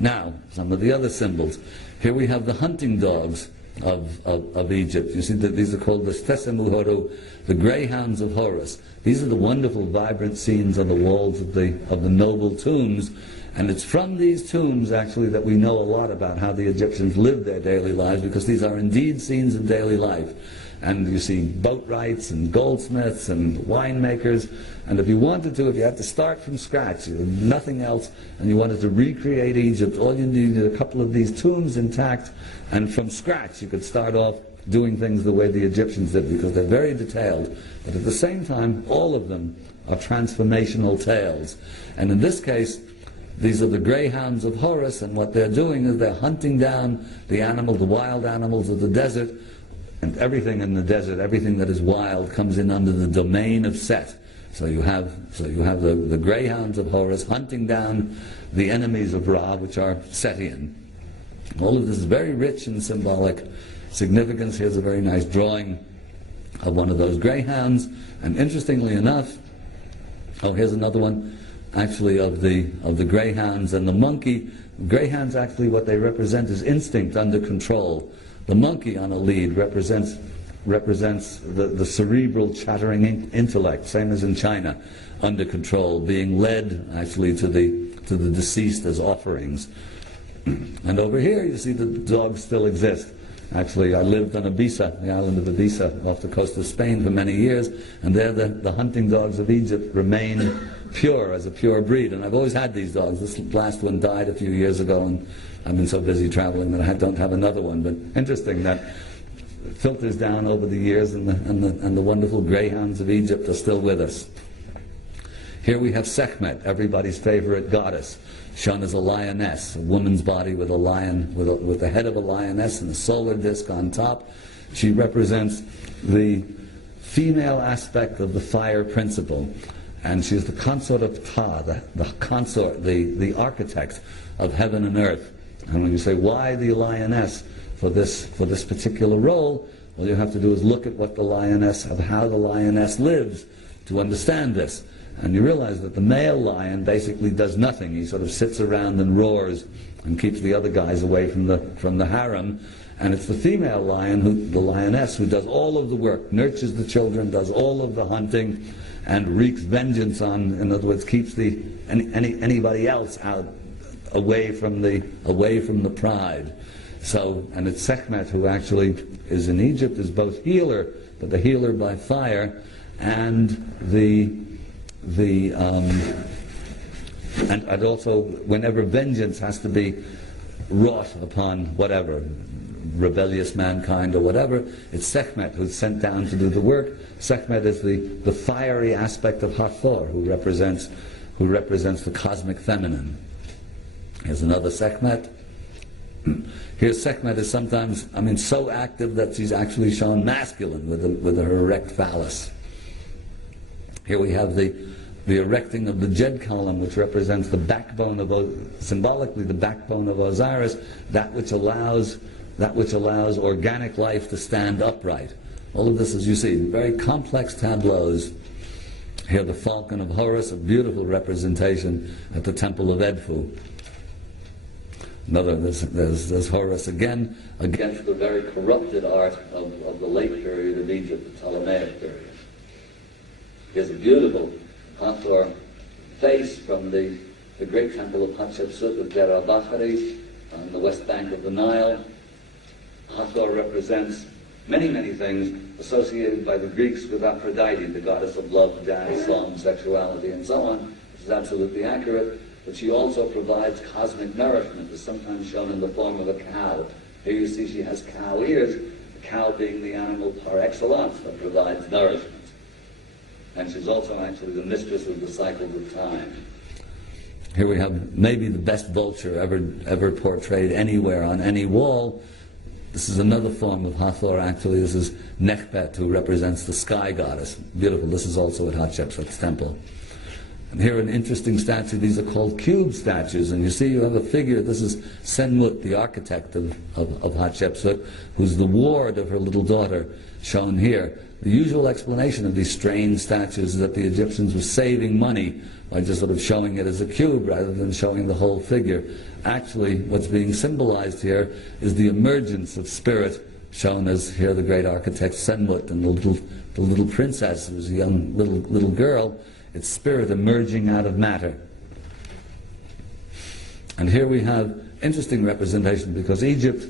Now, some of the other symbols. Here we have the hunting dogs of Egypt. You see that these are called the Stesemuhoru, the greyhounds of Horus. These are the wonderful, vibrant scenes on the walls of the noble tombs. And it's from these tombs, actually, that we know a lot about how the Egyptians lived their daily lives, because these are indeed scenes of daily life. And you see boatwrights and goldsmiths and winemakers. And if you wanted to, if you had to start from scratch, nothing else, and you wanted to recreate Egypt, all you needed a couple of these tombs intact, and from scratch you could start off doing things the way the Egyptians did, because they're very detailed. But at the same time, all of them are transformational tales. And in this case, these are the greyhounds of Horus, and what they're doing is they're hunting down the wild animals of the desert, and everything in the desert, everything that is wild, comes in under the domain of Set. So you have the greyhounds of Horus hunting down the enemies of Ra, which are Setian. All of this is very rich in symbolic significance. Here's a very nice drawing of one of those greyhounds, and interestingly enough, here's another one, actually, of the greyhounds and the monkey. Greyhounds, actually, what they represent is instinct under control. The monkey on a lead represents the cerebral chattering intellect, same as in China, under control, being led actually to the deceased as offerings. And over here you see the dogs still exist. Actually, I lived on Ibiza, the island of Ibiza, off the coast of Spain for many years, and there the hunting dogs of Egypt remain pure, as a pure breed. And I've always had these dogs. This last one died a few years ago, and I've been so busy traveling that I don't have another one. But interesting that it filters down over the years, and the wonderful greyhounds of Egypt are still with us. Here we have Sekhmet, everybody's favorite goddess, shown as a lioness, a woman's body with a lion, with the head of a lioness and a solar disk on top. She represents the female aspect of the fire principle, and she's the consort of Ptah, the consort, the architect of heaven and earth. And when you say, why the lioness for this particular role, all you have to do is look at what how the lioness lives to understand this. And you realize that the male lion basically does nothing. He sort of sits around and roars and keeps the other guys away from the harem. And it's the female lion, the lioness, who does all of the work, nurtures the children, does all of the hunting, and wreaks vengeance on, in other words, keeps anybody else out away from the pride. So, and it's Sekhmet who actually is in Egypt, is both healer, but the healer by fire, and and also whenever vengeance has to be wrought upon whatever, rebellious mankind or whatever, it's Sekhmet who's sent down to do the work. Sekhmet is the fiery aspect of Hathor, who represents the cosmic feminine. Here's another Sekhmet. Here Sekhmet is sometimes, so active that she's actually shown masculine with her erect phallus. Here we have the erecting of the Jed column, which represents the backbone symbolically the backbone of Osiris, that which allows organic life to stand upright. All of this, as you see, very complex tableaus. Here, the Falcon of Horus, a beautiful representation at the Temple of Edfu. Another, there's Horus again, against the very corrupted art of the late period of Egypt, the Ptolemaic period. Here's a beautiful Hathor face from the great temple of Hatshepsut of Der al-Bahari on the west bank of the Nile. Hathor represents many, many things associated by the Greeks with Aphrodite, the goddess of love, dance, song, sexuality, and so on. This is absolutely accurate. But she also provides cosmic nourishment, is sometimes shown in the form of a cow. Here you see she has cow ears, the cow being the animal par excellence that provides nourishment. And she's also actually the mistress of the cycles of time. Here we have maybe the best vulture ever portrayed anywhere on any wall. This is another form of Hathor, actually. This is Nekhbet, who represents the sky goddess. Beautiful. This is also at Hatshepsut's temple. And here an interesting statue. These are called cube statues. And you see you have a figure. This is Senmut, the architect of Hatshepsut, who's the ward of her little daughter, shown here. The usual explanation of these strange statues is that the Egyptians were saving money by just sort of showing it as a cube rather than showing the whole figure. Actually, what's being symbolized here is the emergence of spirit, shown as here the great architect Senmut and the little princess, who was a young little girl. It's spirit emerging out of matter. And here we have interesting representation, because Egypt,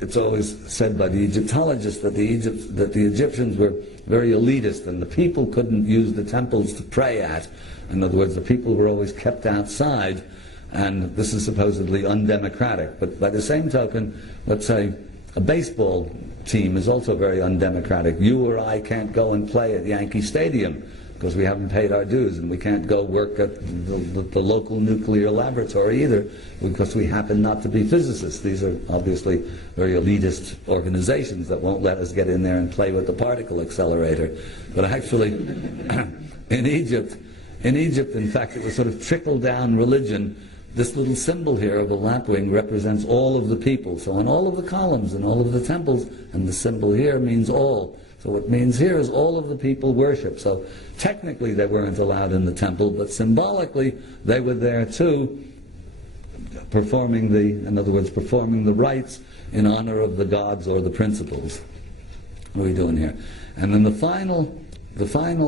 it's always said by the Egyptologists that the Egyptians were very elitist, and the people couldn't use the temples to pray at. In other words, the people were always kept outside, and this is supposedly undemocratic. But by the same token, let's say a baseball team is also very undemocratic. You or I can't go and play at Yankee Stadium because we haven't paid our dues, and we can't go work at the local nuclear laboratory either because we happen not to be physicists. These are obviously very elitist organizations that won't let us get in there and play with the particle accelerator. But actually, in Egypt, in fact, it was sort of trickle-down religion. This little symbol here of a lapwing represents all of the people. So on all of the columns and all of the temples, and the symbol here means all. So what it means here is all of the people worship. So technically they weren't allowed in the temple, but symbolically they were there too, performing the rites in honor of the gods or the principles. What are we doing here? And then the final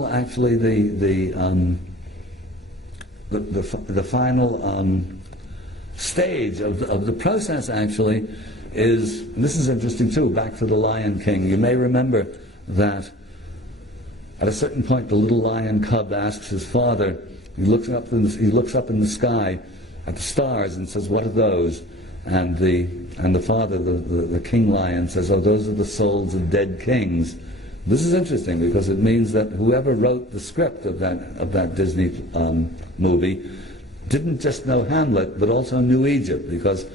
actually, the final stage of the process actually is, and this is interesting too, back to the Lion King. You may remember that at a certain point the little lion cub asks his father, he looks up in the sky at the stars and says, "What are those?" And the father, the king lion, says, "Oh, those are the souls of dead kings." This is interesting because it means that whoever wrote the script of that Disney movie didn't just know Hamlet, but also knew Egypt, because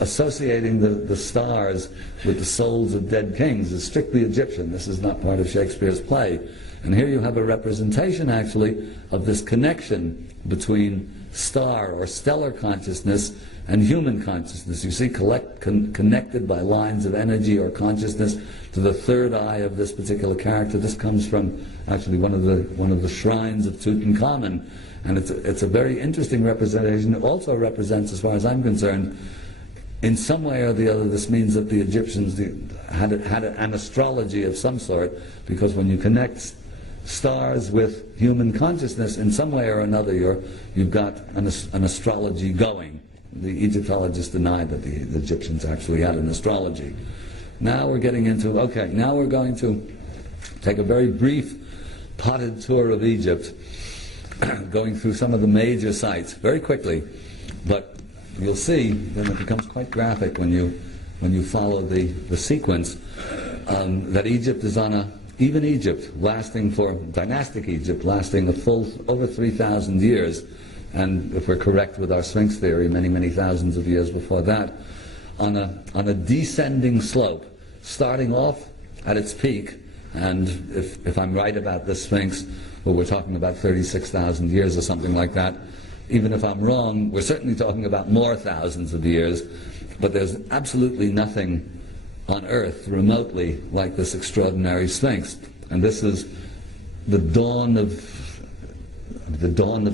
associating the stars with the souls of dead kings is strictly Egyptian. This is not part of Shakespeare's play. And here you have a representation actually of this connection between star or stellar consciousness and human consciousness. You see, connected by lines of energy or consciousness to the third eye of this particular character. This comes from actually one of the shrines of Tutankhamun, and it's a very interesting representation. It also represents, as far as I'm concerned, in some way or the other, this means that the Egyptians had an astrology of some sort, because when you connect stars with human consciousness, in some way or another, you've got an astrology going. The Egyptologists denied that the Egyptians actually had an astrology. Now we're getting into, okay, now we're going to take a very brief potted tour of Egypt, going through some of the major sites very quickly, but you'll see then it becomes quite graphic when you follow the sequence, that Egypt is even Egypt, lasting for dynastic Egypt, lasting a full over 3,000 years, and if we're correct with our Sphinx theory, many thousands of years before that, on a descending slope, starting off at its peak, and if I'm right about this Sphinx, well, we're talking about 36,000 years or something like that. Even if I'm wrong, we're certainly talking about more thousands of years, but there's absolutely nothing on Earth remotely like this extraordinary Sphinx. And this is the dawn of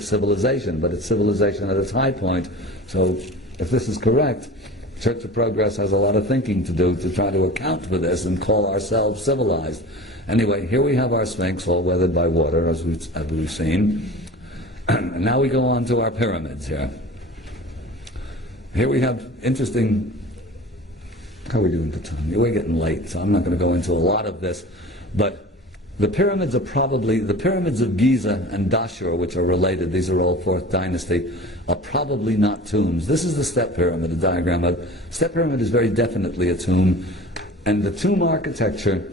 civilization, but it's civilization at its high point. So if this is correct, Church of Progress has a lot of thinking to do to try to account for this and call ourselves civilized. Anyway, here we have our Sphinx, all weathered by water, as we've seen. And now we go on to our pyramids here. Here we have interesting... How are we doing for time? We're getting late, so I'm not going to go into a lot of this. But the pyramids are probably... The pyramids of Giza and Dashur, which are related, these are all 4th dynasty, are probably not tombs. This is the step pyramid, a diagram of... Step pyramid is very definitely a tomb. And the tomb architecture...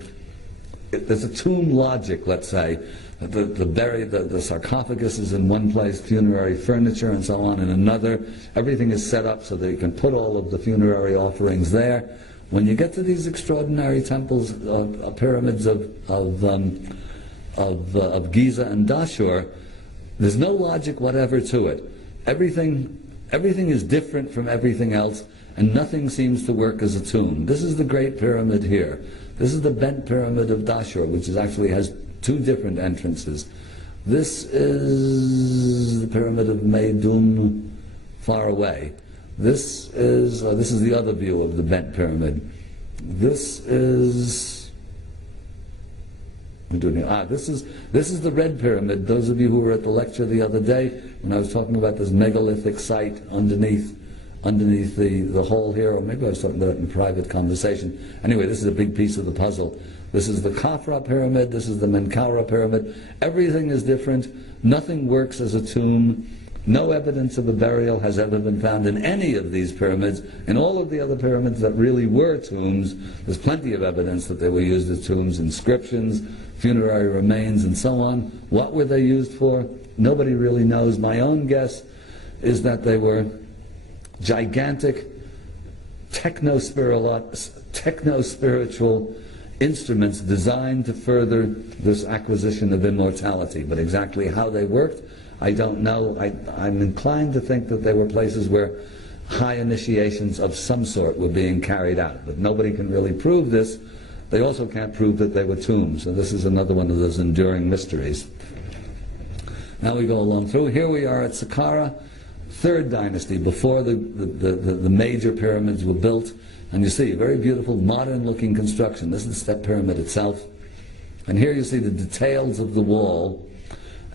There's a tomb logic, let's say. The sarcophagus is in one place, funerary furniture and so on in another. Everything is set up so that you can put all of the funerary offerings there. When you get to these extraordinary temples, pyramids of Giza and Dashur, there's no logic whatever to it. Everything is different from everything else, and nothing seems to work as a tomb. This is the Great Pyramid here. This is the bent pyramid of Dashur, which actually has 2 different entrances. This is the pyramid of Meidum, far away. This is the other view of the bent pyramid. This is this is the red pyramid. Those of you who were at the lecture the other day, when I was talking about this megalithic site underneath the hole here, or maybe I was talking about it in private conversation. Anyway, this is a big piece of the puzzle. This is the Khafra pyramid, this is the Menkaura pyramid. Everything is different. Nothing works as a tomb. No evidence of a burial has ever been found in any of these pyramids. In all of the other pyramids that really were tombs, there's plenty of evidence that they were used as tombs, inscriptions, funerary remains, and so on. What were they used for? Nobody really knows. My own guess is that they were gigantic techno-spiritual instruments designed to further this acquisition of immortality. But exactly how they worked, I don't know. I'm inclined to think that there were places where high initiations of some sort were being carried out. But nobody can really prove this. They also can't prove that they were tombs. So this is another one of those enduring mysteries. Now we go along through. Here we are at Saqqara, 3rd dynasty, before the major pyramids were built. And you see, very beautiful, modern-looking construction. This is the step pyramid itself. And here you see the details of the wall.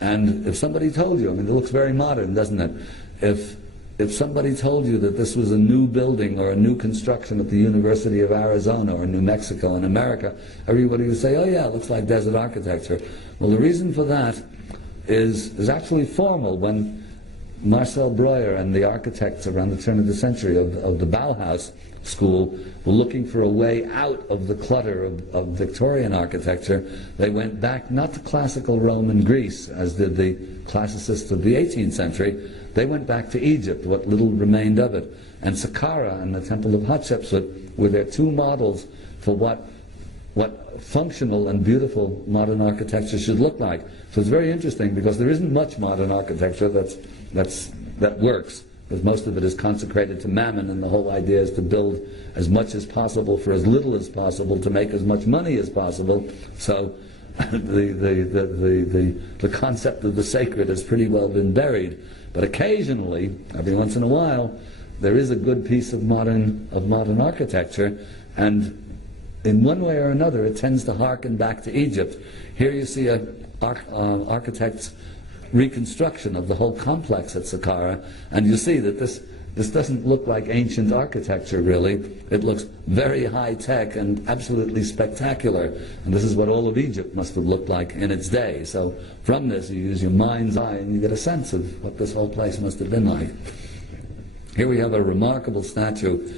And if somebody told you, I mean, it looks very modern, doesn't it? If somebody told you that this was a new building or a new construction at the University of Arizona or New Mexico in America, everybody would say, oh yeah, it looks like desert architecture. Well, the reason for that is actually formal. When Marcel Breuer and the architects around the turn of the century of the Bauhaus school were looking for a way out of the clutter of Victorian architecture, they went back not to classical Rome and Greece, as did the classicists of the 18th century. They went back to Egypt, what little remained of it. And Saqqara and the Temple of Hatshepsut were their 2 models for what functional and beautiful modern architecture should look like. So it's very interesting, because there isn't much modern architecture that works, because most of it is consecrated to mammon, and the whole idea is to build as much as possible for as little as possible to make as much money as possible. So the concept of the sacred has pretty well been buried. But occasionally, every once in a while, there is a good piece of modern architecture, and in one way or another it tends to harken back to Egypt. Here you see an architect's reconstruction of the whole complex at Saqqara, and you see that this doesn't look like ancient architecture really. It looks very high-tech and absolutely spectacular, and this is what all of Egypt must have looked like in its day. So from this you use your mind's eye and you get a sense of what this whole place must have been like. Here we have a remarkable statue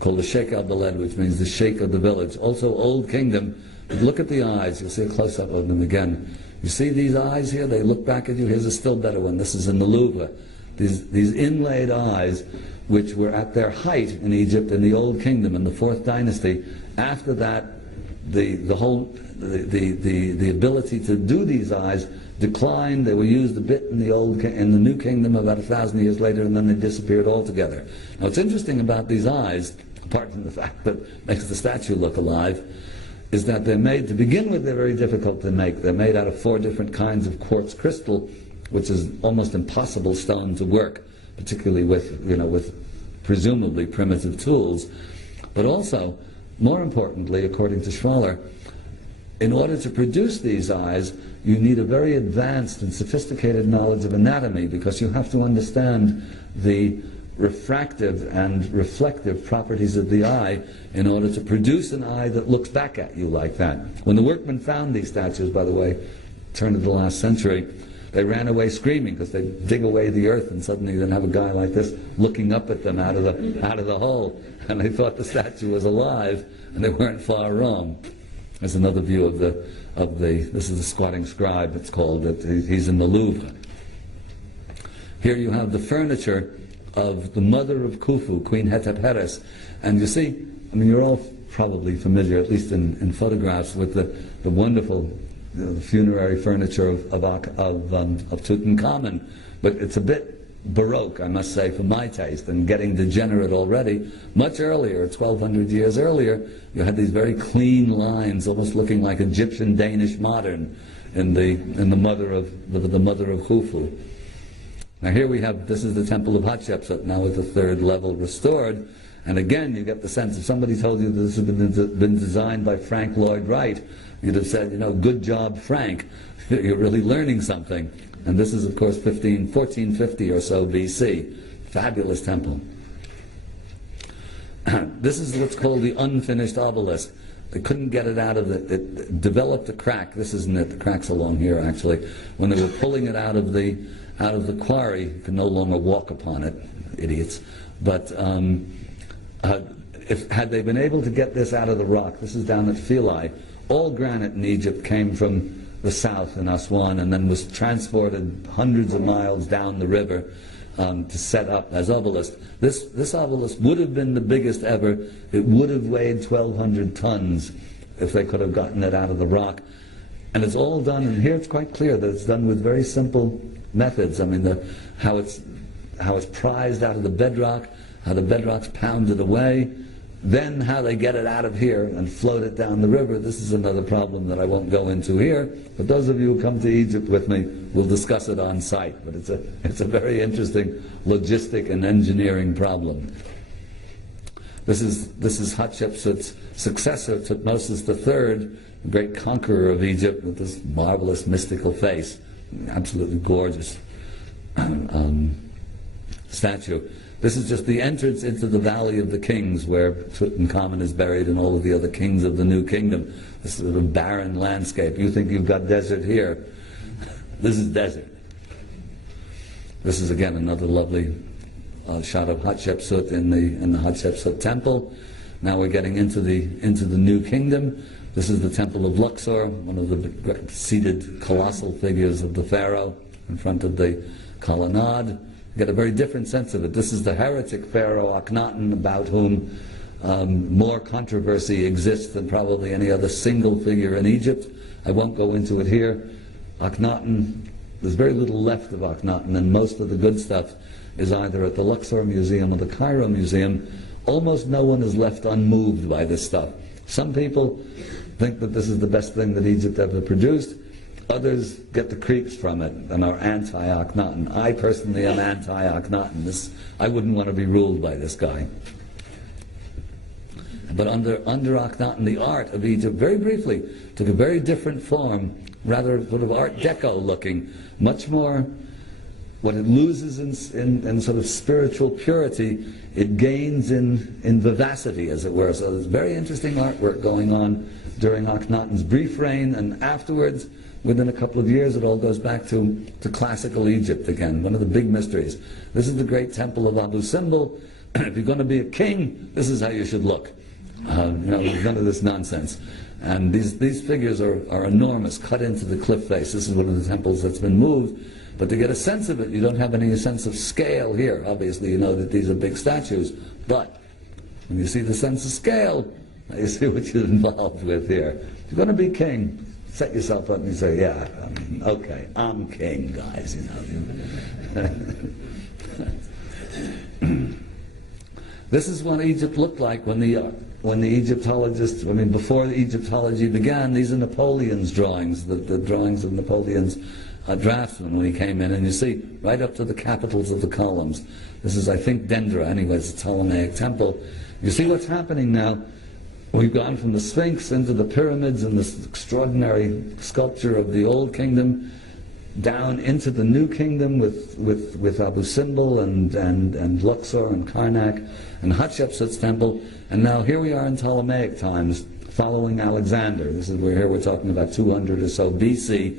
called the Sheikh al-Balad, which means the Sheikh of the village. Also Old Kingdom. But look at the eyes. You'll see a close-up of them again. You see these eyes here? They look back at you. Here's a still better one. This is in the Louvre. These inlaid eyes, which were at their height in Egypt in the Old Kingdom in the 4th dynasty. After that, the ability to do these eyes declined. They were used a bit in the New Kingdom about 1,000 years later, and then they disappeared altogether. Now, what's interesting about these eyes, apart from the fact that makes the statue look alive, is that they're made, to begin with, they're very difficult to make. They're made out of 4 different kinds of quartz crystal, which is almost impossible stone to work, particularly with, with presumably primitive tools. But also, more importantly, according to Schwaller, in order to produce these eyes, you need a very advanced and sophisticated knowledge of anatomy, because you have to understand the refractive and reflective properties of the eye in order to produce an eye that looks back at you like that. When the workmen found these statues, by the way, turn of the last century, they ran away screaming, because they dig away the earth and suddenly they'd have a guy like this looking up at them out of the hole, and they thought the statue was alive, and they weren't far wrong. There's another view of the this is the squatting scribe, it's called. He's in the Louvre. Here you have the furniture of the mother of Khufu, Queen Hetepheres. And you see, I mean, you're all probably familiar, at least in photographs, with the wonderful the funerary furniture of Tutankhamun. But it's a bit Baroque, I must say, for my taste, and getting degenerate already. Much earlier, 1,200 years earlier, you had these very clean lines, almost looking like Egyptian Danish modern, in the mother of Khufu. Now here we have, this is the temple of Hatshepsut, now with the 3rd level restored, and again you get the sense, if somebody told you that this had been designed by Frank Lloyd Wright, you'd have said, good job, Frank, you're really learning something. And this is, of course, 1450 or so BC. Fabulous temple. This is what's called the unfinished obelisk. They couldn't get it out of it developed a crack. This isn't it, the crack's along here actually. When they were pulling it out of the quarry, you could no longer walk upon it, idiots. But had they been able to get this out of the rock, this is down at Philae. All granite in Egypt came from the south in Aswan, and then was transported hundreds of miles down the river to set up as obelisk. This obelisk would have been the biggest ever. It would have weighed 1,200 tons if they could have gotten it out of the rock. And it's all done, and here it's quite clear that it's done with very simple methods. I mean, how it's prized out of the bedrock, how the bedrock's pounded away, then how they get it out of here and float it down the river. This is another problem that I won't go into here, but those of you who come to Egypt with me will discuss it on site. But it's a very interesting logistic and engineering problem. This is Hatshepsut's successor, Tutmosis III, the great conqueror of Egypt, with this marvelous mystical face, absolutely gorgeous statue. This is just the entrance into the Valley of the Kings, where Tutankhamun is buried and all of the other kings of the New Kingdom. This sort of barren landscape. You think you've got desert here. This is desert. This is again another lovely shot of Hatshepsut in the Hatshepsut temple. Now we're getting into the New Kingdom. This is the temple of Luxor, one of the seated colossal figures of the pharaoh in front of the colonnade. Get a very different sense of it. This is the heretic pharaoh Akhenaten, about whom more controversy exists than probably any other single figure in Egypt. I won't go into it here. Akhenaten, there's very little left of Akhenaten, and most of the good stuff is either at the Luxor Museum or the Cairo Museum. Almost no one is left unmoved by this stuff. Some people think that this is the best thing that Egypt ever produced. Others get the creeps from it and are anti-Akhenaten. I personally am anti-Akhenaten. I wouldn't want to be ruled by this guy. But under Akhenaten, the art of Egypt, very briefly, took a very different form, rather sort of Art Deco looking, much more. What it loses in sort of spiritual purity, it gains in vivacity, as it were. So there's very interesting artwork going on during Akhenaten's brief reign, and afterwards, within a couple of years, it all goes back to classical Egypt again, one of the big mysteries. This is the great temple of Abu Simbel. If you're going to be a king, this is how you should look. There's none of this nonsense. And these figures are enormous, cut into the cliff face. This is one of the temples that's been moved. But to get a sense of it, you don't have any sense of scale here. Obviously, you know that these are big statues. But when you see the sense of scale, you see what you're involved with here. If you're going to be king, set yourself up and you say, yeah, okay, I'm king, guys, This is what Egypt looked like when the Egyptologists, before the Egyptology began. These are Napoleon's drawings, the drawings of Napoleon's draftsman when he came in, and you see right up to the capitals of the columns. This is, I think, Dendra, anyway, it's a Ptolemaic temple. You see what's happening now. We've gone from the Sphinx into the pyramids and this extraordinary sculpture of the Old Kingdom, down into the New Kingdom with Abu Simbel and Luxor and Karnak and Hatshepsut's temple, and now here we are in Ptolemaic times, following Alexander. This is where here we're talking about 200 or so BC,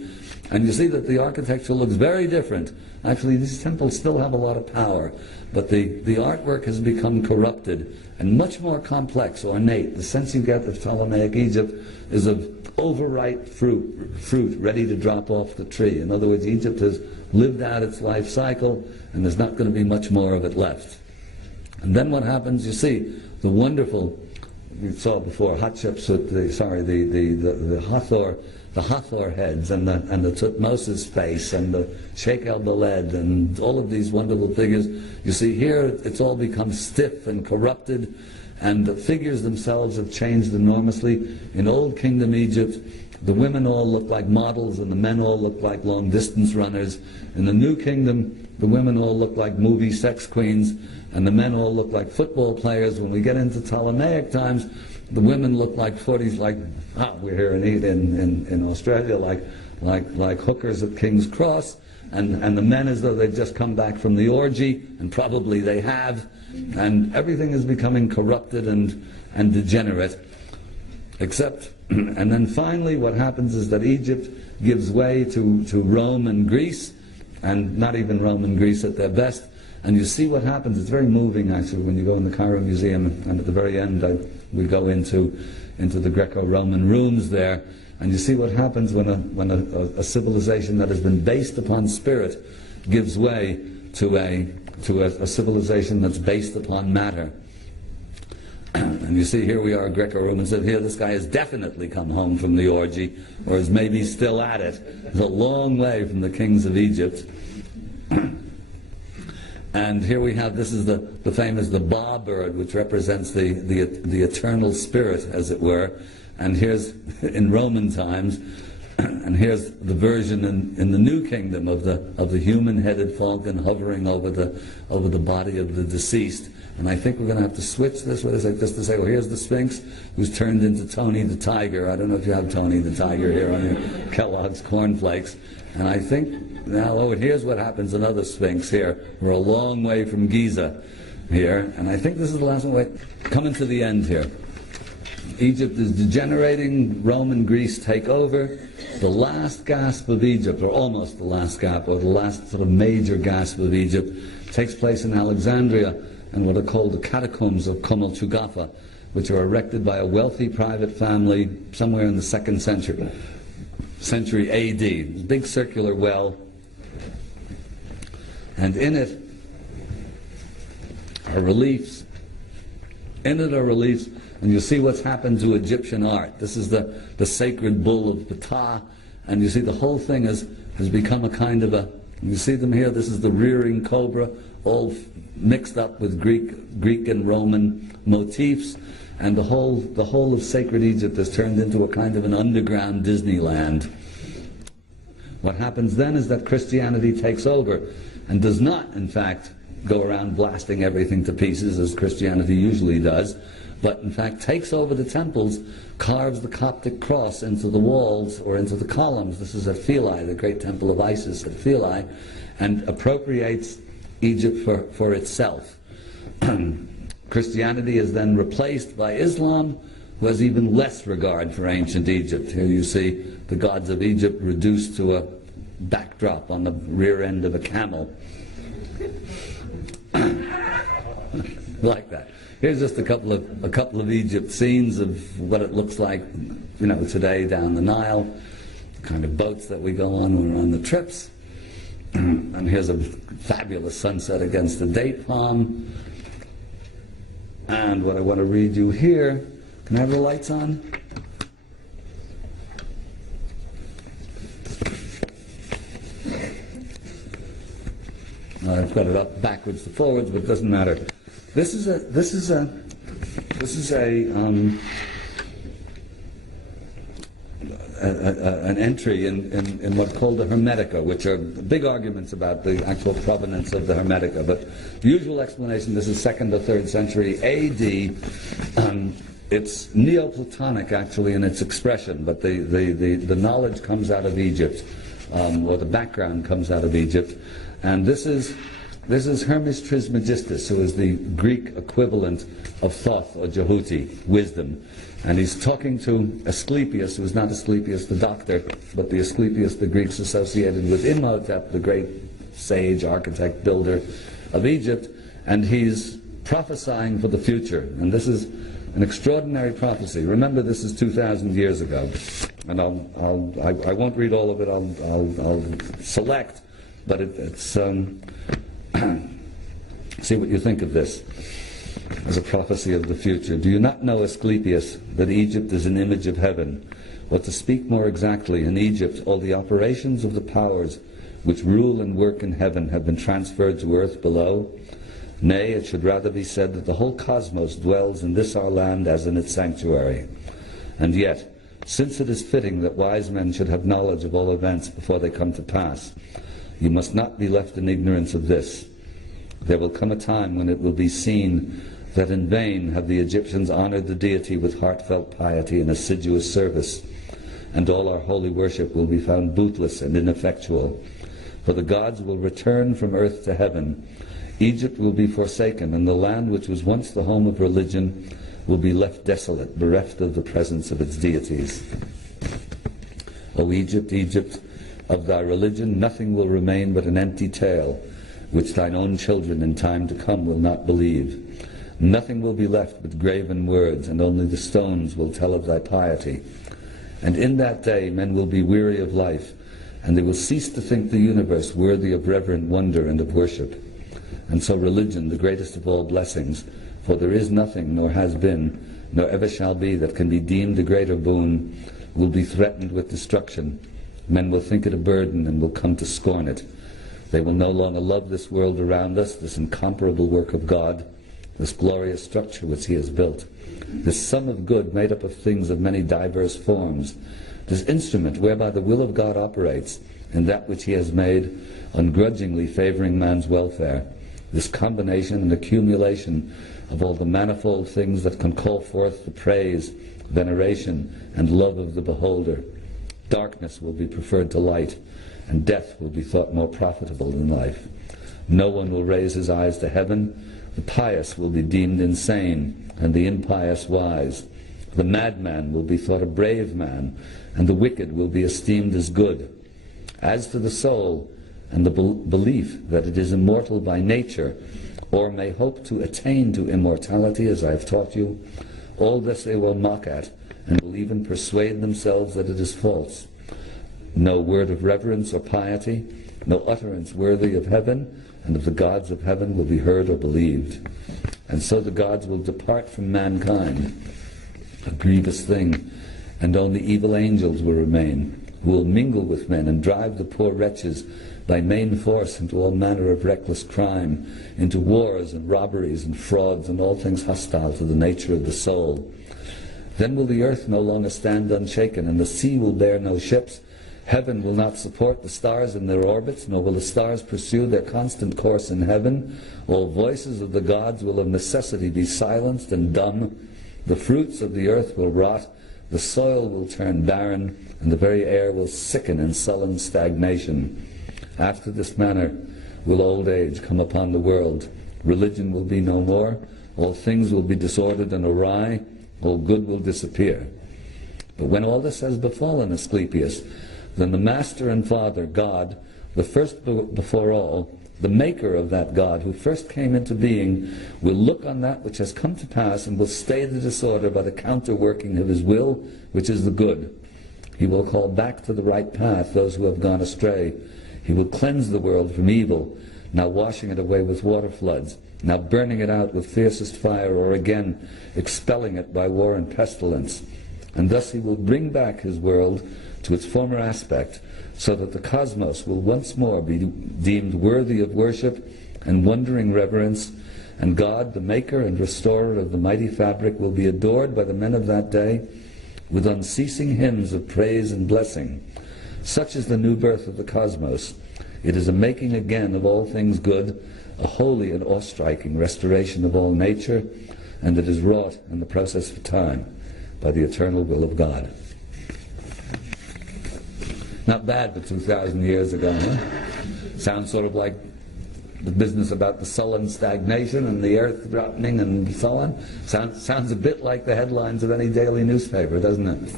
and you see that the architecture looks very different. Actually, these temples still have a lot of power, but the artwork has become corrupted and much more complex, ornate. The sense you get of Ptolemaic Egypt is of overripe fruit ready to drop off the tree. In other words, Egypt has lived out its life cycle, and there's not going to be much more of it left. And then what happens, you see, the wonderful, you saw before, Hatshepsut, the Hathor heads, and the Tutmosis face, and the Sheikh el-Baled, and all of these wonderful figures. You see here, it's all become stiff and corrupted, and the figures themselves have changed enormously. In Old Kingdom Egypt, the women all look like models, and the men all look like long-distance runners. In the New Kingdom, the women all look like movie sex queens, and the men all look like football players. When we get into Ptolemaic times, the women look like footies, we're here in Australia, like hookers at King's Cross, and the men as though they've just come back from the orgy, and probably they have, and everything is becoming corrupted and degenerate, except, and then finally what happens is that Egypt gives way to Rome and Greece, and not even Rome and Greece at their best. And you see what happens. It's very moving, actually, when you go in the Cairo Museum, and at the very end we go into the Greco-Roman rooms there, and you see what happens when a civilization that has been based upon spirit gives way to a civilization that's based upon matter. And you see here we are, Greco-Romans, and here this guy has definitely come home from the orgy, or is maybe still at it. It's a long way from the kings of Egypt. And here we have, this is the famous, the Ba bird, which represents the eternal spirit, as it were. And here's, in Roman times, and here's the version in the New Kingdom of the human-headed falcon hovering over the body of the deceased. And I think we're going to have to switch this, just to say, well, here's the Sphinx, who's turned into Tony the Tiger. I don't know if you have Tony the Tiger here on your Kellogg's cornflakes. And I think now, and here's what happens in other Sphinx here. We're a long way from Giza here, and I think this is the last one. Wait, coming to the end here. Egypt is degenerating, Rome and Greece take over. The last gasp of Egypt, or almost the last gasp, or the last sort of major gasp of Egypt, takes place in Alexandria, and what are called the catacombs of Komal-Chugafa, which are erected by a wealthy private family somewhere in the 2nd century AD. Big circular well, and in it are reliefs. And you see what's happened to Egyptian art. This is the sacred bull of Ptah, and you see the whole thing has become a kind of a, you see them here, this is the rearing cobra, all mixed up with Greek and Roman motifs, and the whole of sacred Egypt has turned into a kind of an underground Disneyland. What happens then is that Christianity takes over, and does not, in fact, go around blasting everything to pieces as Christianity usually does, but in fact takes over the temples, carves the Coptic cross into the walls or into the columns. This is at Philae, the great temple of Isis at Philae, and appropriates Egypt for itself. Christianity is then replaced by Islam, who has even less regard for ancient Egypt. Here you see the gods of Egypt reduced to a backdrop on the rear end of a camel. Like that. Here's just a couple of Egypt scenes of what it looks like, today down the Nile, the kind of boats that we go on when we're on the trips. And here's a fabulous sunset against a date palm. And what I want to read you here, can I have the lights on? I've got it up backwards to forwards, but it doesn't matter. This is an entry in what's called the Hermetica, which are big arguments about the actual provenance of the Hermetica. But the usual explanation, this is 2nd or 3rd century A.D. It's Neoplatonic actually in its expression, but the knowledge comes out of Egypt, or the background comes out of Egypt, and this is Hermes Trismegistus, who is the Greek equivalent of Thoth or Jehuti, wisdom. And he's talking to Asclepius, who is not Asclepius the doctor, but the Asclepius the Greeks associated with Imhotep, the great sage, architect, builder of Egypt, and he's prophesying for the future. And this is an extraordinary prophecy. Remember, this is 2,000 years ago. And I won't read all of it, I'll select, but it's see what you think of this as a prophecy of the future. Do you not know, Asclepius, that Egypt is an image of heaven? Or to speak more exactly, in Egypt all the operations of the powers which rule and work in heaven have been transferred to earth below? Nay, it should rather be said that the whole cosmos dwells in this our land as in its sanctuary. And yet, since it is fitting that wise men should have knowledge of all events before they come to pass, you must not be left in ignorance of this. There will come a time when it will be seen that in vain have the Egyptians honored the deity with heartfelt piety and assiduous service, and all our holy worship will be found bootless and ineffectual. For the gods will return from earth to heaven, Egypt will be forsaken, and the land which was once the home of religion will be left desolate, bereft of the presence of its deities. O Egypt, Egypt, of thy religion nothing will remain but an empty tale, which thine own children in time to come will not believe. Nothing will be left but graven words, and only the stones will tell of thy piety. And in that day men will be weary of life, and they will cease to think the universe worthy of reverent wonder and of worship. And so religion, the greatest of all blessings, for there is nothing, nor has been, nor ever shall be, that can be deemed a greater boon, will be threatened with destruction. Men will think it a burden and will come to scorn it. They will no longer love this world around us, this incomparable work of God, this glorious structure which he has built, this sum of good made up of things of many diverse forms, this instrument whereby the will of God operates in that which he has made, ungrudgingly favoring man's welfare, this combination and accumulation of all the manifold things that can call forth the praise, veneration, and love of the beholder. Darkness will be preferred to light, and death will be thought more profitable than life. No one will raise his eyes to heaven. The pious will be deemed insane, and the impious wise. The madman will be thought a brave man, and the wicked will be esteemed as good. As to the soul, and the belief that it is immortal by nature, or may hope to attain to immortality, as I have taught you, all this they will mock at, and will even persuade themselves that it is false. No word of reverence or piety, no utterance worthy of heaven and of the gods of heaven will be heard or believed. And so the gods will depart from mankind, a grievous thing, and only evil angels will remain, who will mingle with men and drive the poor wretches by main force into all manner of reckless crime, into wars and robberies and frauds and all things hostile to the nature of the soul. Then will the earth no longer stand unshaken, and the sea will bear no ships. Heaven will not support the stars in their orbits, nor will the stars pursue their constant course in heaven. All voices of the gods will of necessity be silenced and dumb. The fruits of the earth will rot, the soil will turn barren, and the very air will sicken in sullen stagnation. After this manner will old age come upon the world. Religion will be no more, all things will be disordered and awry, all good will disappear. But when all this has befallen, Asclepius, then the Master and Father, God, the first before all, the maker of that God who first came into being, will look on that which has come to pass and will stay the disorder by the counterworking of his will, which is the good. He will call back to the right path those who have gone astray. He will cleanse the world from evil, now washing it away with water floods, now burning it out with fiercest fire, or again expelling it by war and pestilence. And thus he will bring back his world to its former aspect, so that the cosmos will once more be deemed worthy of worship and wondering reverence, And God, the maker and restorer of the mighty fabric, will be adored by the men of that day with unceasing hymns of praise and blessing. Such is the new birth of the cosmos. It is a making again of all things good, a holy and awe-striking restoration of all nature, and it is wrought in the process of time by the eternal will of God. Not bad for 2,000 years ago, huh? Sounds sort of like the business about the sullen stagnation and the earth rotting and so on. Sounds a bit like the headlines of any daily newspaper, doesn't it?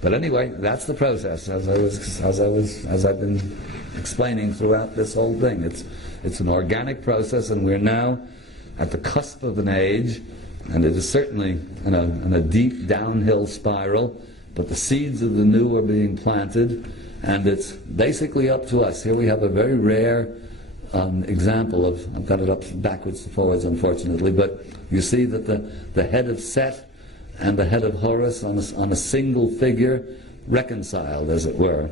But anyway, that's the process, as I've been explaining throughout this whole thing. It's an organic process, and we're now at the cusp of an age, and it is certainly in a deep downhill spiral, but the seeds of the new are being planted, and it's basically up to us. Here we have a very rare example of, I've got it up backwards to forwards unfortunately, but you see that the head of Set and the head of Horus on a single figure reconciled, as it were.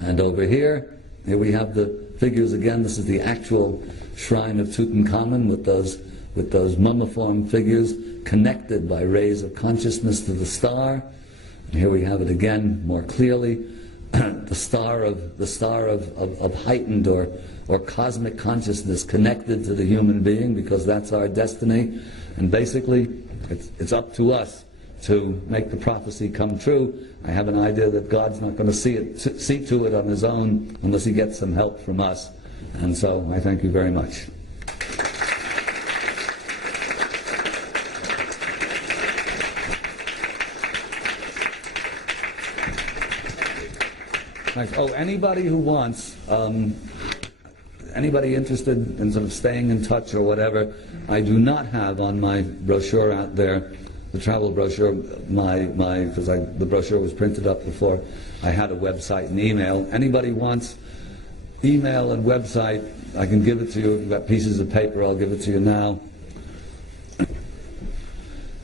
And over here we have the figures again. This is the actual shrine of Tutankhamun with those mummiform figures connected by rays of consciousness to the star. And here we have it again more clearly, the star of heightened or cosmic consciousness connected to the human being, because that's our destiny. And basically it's up to us to make the prophecy come true. I have an idea that God's not going to see to it on his own unless he gets some help from us. And so I thank you very much. Thanks. Oh, anybody who wants, anybody interested in sort of staying in touch or whatever, I do not have on my brochure out there, the travel brochure, because the brochure was printed up before I had a website and email. Anybody wants email and website, I can give it to you. If you've got pieces of paper, I'll give it to you now.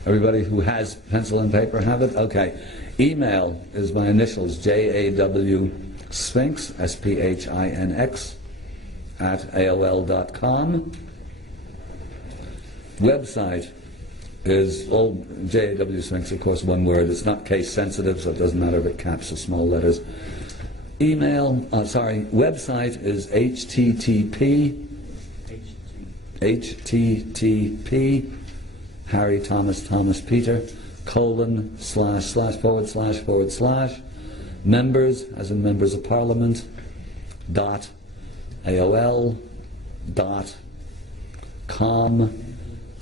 Everybody who has pencil and paper have it? Okay. Email is my initials, JAW Sphinx, SPHINX, at AOL.com. Website is all JAW Sphinx, of course, one word. It's not case sensitive, so it doesn't matter if it caps or small letters. Website is http Harry Thomas Peter / members, as in members of parliament, .aol.com /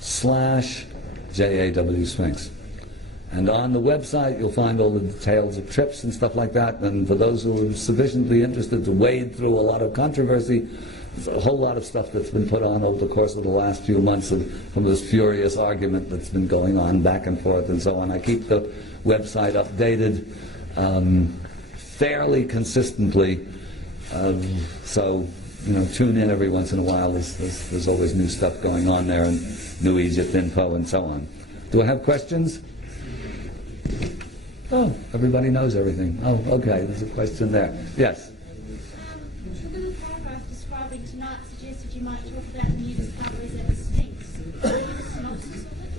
JAW Sphinx. And on the website you'll find all the details of trips and stuff like that, and for those who are sufficiently interested to wade through a lot of controversy, there's a whole lot of stuff that's been put on over the course of the last few months from this furious argument that's been going on back and forth and so on. I keep the website updated fairly consistently, so tune in every once in a while. There's always new stuff going on there, and New Egypt info and so on. Do I have questions? Oh, everybody knows everything. Oh, okay, there's a question there. Yes? The little paragraph describing tonight suggested you might talk about the new discoveries at the Sphinx. Can you give a synopsis of it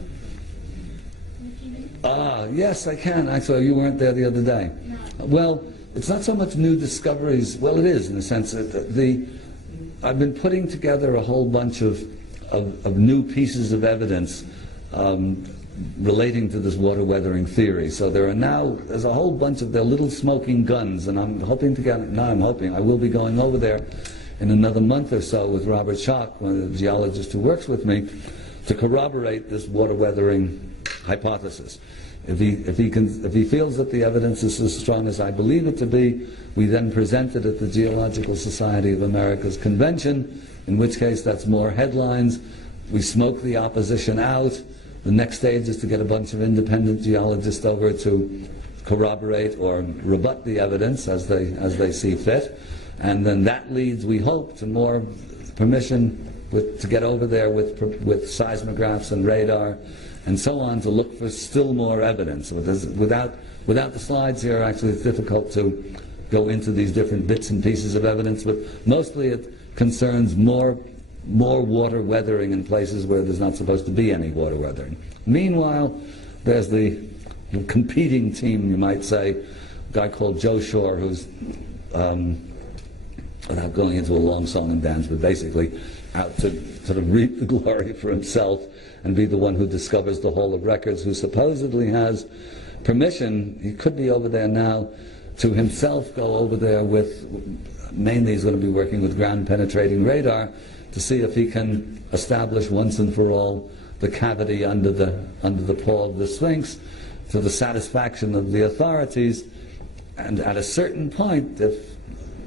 in a few minutes? Yes, I can. I saw you weren't there the other day. No. Well, it's not so much new discoveries. Well, it is in the sense that I've been putting together a whole bunch of new pieces of evidence relating to this water weathering theory. So there's a whole bunch of their little smoking guns, and I'm hoping I will be going over there in another month or so with Robert Schoch, one of the geologists who works with me, to corroborate this water weathering hypothesis. If he feels that the evidence is as strong as I believe it to be, we then present it at the Geological Society of America's convention, in which case that's more headlines. We smoke the opposition out. The next stage is to get a bunch of independent geologists over to corroborate or rebut the evidence as they see fit, and then that leads, we hope, to more permission to get over there with seismographs and radar and so on to look for still more evidence. Without the slides here, actually, it's difficult to go into these different bits and pieces of evidence, but mostly it concerns more more water weathering in places where there's not supposed to be any water weathering. Meanwhile, there's the competing team, you might say, a guy called Joe Shore, who's, without going into a long song and dance, but basically out to sort of reap the glory for himself and be the one who discovers the Hall of Records, who supposedly has permission, he could be over there now, to himself go over there with, mainly he's going to be working with ground penetrating radar to see if he can establish once and for all the cavity under the paw of the Sphinx to the satisfaction of the authorities. And at a certain point, if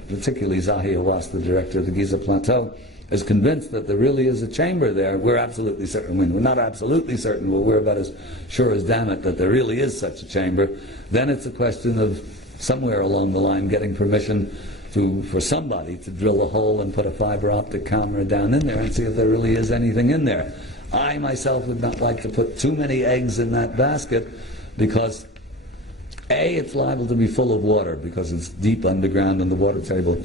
particularly Zahi Hawass, the director of the Giza Plateau, is convinced that there really is a chamber there, we're absolutely certain. We're not absolutely certain, but we're about as sure as damn it that there really is such a chamber. Then it's a question of somewhere along the line getting permission for somebody to drill a hole and put a fiber optic camera down in there and see if there really is anything in there. I myself would not like to put too many eggs in that basket because A, it's liable to be full of water because it's deep underground and the water table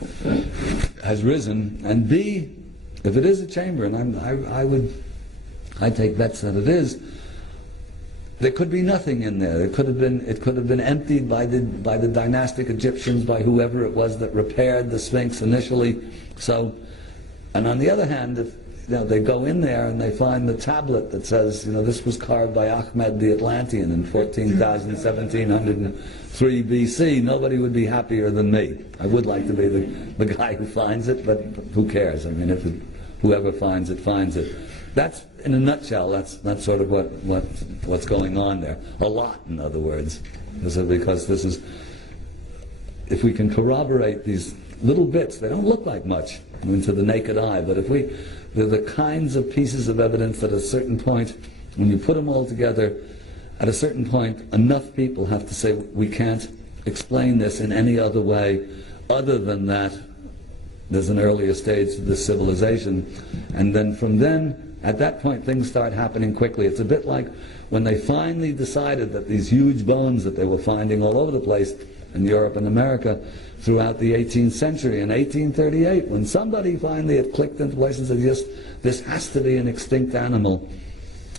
has risen, and B, if it is a chamber, and I'd take bets that it is, there could be nothing in there. It could have been emptied by the dynastic Egyptians, by whoever it was that repaired the Sphinx initially. So, and on the other hand, if they go in there and they find the tablet that says, this was carved by Ahmed the Atlantean in 1703 BC, nobody would be happier than me. I would like to be the guy who finds it, but who cares? I mean, whoever finds it, finds it. That's, in a nutshell, that's sort of what's going on there. A lot, in other words. Because this is, if we can corroborate these little bits, they don't look like much to the naked eye, but if they're the kinds of pieces of evidence that at a certain point, when you put them all together, at a certain point, enough people have to say, we can't explain this in any other way other than that there's an earlier stage to this civilization. And then from then, at that point, things start happening quickly. It's a bit like when they finally decided that these huge bones that they were finding all over the place in Europe and America throughout the 18th century. In 1838, when somebody finally had clicked into place and said, yes, this has to be an extinct animal,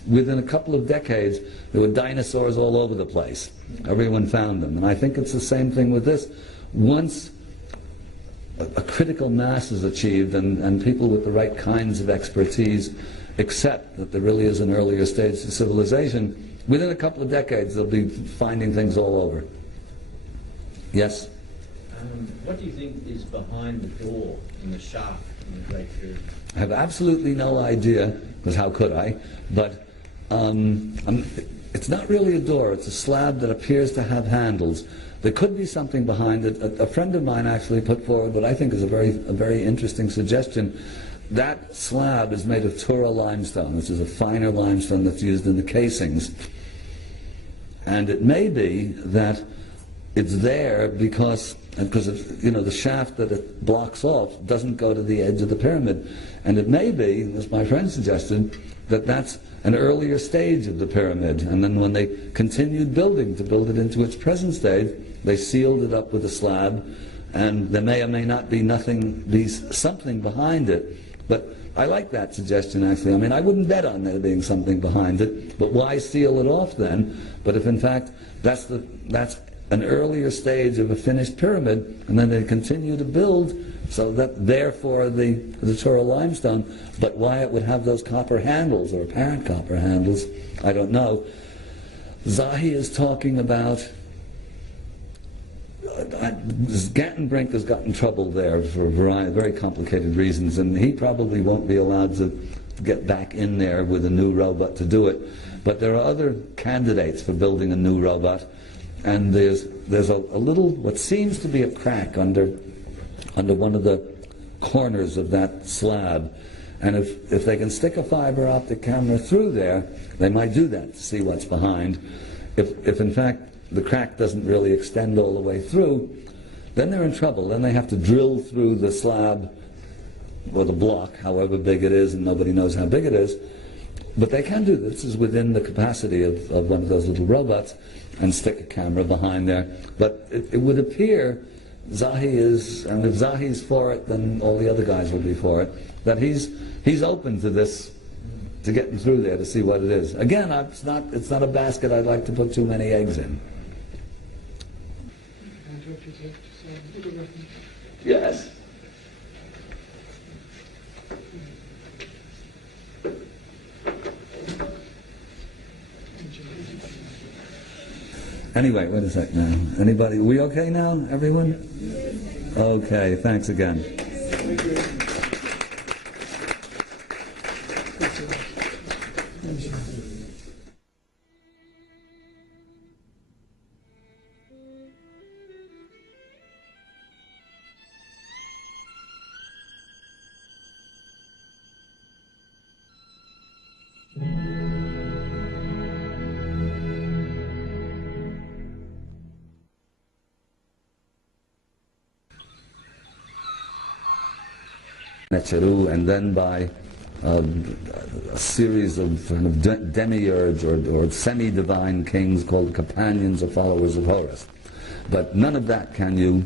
within a couple of decades, there were dinosaurs all over the place. Everyone found them. And I think it's the same thing with this. Once a critical mass is achieved and people with the right kinds of expertise accept that there really is an earlier stage to civilization, within a couple of decades they'll be finding things all over. Yes? What do you think is behind the door in the shaft in the Great Pyramid? I have absolutely no idea, because how could I? But it's not really a door, it's a slab that appears to have handles. There could be something behind it. A friend of mine actually put forward what I think is a very interesting suggestion. That slab is made of Tura limestone, which is a finer limestone that's used in the casings. And it may be that it's there because the shaft that it blocks off doesn't go to the edge of the pyramid. And it may be, as my friend suggested, that that's an earlier stage of the pyramid. And then when they continued building to build it into its present stage, they sealed it up with a slab, and there may or may not be something behind it. But I like that suggestion, actually. I mean, I wouldn't bet on there being something behind it, but why seal it off then? But if in fact that's an earlier stage of a finished pyramid, and then they continue to build, so that therefore the Tura limestone, but why it would have those copper handles, or apparent copper handles, I don't know. Zahi is talking about Gantenbrink has got in trouble there for a variety of very complicated reasons, and he probably won't be allowed to get back in there with a new robot to do it. But there are other candidates for building a new robot, and there's a little, what seems to be a crack under one of the corners of that slab. And if they can stick a fiber optic camera through there, they might do that to see what's behind. If in fact the crack doesn't really extend all the way through, then they're in trouble. Then they have to drill through the slab or the block, however big it is, and nobody knows how big it is. But they can do this. This is within the capacity of one of those little robots, and stick a camera behind there. But it would appear Zahi is, and if Zahi's for it, then all the other guys will be for it, that he's open to this, to getting through there to see what it is. Again, it's not a basket I'd like to put too many eggs in. Yes. Anyway, wait a sec now. Anybody, we okay now, everyone? Okay, thanks again. And then by a series of kind of demiurge or semi-divine kings called the companions or followers of Horus. But none of that can you,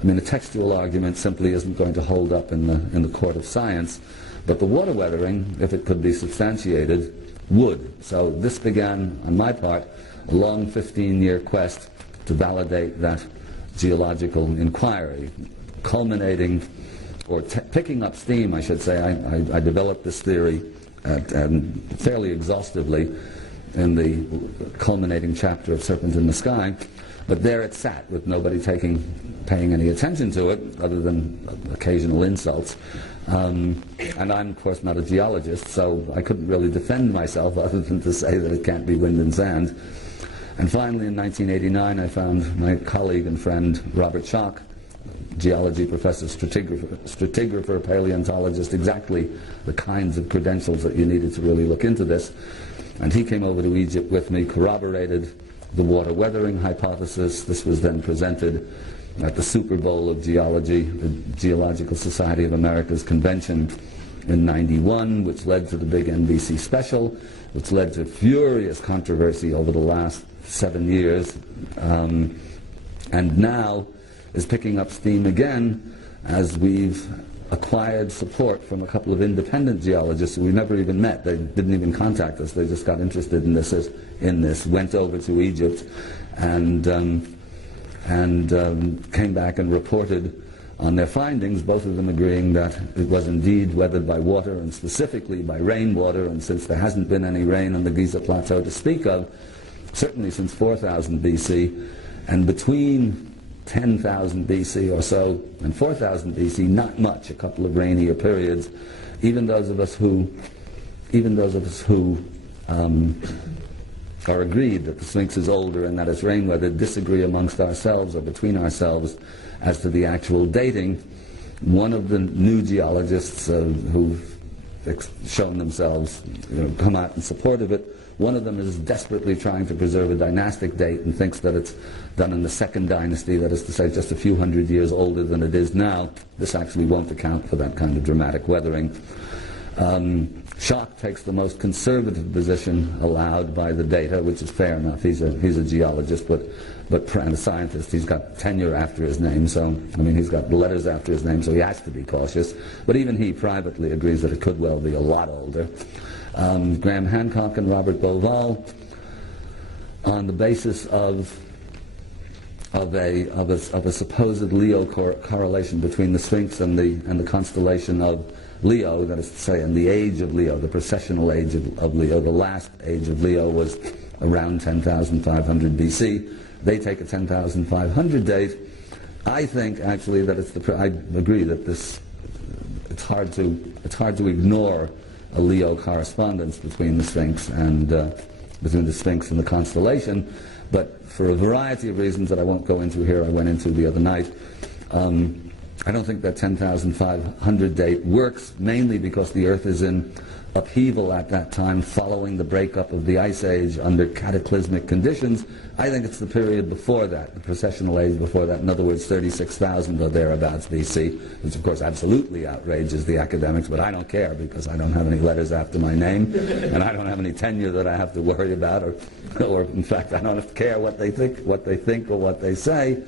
I mean, a textual argument simply isn't going to hold up in the court of science, but the water weathering, if it could be substantiated, would. So this began, on my part, a long 15-year quest to validate that geological inquiry, culminating or picking up steam, I should say. I developed this theory fairly exhaustively in the culminating chapter of Serpent in the Sky, but there it sat with nobody paying any attention to it other than occasional insults. And I'm, of course, not a geologist, so I couldn't really defend myself other than to say that it can't be wind and sand. And finally, in 1989, I found my colleague and friend Robert Schoch, geology professor, stratigrapher, paleontologist, exactly the kinds of credentials that you needed to really look into this. And he came over to Egypt with me, corroborated the water weathering hypothesis. This was then presented at the Super Bowl of Geology, the Geological Society of America's convention in '91, which led to the big NBC special, which led to furious controversy over the last 7 years, and now is picking up steam again as we've acquired support from a couple of independent geologists who we never even met. They didn't even contact us. They just got interested in this, went over to Egypt and came back and reported on their findings, both of them agreeing that it was indeed weathered by water, and specifically by rainwater, and since there hasn't been any rain on the Giza Plateau to speak of, certainly since 4000 BC, and between 10,000 BC or so and 4,000 BC, not much, a couple of rainier periods. Even those of us who are agreed that the Sphinx is older and that it's rain-weathered disagree amongst ourselves or between ourselves as to the actual dating. One of the new geologists who've shown themselves, come out in support of it, one of them is desperately trying to preserve a dynastic date and thinks that it's done in the second dynasty, that is to say just a few hundred years older than it is now. This actually won't account for that kind of dramatic weathering. Schoch takes the most conservative position allowed by the data, which is fair enough. He's a geologist, but and a scientist. He's got tenure after his name, so I mean he's got letters after his name, so he has to be cautious. But even he privately agrees that it could well be a lot older. Graham Hancock and Robert Beauval, on the basis of a supposed Leo correlation between the Sphinx and the constellation of Leo, that is to say, in the age of Leo, the precessional age of Leo. The last age of Leo was around 10,500 BC. They take a 10,500 date. I think actually that I agree that it's hard to ignore a Leo correspondence between the Sphinx and the constellation, but for a variety of reasons that I won't go into here, I went into the other night. I don't think that 10,500 date works, mainly because the Earth is in upheaval at that time following the breakup of the Ice Age under cataclysmic conditions. I think it's the period before that, the precessional age before that, in other words 36,000 or thereabouts BC, which of course absolutely outrages the academics, but I don't care because I don't have any letters after my name and I don't have any tenure that I have to worry about, or in fact I don't have to care what they think or what they say.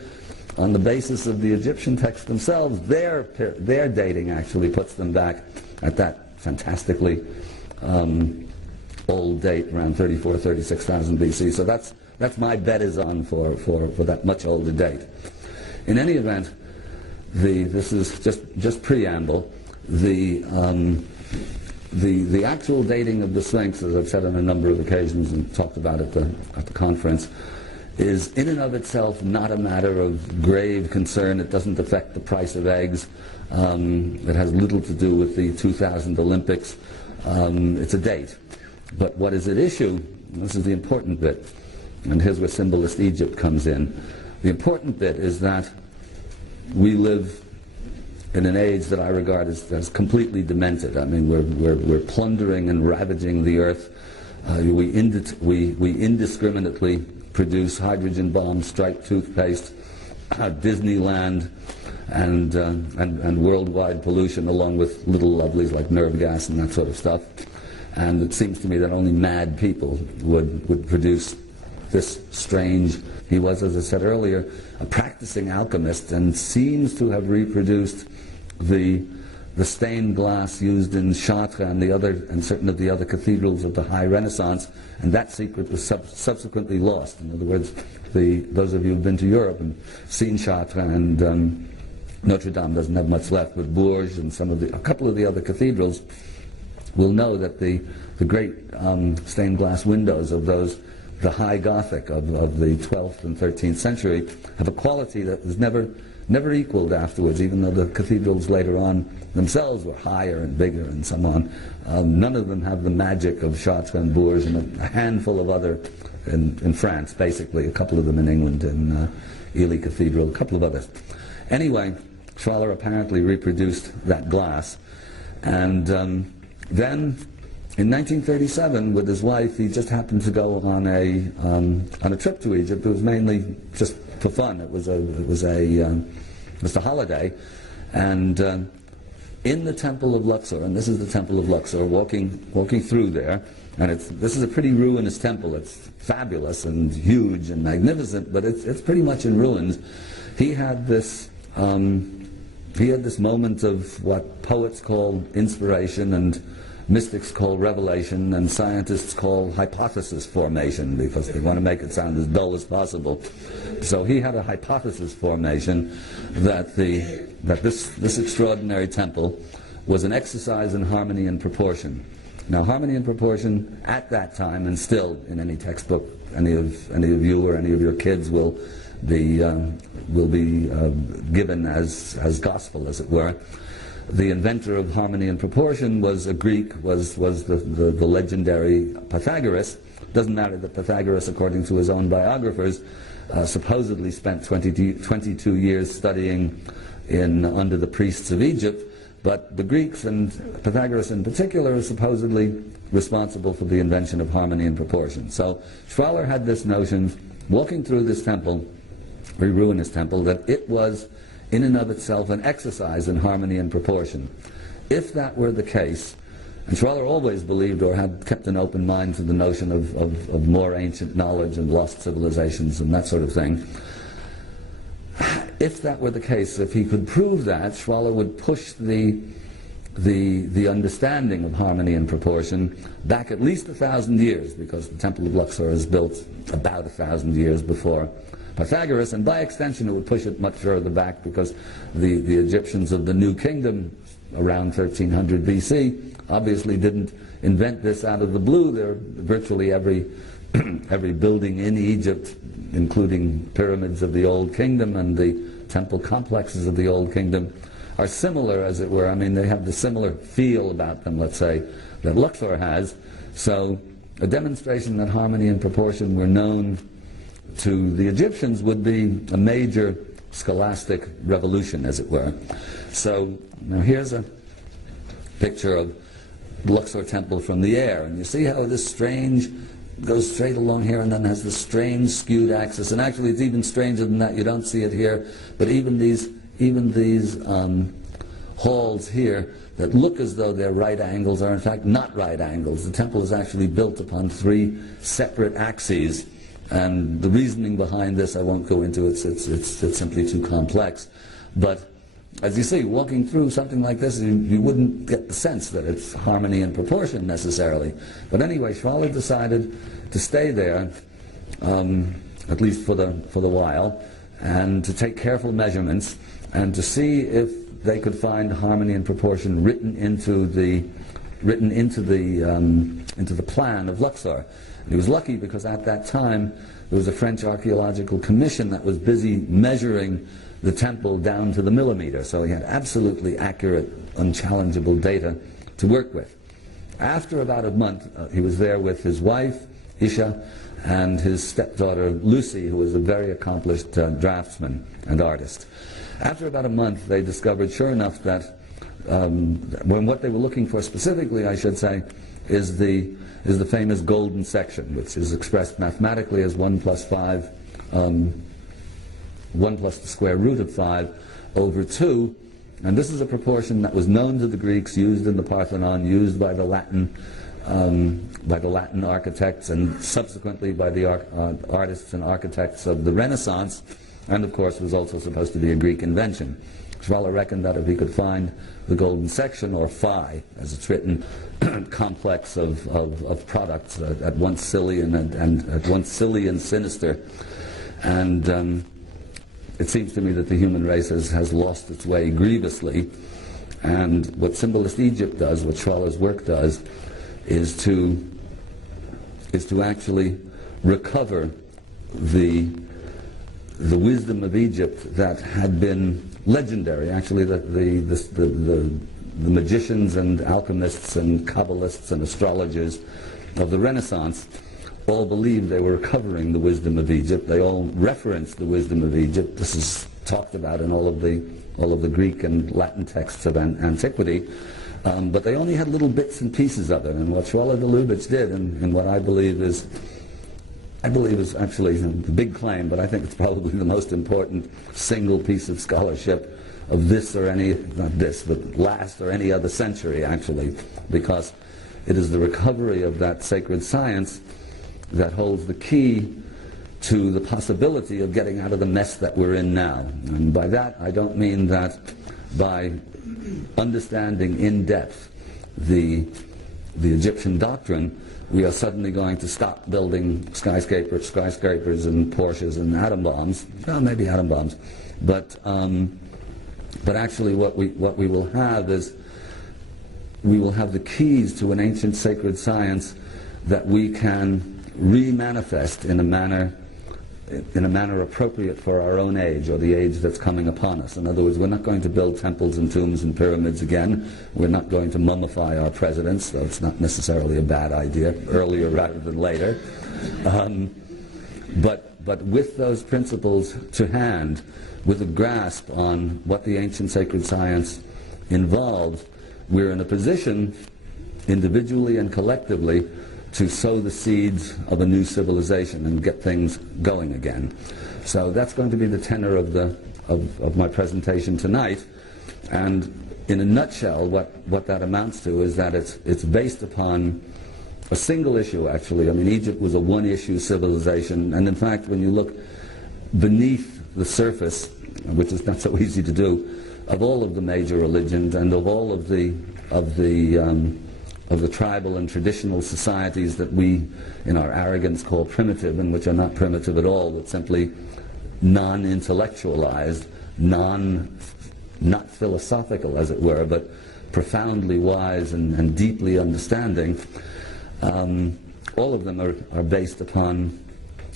on the basis of the Egyptian texts themselves, their dating actually puts them back at that fantastically old date, around 36,000 BC. So that's my bet is on for that much older date. In any event, this is just preamble. The actual dating of the Sphinx, as I've said on a number of occasions and talked about at the conference, is in and of itself not a matter of grave concern. It doesn't affect the price of eggs. It has little to do with the 2000 Olympics. It's a date. But what is at issue, this is the important bit, and here's where Symbolist Egypt comes in. The important bit is that we live in an age that I regard as completely demented. I mean, we're plundering and ravaging the earth. We indiscriminately produce hydrogen bombs, striped toothpaste, Disneyland, and worldwide pollution, along with little lovelies like nerve gas and that sort of stuff. And it seems to me that only mad people would produce this strange. He was, as I said earlier, a practicing alchemist, and seems to have reproduced the stained glass used in Chartres and certain of the other cathedrals of the High Renaissance, and that secret was subsequently lost. In other words, those of you who've been to Europe and seen Chartres and Notre Dame doesn't have much left, but Bourges and a couple of the other cathedrals will know that the great stained glass windows of the high Gothic of the 12th and 13th century have a quality that was never equaled afterwards, even though the cathedrals later on themselves were higher and bigger and so on. None of them have the magic of Chartres and Bourges, and a handful of other in France, basically, a couple of them in England, in Ely Cathedral, a couple of others. Anyway, Schwaller apparently reproduced that glass, and then in 1937, with his wife, he just happened to go on a trip to Egypt. It was mainly just for fun. It was a holiday, and in the Temple of Luxor, and this is the Temple of Luxor, walking through there, and this is a pretty ruinous temple. It's fabulous and huge and magnificent, but it's pretty much in ruins. He had this moment of what poets call inspiration and mystics call revelation and scientists call hypothesis formation, because they want to make it sound as dull as possible. So he had a hypothesis formation that this extraordinary temple was an exercise in harmony and proportion. Now, harmony and proportion at that time, and still in any textbook any of you or any of your kids will be given as gospel, as it were. The inventor of harmony and proportion was a Greek, was the legendary Pythagoras. Doesn't matter that Pythagoras, according to his own biographers, supposedly spent 22 years studying under the priests of Egypt, but the Greeks, and Pythagoras in particular, are supposedly responsible for the invention of harmony and proportion. So Schwaller had this notion, walking through this temple, very ruinous temple, that it was in and of itself an exercise in harmony and proportion. If that were the case, and Schwaller always believed or had kept an open mind to the notion of more ancient knowledge and lost civilizations and that sort of thing, if that were the case, if he could prove that, Schwaller would push the understanding of harmony and proportion back at least 1,000 years, because the Temple of Luxor is built about 1,000 years before Pythagoras, and by extension it would push it much further back, because the Egyptians of the New Kingdom around 1300 BC obviously didn't invent this out of the blue. Virtually every building in Egypt, including pyramids of the Old Kingdom and the temple complexes of the Old Kingdom, are similar, as it were. I mean, they have the similar feel about them, let's say, that Luxor has. So a demonstration that harmony and proportion were known to the Egyptians would be a major scholastic revolution, as it were. So now here's a picture of Luxor Temple from the air, and you see how this strange goes straight along here and then has this strange skewed axis, and actually it's even stranger than that. You don't see it here, but even these halls here that look as though they're right angles are in fact not right angles. The temple is actually built upon 3 separate axes, And the reasoning behind this I won't go into, it's simply too complex. But as you see, walking through something like this, you wouldn't get the sense that it's harmony and proportion necessarily. But anyway, Schwaller decided to stay there, at least for the while, and to take careful measurements and to see if they could find harmony and proportion written into the plan of Luxor. And he was lucky because at that time there was a French archaeological commission that was busy measuring the temple down to the millimeter, so he had absolutely accurate, unchallengeable data to work with. After about a month, he was there with his wife, Isha, and his stepdaughter, Lucy, who was a very accomplished draftsman and artist. After about a month, they discovered, sure enough, that when what they were looking for specifically, I should say, is the famous golden section, which is expressed mathematically as 1 plus 5, 1 plus the square root of 5 over 2, and this is a proportion that was known to the Greeks, used in the Parthenon, used by the Latin architects, and subsequently by the artists and architects of the Renaissance, and of course was also supposed to be a Greek invention. Schwaller reckoned that if he could find the golden section, or phi, as it's written, complex of products, at once silly and at once silly and sinister, and it seems to me that the human race has lost its way grievously, and what Symbolist Egypt does, what Schwaller's work does, is to actually recover the wisdom of Egypt that had been legendary. Actually, the magicians and alchemists and Kabbalists and astrologers of the Renaissance all believed they were recovering the wisdom of Egypt. They all referenced the wisdom of Egypt. This is talked about in all of the Greek and Latin texts of antiquity. But they only had little bits and pieces of it. And what Schwaller de Lubitsch did, and what I believe is actually a big claim, but I think it's probably the most important single piece of scholarship of this or any, not this, but last or any other century, actually, because it is the recovery of that sacred science that holds the key to the possibility of getting out of the mess that we're in now. And by that, I don't mean that by understanding in depth the Egyptian doctrine, we are suddenly going to stop building skyscrapers and Porsches and atom bombs. Well, maybe atom bombs, but actually what we will have is we will have the keys to an ancient sacred science that we can re-manifest in a manner appropriate for our own age, or the age that's coming upon us. In other words, we're not going to build temples and tombs and pyramids again. We're not going to mummify our presidents, though it's not necessarily a bad idea, earlier rather than later. But with those principles to hand, with a grasp on what the ancient sacred science involved, we're in a position, individually and collectively, to sow the seeds of a new civilization and get things going again. So that's going to be the tenor of my presentation tonight. And in a nutshell, what that amounts to is that it's based upon a single issue, actually. I mean, Egypt was a one-issue civilization, and in fact, when you look beneath the surface, which is not so easy to do, of all of the major religions and of all of the tribal and traditional societies that we, in our arrogance, call primitive, and which are not primitive at all, but simply non-intellectualized, not philosophical, as it were, but profoundly wise and deeply understanding, all of them are based upon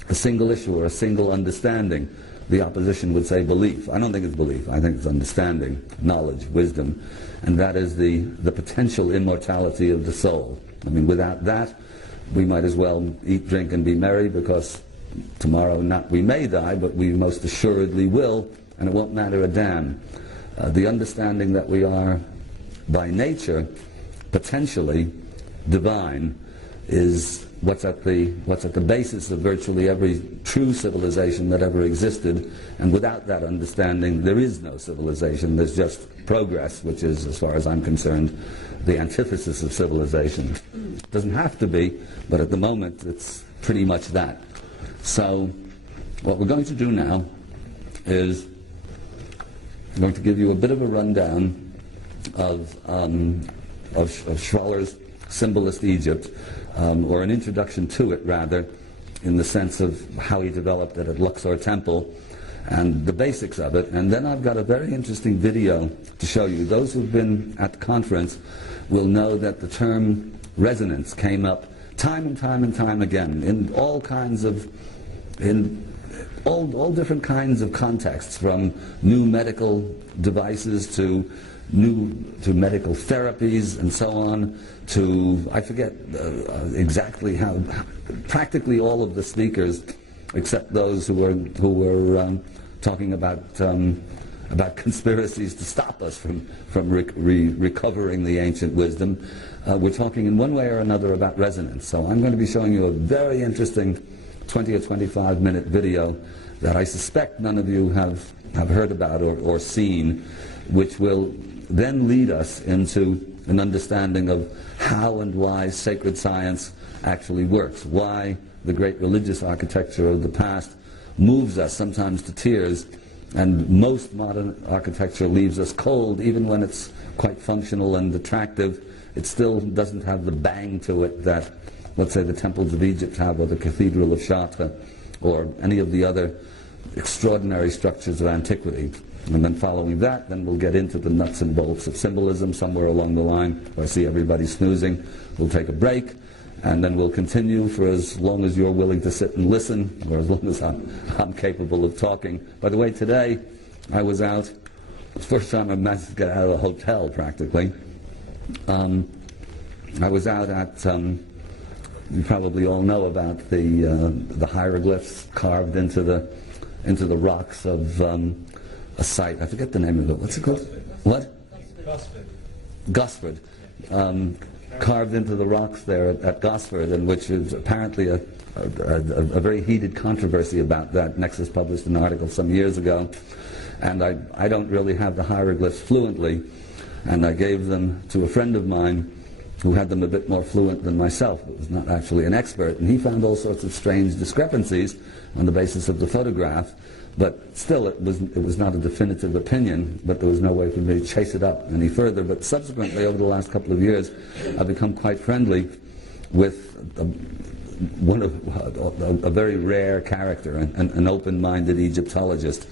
a single issue or a single understanding. The opposition would say belief. I don't think it's belief. I think it's understanding, knowledge, wisdom, and that is the potential immortality of the soul. I mean, without that, we might as well eat, drink, and be merry, because tomorrow not we may die, but we most assuredly will, and it won't matter a damn. The understanding that we are, by nature, potentially divine is what's at the basis of virtually every true civilization that ever existed, and without that understanding there is no civilization. There's just progress, which is, as far as I'm concerned, the antithesis of civilization. It doesn't have to be, but at the moment it's pretty much that. So what we're going to do now is I'm going to give you a bit of a rundown of Scholler's Symbolist Egypt, or an introduction to it rather, in the sense of how he developed it at Luxor Temple and the basics of it. And then I've got a very interesting video to show you. Those who've been at the conference will know that the term resonance came up time and time and time again in all kinds of, all different kinds of contexts, from new medical devices to medical therapies and so on, to, I forget exactly how, practically all of the speakers, except those who were talking about conspiracies to stop us from recovering the ancient wisdom, we're talking in one way or another about resonance. So I'm going to be showing you a very interesting 20 or 25 minute video that I suspect none of you have heard about or seen, which will then lead us into an understanding of how and why sacred science actually works, why the great religious architecture of the past moves us sometimes to tears, and most modern architecture leaves us cold. Even when it's quite functional and attractive, it still doesn't have the bang to it that, let's say, the temples of Egypt have, or the Cathedral of Chartres, or any of the other extraordinary structures of antiquity. And then following that, then we'll get into the nuts and bolts of symbolism somewhere along the line. I see everybody snoozing. We'll take a break, and then we'll continue for as long as you're willing to sit and listen, or as long as I'm capable of talking. By the way, today I was out, the first time I managed to get out of the hotel practically. I was out at, you probably all know about the hieroglyphs carved into the rocks of a site. I forget the name of it. What's it called? What? Gosford. Carved into the rocks there at Gosford, and which is apparently a very heated controversy about that. Nexus published an article some years ago, and I don't really have the hieroglyphs fluently, and I gave them to a friend of mine who had them a bit more fluent than myself, but was not actually an expert, and he found all sorts of strange discrepancies on the basis of the photograph. But still, it was not a definitive opinion, but there was no way for me to chase it up any further. But subsequently, over the last couple of years, I've become quite friendly with a very rare character, an open-minded Egyptologist.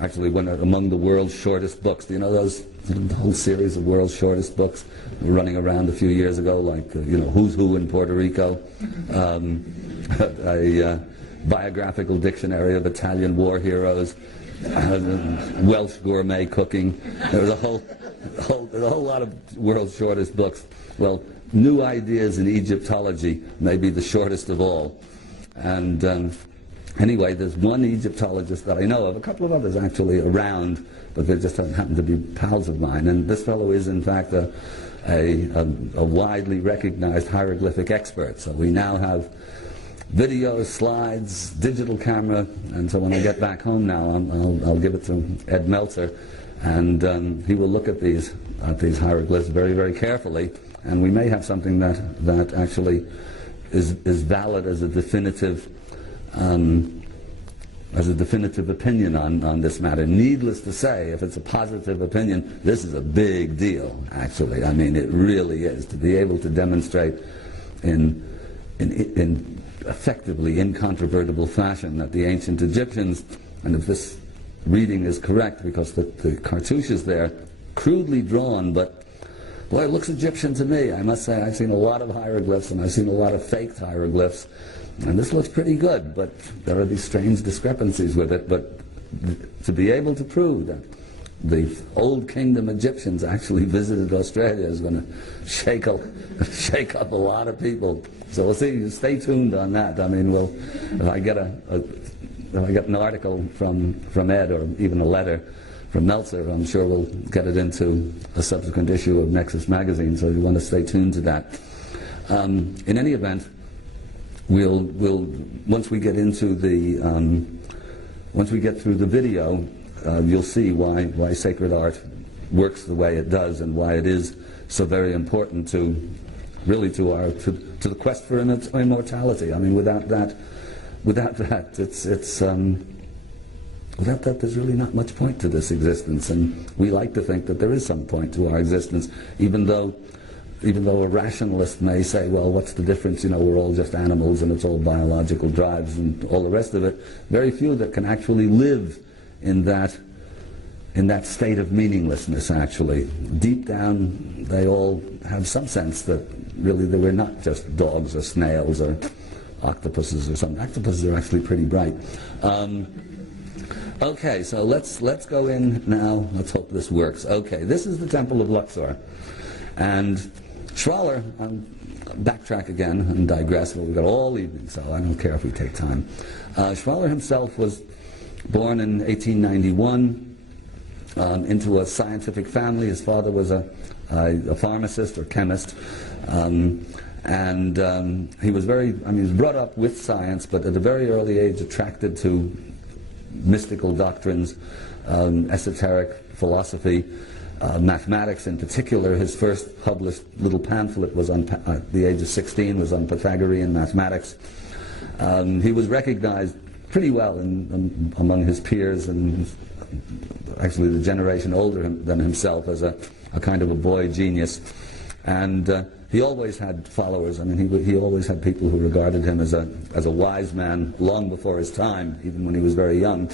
Actually, among the world's shortest books. Do you know those, the whole series of world's shortest books were running around a few years ago, like, Who's Who in Puerto Rico? Biographical dictionary of Italian war heroes, Welsh gourmet cooking. There was a whole lot of world's shortest books. Well, New Ideas in Egyptology may be the shortest of all. And anyway, there's one Egyptologist that I know of, a couple of others actually around, but they just don't happen to be pals of mine. And this fellow is, in fact, a widely recognized hieroglyphic expert. So we now have videos, slides, digital camera, and so when I get back home now, I'll give it to Ed Meltzer, and he will look at these hieroglyphs very, very carefully, and we may have something that actually is valid as a definitive opinion on this matter. Needless to say, if it's a positive opinion, this is a big deal. Actually, I mean, it really is, to be able to demonstrate in effectively incontrovertible fashion that the ancient Egyptians, and if this reading is correct, because the cartouche is there, crudely drawn, but boy, it looks Egyptian to me. I must say, I've seen a lot of hieroglyphs, and I've seen a lot of faked hieroglyphs, and this looks pretty good, but there are these strange discrepancies with it. But to be able to prove that the Old Kingdom Egyptians actually visited Australia is going to shake up a lot of people. So we'll see. Stay tuned on that. I mean, if I get an article from Ed, or even a letter from Meltzer, I'm sure we'll get it into a subsequent issue of Nexus magazine. So you want to stay tuned to that. In any event, we'll once we get into once we get through the video, you'll see why sacred art works the way it does, and why it is so very important to the quest for immortality. I mean, without that, without that, without that, there's really not much point to this existence, and we like to think that there is some point to our existence, even though a rationalist may say, well, what's the difference, we're all just animals and it's all biological drives and all the rest of it. Very few that can actually live in that state of meaninglessness, actually. Deep down, they all have some sense that really that we're not just dogs or snails or octopuses or something. Octopuses are actually pretty bright. Okay, so let's go in now. Let's hope this works. Okay, this is the Temple of Luxor. And Schwaller, I'll backtrack again and digress, but we've got all evening, so I don't care if we take time. Schwaller himself was born in 1891 into a scientific family. His father was a pharmacist or chemist. He was he was brought up with science, but at a very early age attracted to mystical doctrines, esoteric philosophy, mathematics in particular. His first published little pamphlet was at the age of 16, was on Pythagorean mathematics. He was recognized pretty well among his peers and actually the generation older than himself as a kind of a boy genius. And he always had followers. I mean, he always had people who regarded him as a wise man long before his time, even when he was very young.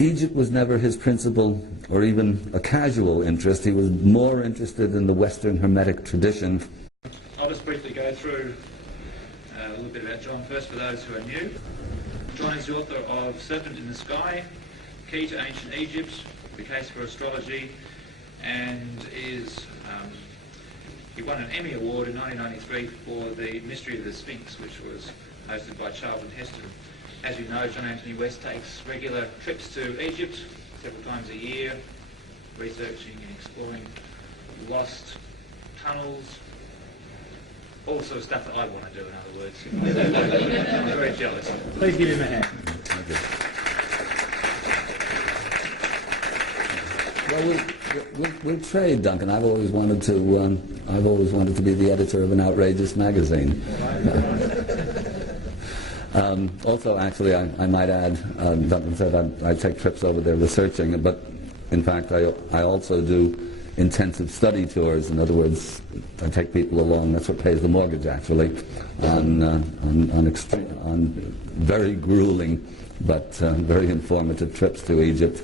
Egypt was never his principal or even a casual interest. He was more interested in the Western Hermetic tradition. I'll just briefly go through a little bit about John first for those who are new. John is the author of Serpent in the Sky, Key to Ancient Egypt, The Case for Astrology, and he won an Emmy Award in 1993 for The Mystery of the Sphinx, which was hosted by Charlton Heston. As you know, John Anthony West takes regular trips to Egypt several times a year, researching and exploring lost tunnels, all sort of stuff that I want to do, in other words. I'm very jealous. Please give him a hand. Well, we'll trade, Duncan. I've always wanted to be the editor of an outrageous magazine. Also, actually, I might add, Duncan said I take trips over there researching, but in fact, I also do intensive study tours. In other words, I take people along. That's what pays the mortgage, actually, on very grueling but very informative trips to Egypt.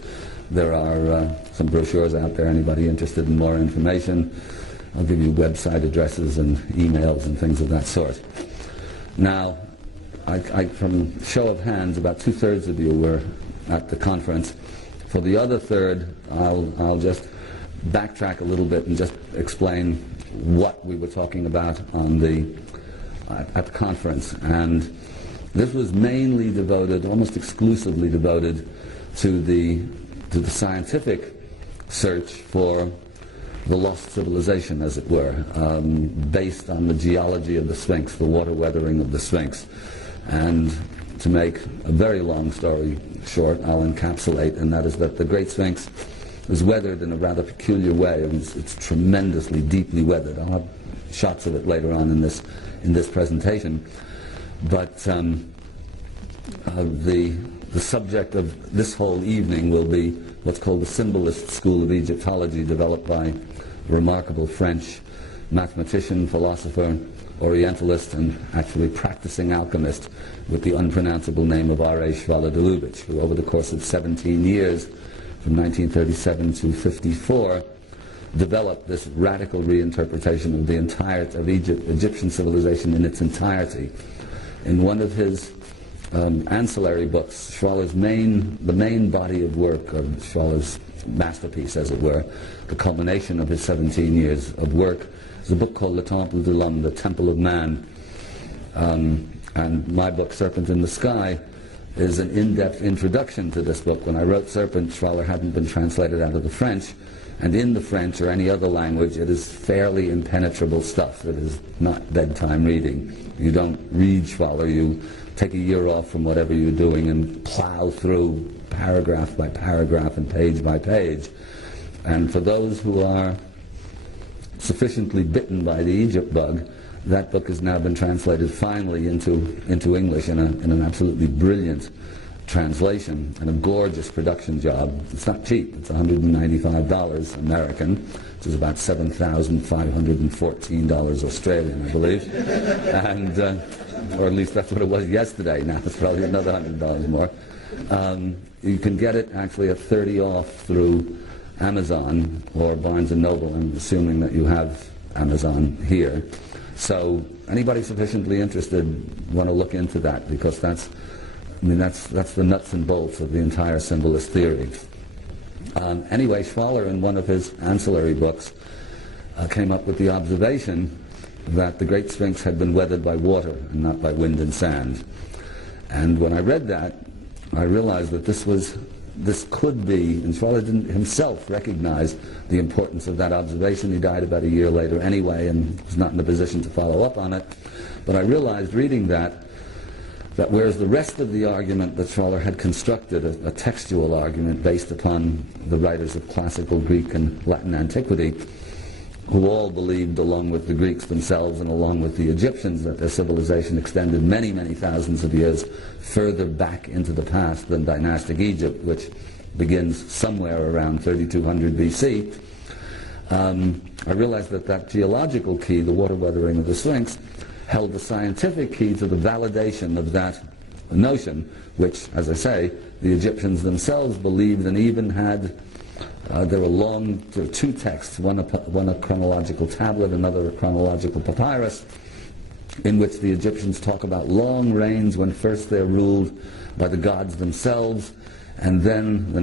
There are some brochures out there. Anybody interested in more information? I'll give you website addresses and emails and things of that sort. Now, from show of hands, about 2/3 of you were at the conference. For the other third, I'll just backtrack a little bit and just explain what we were talking about at the conference. And this was mainly devoted, almost exclusively devoted, to the scientific search for the lost civilization, as it were, based on the geology of the Sphinx, the water weathering of the Sphinx. And to make a very long story short, I'll encapsulate, and that is that the Great Sphinx is weathered in a rather peculiar way. It's tremendously deeply weathered. I'll have shots of it later on in this presentation. But the subject of this whole evening will be what's called the Symbolist school of Egyptology, developed by a remarkable French mathematician, philosopher, Orientalist, and actually practicing alchemist with the unpronounceable name of R.A. Schwaller-de-Lubitsch, who over the course of 17 years, from 1937 to 54, developed this radical reinterpretation of the Egyptian civilization in its entirety. In one of his ancillary books, the main body of work of Schwaller's masterpiece, as it were, the culmination of his 17 years of work, is a book called Le Temple de l'Homme, the Temple of Man. And my book, Serpent in the Sky, is an in-depth introduction to this book. When I wrote Serpent, Schwaller hadn't been translated out of the French, and in the French or any other language, it is fairly impenetrable stuff. It is not bedtime reading. You don't read Schwaller, you take a year off from whatever you're doing and plow through paragraph by paragraph and page by page. And for those who are sufficiently bitten by the Egypt bug, That book has now been translated finally into English in an absolutely brilliant translation and a gorgeous production job. It's not cheap. It's $195 American, which is about $7,514 Australian, I believe. And, or at least that's what it was yesterday. Now it's probably another $100 more. You can get it actually at 30 off through Amazon or Barnes & Noble. I'm assuming that you have Amazon here. So anybody sufficiently interested want to look into that, because that's the nuts and bolts of the entire symbolist theory. Anyway, Schwaller, in one of his ancillary books, came up with the observation that the Great Sphinx had been weathered by water and not by wind and sand. And when I read that, I realized that this could be, and Schwaller didn't himself recognize the importance of that observation. He died about a year later anyway and was not in a position to follow up on it. But I realized reading that whereas the rest of the argument that Schwaller had constructed, a textual argument based upon the writers of classical Greek and Latin antiquity, who all believed, along with the Greeks themselves and along with the Egyptians, that their civilization extended many, many thousands of years further back into the past than dynastic Egypt, which begins somewhere around 3200 BC. I realized that geological key, the water weathering of the Sphinx, held the scientific key to the validation of that notion, which, as I say, the Egyptians themselves believed and even had. There are two texts, one a chronological tablet, another a chronological papyrus, in which the Egyptians talk about long reigns when first they're ruled by the gods themselves, and then